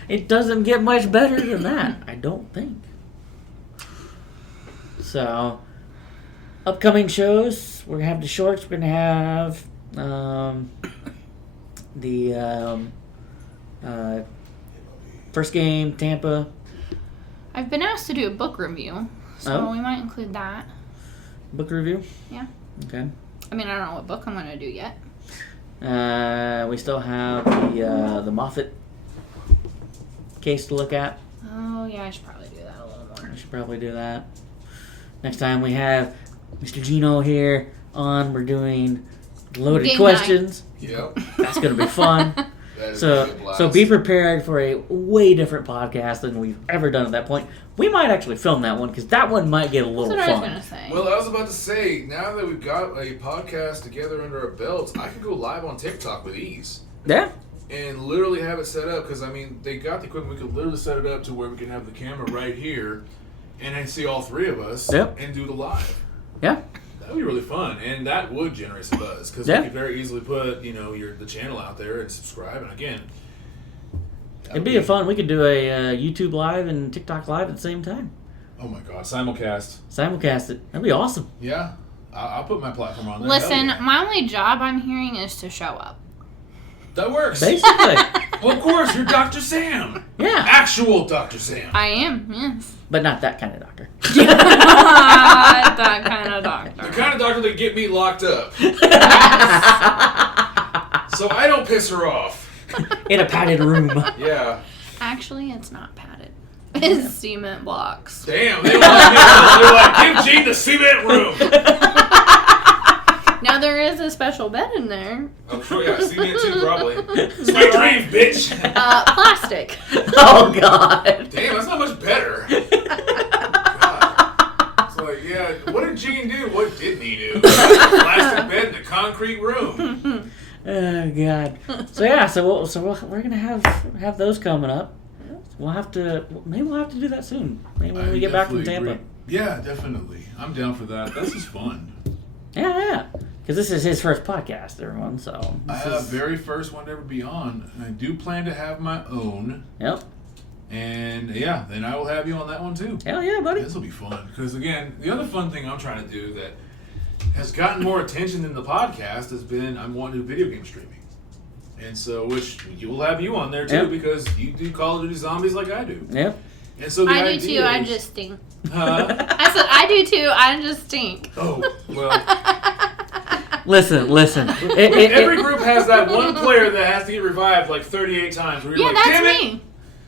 it doesn't get much better than that, I don't think. So, upcoming shows, we're going to have the shorts, we're going to have the first game, Tampa. I've been asked to do a book review, so Oh. we might include that. Book review. Yeah. Okay. I mean, I don't know what book I'm going to do yet. We still have the Moffat case to look at. Oh, yeah, I should probably do that a little more. I should probably do that. Next time we have Mr. Gino here on, we're doing loaded Game questions. Yep. That's going to be fun. That is gonna be a So blast. be prepared for a way different podcast than we've ever done at that point. We might actually film that one because that one might get a little That's what I was fun. going to say. Well, I was about to say, now that we've got a podcast together under our belts, I can go live on TikTok with ease. Yeah. And literally have it set up, because, I mean, they got the equipment. We could literally set it up to where we can have the camera right here and then see all three of us Yep. and do the live. Yeah. That would be really fun, and that would generate some buzz, because Yeah. we could very easily put, you know, the channel out there and subscribe, and again... that It'd would be a fun. We could do a YouTube live and TikTok live at the same time. Oh my god, simulcast. Simulcast it. That'd be awesome. Yeah, I'll put my platform on there. Listen, Hell yeah. my only job I'm hearing is to show up. That works. Basically. Well, of course, you're Dr. Sam. Yeah. Actual Dr. Sam. I am, yes. But not that kind of doctor. That kind of doctor. The kind of doctor that get me locked up. So I don't piss her off. In a padded room. Yeah. Actually, it's not padded. It's cement blocks. Damn, they don't like me. They're like, give Gene the cement room. Now there is a special bed in there. I'm sure, yeah, cement too, probably. It's my dream, bitch. Plastic. Oh, God. Damn, that's not much better. God. It's like, yeah, what did Gene do? What didn't he do? Plastic bed in a concrete room. Oh, God. So, yeah, we're going to have those coming up. Maybe we'll have to do that soon. Maybe when we get back from Tampa. Agree. Yeah, definitely. I'm down for that. This is fun. Yeah. Because this is his first podcast, everyone, so. I have very first one to ever be on. I do plan to have my own. Yep. And, yeah, then I will have you on that one, too. Hell yeah, buddy. This will be fun. Because, again, the other fun thing I'm trying to do that has gotten more attention than the podcast has been I'm wanting to do video game streaming. And so, which will have you on there, too, Yep. because you do Call of Duty Zombies like I do. Yep. And so the I do idea too, I is- just stink. Huh? I said, I do too, I just stink. Oh, well... Listen. Every group has that one player that has to get revived like 38 times. Where you're Yeah, like, that's damn it! me.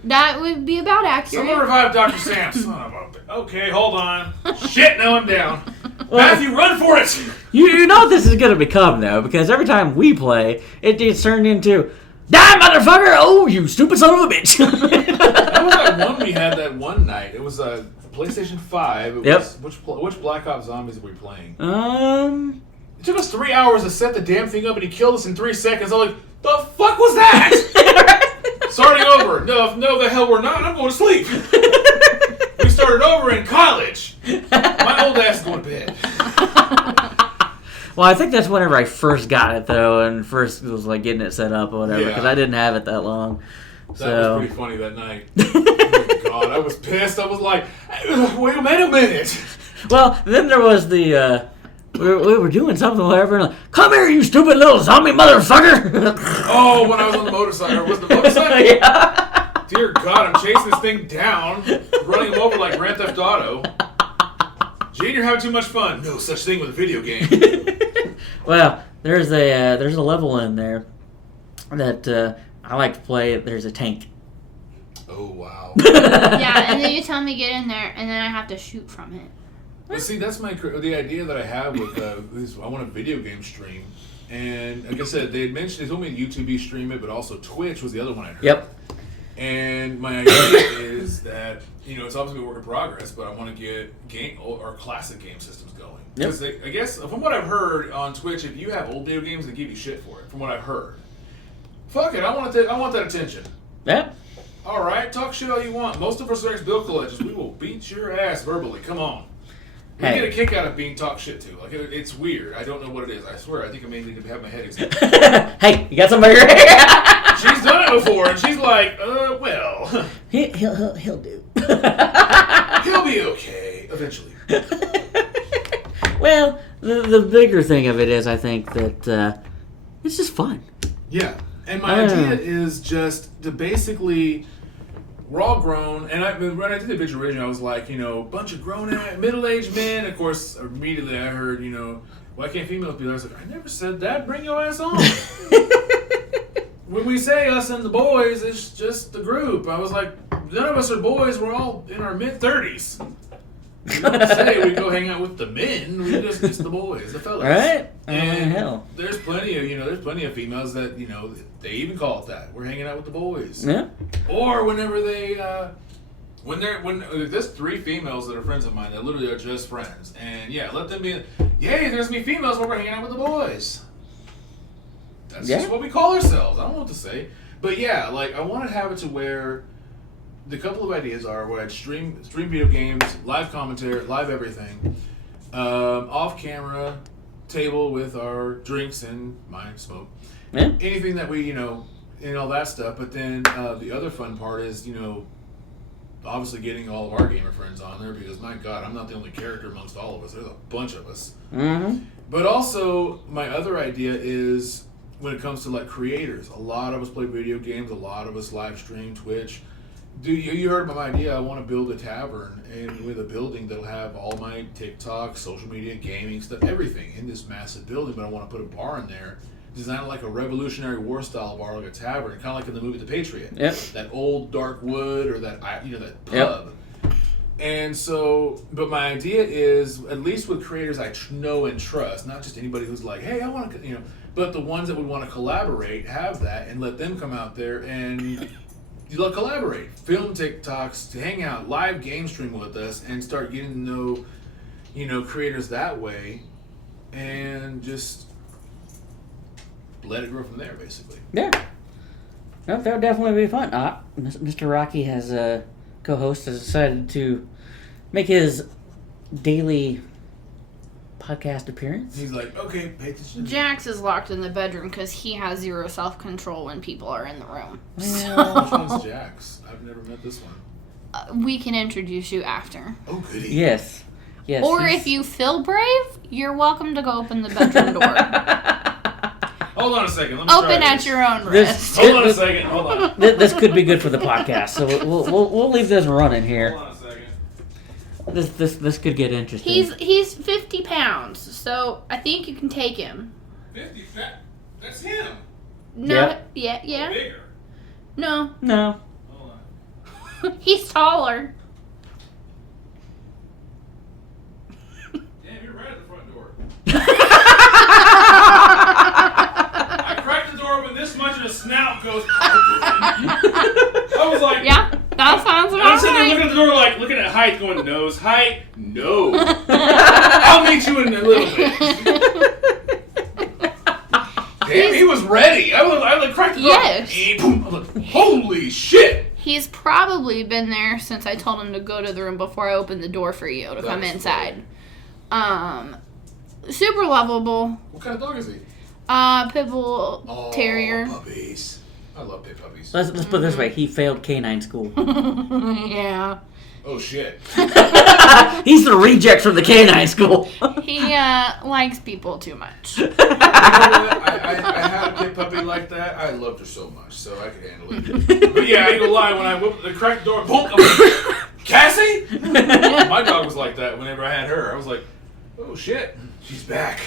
That would be about Someone accurate. revive Dr. Sam. Son of a... Okay, hold on. Shit, now I'm down. Matthew, run for it! You know what this is going to become, though, because every time we play, it gets turned into, die, motherfucker! Oh, you stupid son of a bitch! That was that one we had that one night. It was a PlayStation 5. It Yep. was, which Black Ops Zombies were we playing? It took us 3 hours to set the damn thing up, and he killed us in 3 seconds. I'm like, the fuck was that? Starting over. No, the hell we're not. I'm going to sleep. We started over in college. My old ass is going to bed. Well, I think that's whenever I first got it, though, and first was like getting it set up or whatever, Yeah. because I didn't have it that long. That was pretty funny that night. Oh my god, I was pissed. I was like, wait a minute. Well, then there was the, we were doing something, whatever, and like, come here, you stupid little zombie motherfucker! Oh, when I was on the motorcycle. Or was it the motorcycle? Yeah. Dear God, I'm chasing this thing down, running him over like Grand Theft Auto. Gene, you're having too much fun. No such thing with a video game. Well, there's a level in there that I like to play. There's a tank. Oh, wow. Yeah, and then you tell me get in there, and then I have to shoot from it. But see, that's the idea that I have with is I want a video game stream. And like I said, they told me YouTube stream it, but also Twitch was the other one I heard. Yep. And my idea is that, it's obviously a work in progress, but I want to get game or classic game systems going. Yep. Because I guess, from what I've heard on Twitch, if you have old video games, they give you shit for it, from what I've heard. Fuck it, I want that attention. Yep. Alright, talk shit all you want. Most of us are ex-bill collectors. We will beat your ass verbally. Come on. We Hey. get a kick out of being talked shit to. Like, it's weird. I don't know what it is. I swear, I think I may need to have my head examined. Hey, you got somebody here? She's done it before, and she's like, well, He'll do. he'll be okay eventually. Well, the bigger thing of it is, I think that it's just fun. Yeah, and my idea is just to basically, we're all grown, and when I did the bitch original, I was like, bunch of grown middle-aged men. Of course, immediately I heard, why can't females be there? I was like, I never said that. Bring your ass on. When we say us and the boys, it's just the group. I was like, none of us are boys. We're all in our mid-30s. We don't say we go hang out with the men. We just miss the boys, the fellas. Right? And Hell. there's plenty of females that, they even call it that. We're hanging out with the boys. Yeah. Or whenever they, there's 3 females that are friends of mine that literally are just friends. And yeah, let them be, yay, there's me females where we're hanging out with the boys. That's just what we call ourselves. I don't know what to say. But yeah, like, I want to have it to where the couple of ideas are where I'd stream video games, live commentary, live everything, off camera, table with our drinks and my smoke. Yeah. Anything that we, and all that stuff. But then the other fun part is, obviously getting all of our gamer friends on there because, my God, I'm not the only character amongst all of us. There's a bunch of us. Mm-hmm. But also, my other idea is when it comes to, like, creators. A lot of us play video games. A lot of us live stream, Twitch. You heard my idea. I want to build a tavern and with a building that'll have all my TikTok, social media, gaming stuff, everything in this massive building. But I want to put a bar in there design it like a Revolutionary War style bar, like a tavern, kind of like in the movie The Patriot. Yep. That old dark wood or that that pub. Yep. And so, but my idea is, at least with creators I know and trust, not just anybody who's like, hey, I want to, but the ones that would want to collaborate, have that, and let them come out there and collaborate, film TikToks, to hang out, live game stream with us, and start getting to know, creators that way, and just let it grow from there, basically. Yeah. Nope, that would definitely be fun. Mr. Rocky, as a co-host, has decided to make his daily podcast appearance. He's like, okay, pay attention. Jax is locked in the bedroom because he has zero self-control when people are in the room. Which one's Jax? I've never met this one. We can introduce you after. Oh, goody. Yes. Yes. Or if you feel brave, you're welcome to go open the bedroom door. Hold on a second. Let me Open try at this. your own This- risk. Hold on a second. Hold on. This could be good for the podcast, so we'll leave this running here. Hold on a second. This could get interesting. He's 50 pounds, so I think you can take him. 50 fat. That's him. No, Yep. yeah. Bigger. No, No. Hold on. he's taller. Damn, you're right at the front door. I cracked the door open this much and a snout goes. I was like, Yeah, that sounds I'm about sitting there looking right. at the door, like looking at height, going nose height. No, I'll meet you in a little bit. Damn, he was ready. I cracked the door. Yes. Boom. I'm like, holy shit. He's probably been there since I told him to go to the room before I opened the door for you to come That's inside. Super lovable. What kind of dog is he? Pit bull Oh, terrier. puppies. I love pit puppies. Let's put it this way. He failed canine school. Yeah. Oh, shit. He's the reject from the canine school. He likes people too much. You know what? I had a pit puppy like that. I loved her so much, so I could handle it. But yeah, I ain't gonna lie. When I whooped the cracked door, boom. I'm like, Cassie. My dog was like that. Whenever I had her, I was like, oh shit, she's back.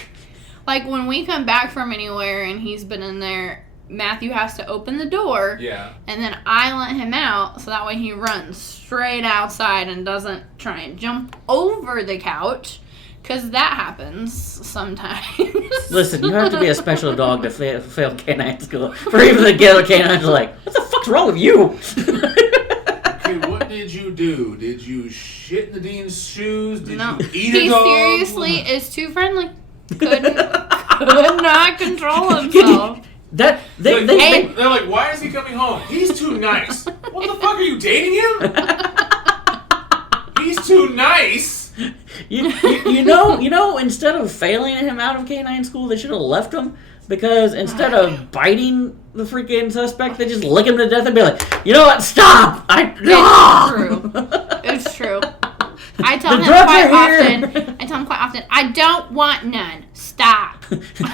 Like when we come back from anywhere and he's been in there, Matthew has to open the door. Yeah. And then I let him out so that way he runs straight outside and doesn't try and jump over the couch. Because that happens sometimes. Listen, you have to be a special dog to fail canine school. For even the other canines are like, what the fuck's wrong with you? Okay, what did you do? Did you shit in the dean's shoes? Did No. you eat He a dog? seriously is too friendly. Could not control himself. That they They're like, why is he coming home? He's too nice. What the fuck, are you dating him? He's too nice. you know, instead of failing him out of canine school, they should have left him. Because instead of biting the freaking suspect, they just lick him to death and be like, you know what, stop! It's true. It's true. I tell The him drugs quite are here. often, I don't want none. Stop.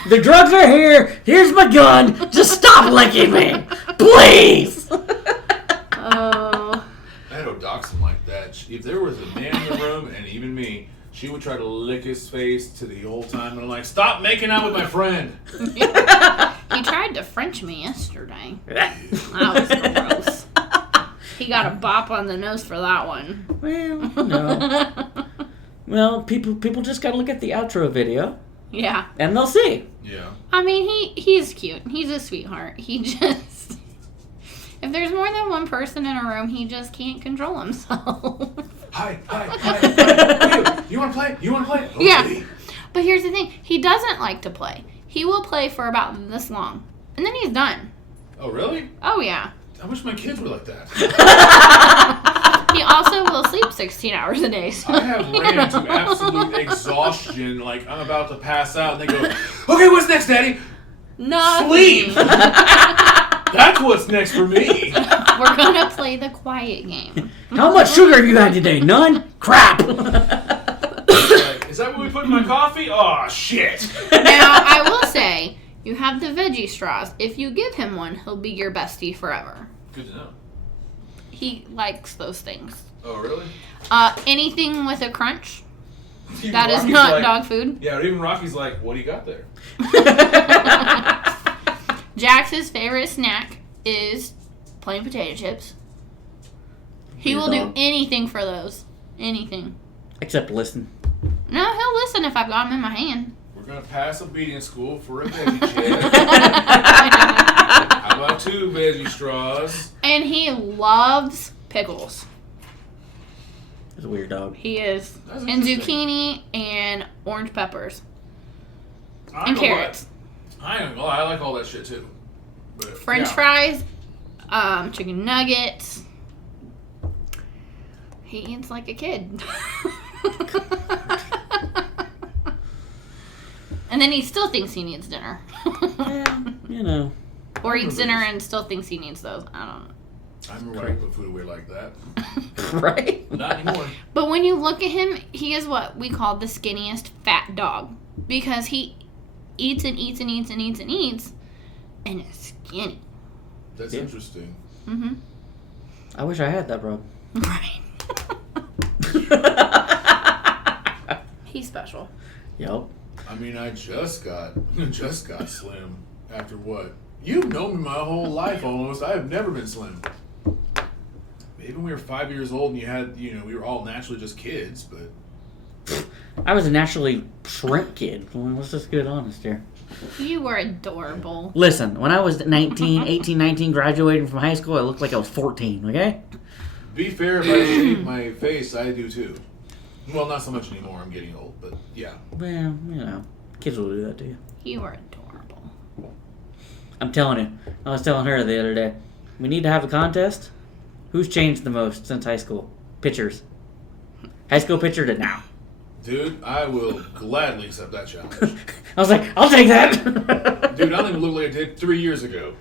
The drugs are here. Here's my gun. Just stop licking me, please. Oh. I had a dachshund like that. If there was a man in the room, and even me, she would try to lick his face to the whole time, and I'm like, stop making out with my friend. He tried to French me yesterday. That was gross. He got a bop on the nose for that one. Well, no. Well, people just gotta look at the outro video, Yeah. and they'll see. Yeah. I mean, he's cute. He's a sweetheart. He just... If there's more than one person in a room, he just can't control himself. Hi. You want to play? Okay. Yeah. But here's the thing. He doesn't like to play. He will play for about this long. And then he's done. Oh, really? Oh, yeah. I wish my kids were like that. He also will sleep 16 hours a day. So. I have ran to absolute exhaustion, like I'm about to pass out, and they go, okay, what's next, Daddy? Nothing. Sleep! That's what's next for me. We're going to play the quiet game. How much sugar have you had today? None? Crap. Like, is that what we put in my coffee? Oh, shit. Now, I will say, you have the veggie straws. If you give him one, he'll be your bestie forever. Good to know. He likes those things. Oh, really? Anything with a crunch, Even that is Rocky's not like- dog food. Yeah, even Rocky's like, what do you got there? Jax's favorite snack is plain potato chips. He Your will do dog. anything for those. Anything. Except listen. No, he'll listen if I've got him in my hand. We're gonna pass obedience school for a veggie check. How about 2 veggie straws? And he loves pickles. It's a weird dog. He is. That's And interesting. zucchini and orange peppers. I And ain't gonna lie. carrots. I ain't gonna lie, I like all that shit too. But, French yeah. fries. Chicken nuggets. He eats like a kid. And then he still thinks he needs dinner. Yeah, you know. Or eats dinner and still thinks he needs those. I don't know. I remember when I put food away like that. Right? Not anymore. But when you look at him, he is what we call the skinniest fat dog. Because he eats and eats and eats and eats and eats and is skinny. That's Yeah. interesting. Mm-hmm. I wish I had that, bro. Right. He's special. Yup. I mean, I just got slim after what? You've known me my whole life almost. I have never been slim. Maybe when we were 5 years old and we were all naturally just kids, but I was a naturally shrimp kid. Well, let's just get honest here. You were adorable. Listen, when I was 18, 19, graduating from high school, I looked like I was 14, okay? be fair, if I shave my face, I do too. Well, not so much anymore. I'm getting old, but yeah. Well, you know, kids will do that to you. You were adorable. I'm telling you. I was telling her the other day. We need to have a contest. Who's changed the most since high school? Pitchers. High school pitcher to now. Dude, I will gladly accept that challenge. I was like, I'll take that. Dude, I don't even look like I did 3 years ago.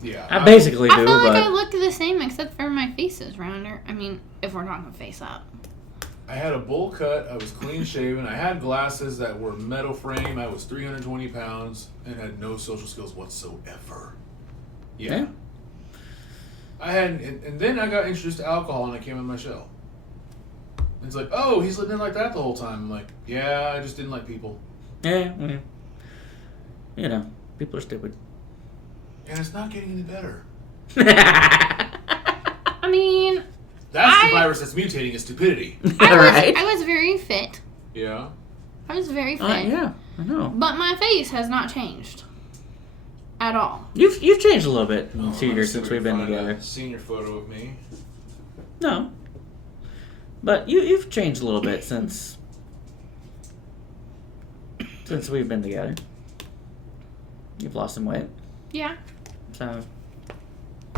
Yeah. I basically I do, feel like but I look the same except for my face is rounder. I mean, if we're talking face up. I had a bowl cut. I was clean shaven. I had glasses that were metal frame. I was 320 pounds and had no social skills whatsoever. Yeah. Yeah. I had, and then I got introduced to alcohol and I came in my shell. It's like, oh, he's living like that the whole time. I'm like, yeah, I just didn't like people. yeah, well, you know, people are stupid. And it's not getting any better. I mean, That's the virus that's mutating is stupidity. Right? I was very fit. Yeah. I was very fit. Yeah, I know. But my face has not changed. At all. You've changed a little bit in Oh, 2 years since we've been together. A senior photo of me. No. But you've changed a little bit since we've been together. You've lost some weight. Yeah. So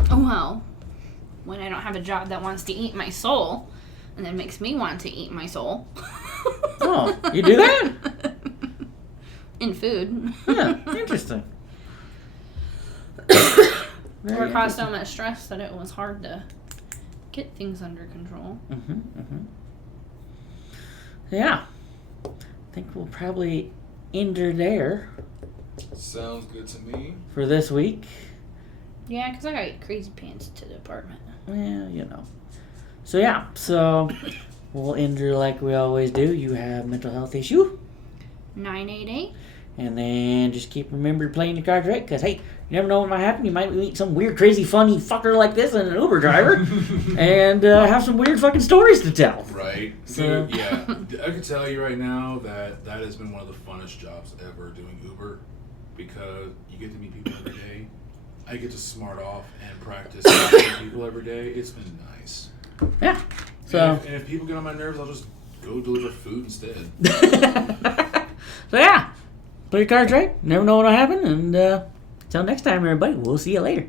Well, when I don't have a job that wants to eat my soul, and then makes me want to eat my soul. Oh, you do that? In food. Yeah, interesting. Or caused so much stress that it was hard to get things under control. Yeah. I think we'll probably end her there Sounds good to me. for this week. Yeah, because I got crazy pants to the apartment. Well, you know. So yeah, we'll end her like we always do. You have mental health issue. 988. And then just keep remembering playing your cards right, because, hey, you never know what might happen. You might meet some weird, crazy, funny fucker like this and an Uber driver and have some weird fucking stories to tell. Right. So- Dude, yeah. I can tell you right now that has been one of the funnest jobs ever, doing Uber, because you get to meet people every day. I get to smart off and practice with people every day. It's been nice. Yeah. So, And if people get on my nerves, I'll just go deliver food instead. so yeah. Play your cards right. Never know what'll happen. And until next time, everybody, we'll see you later.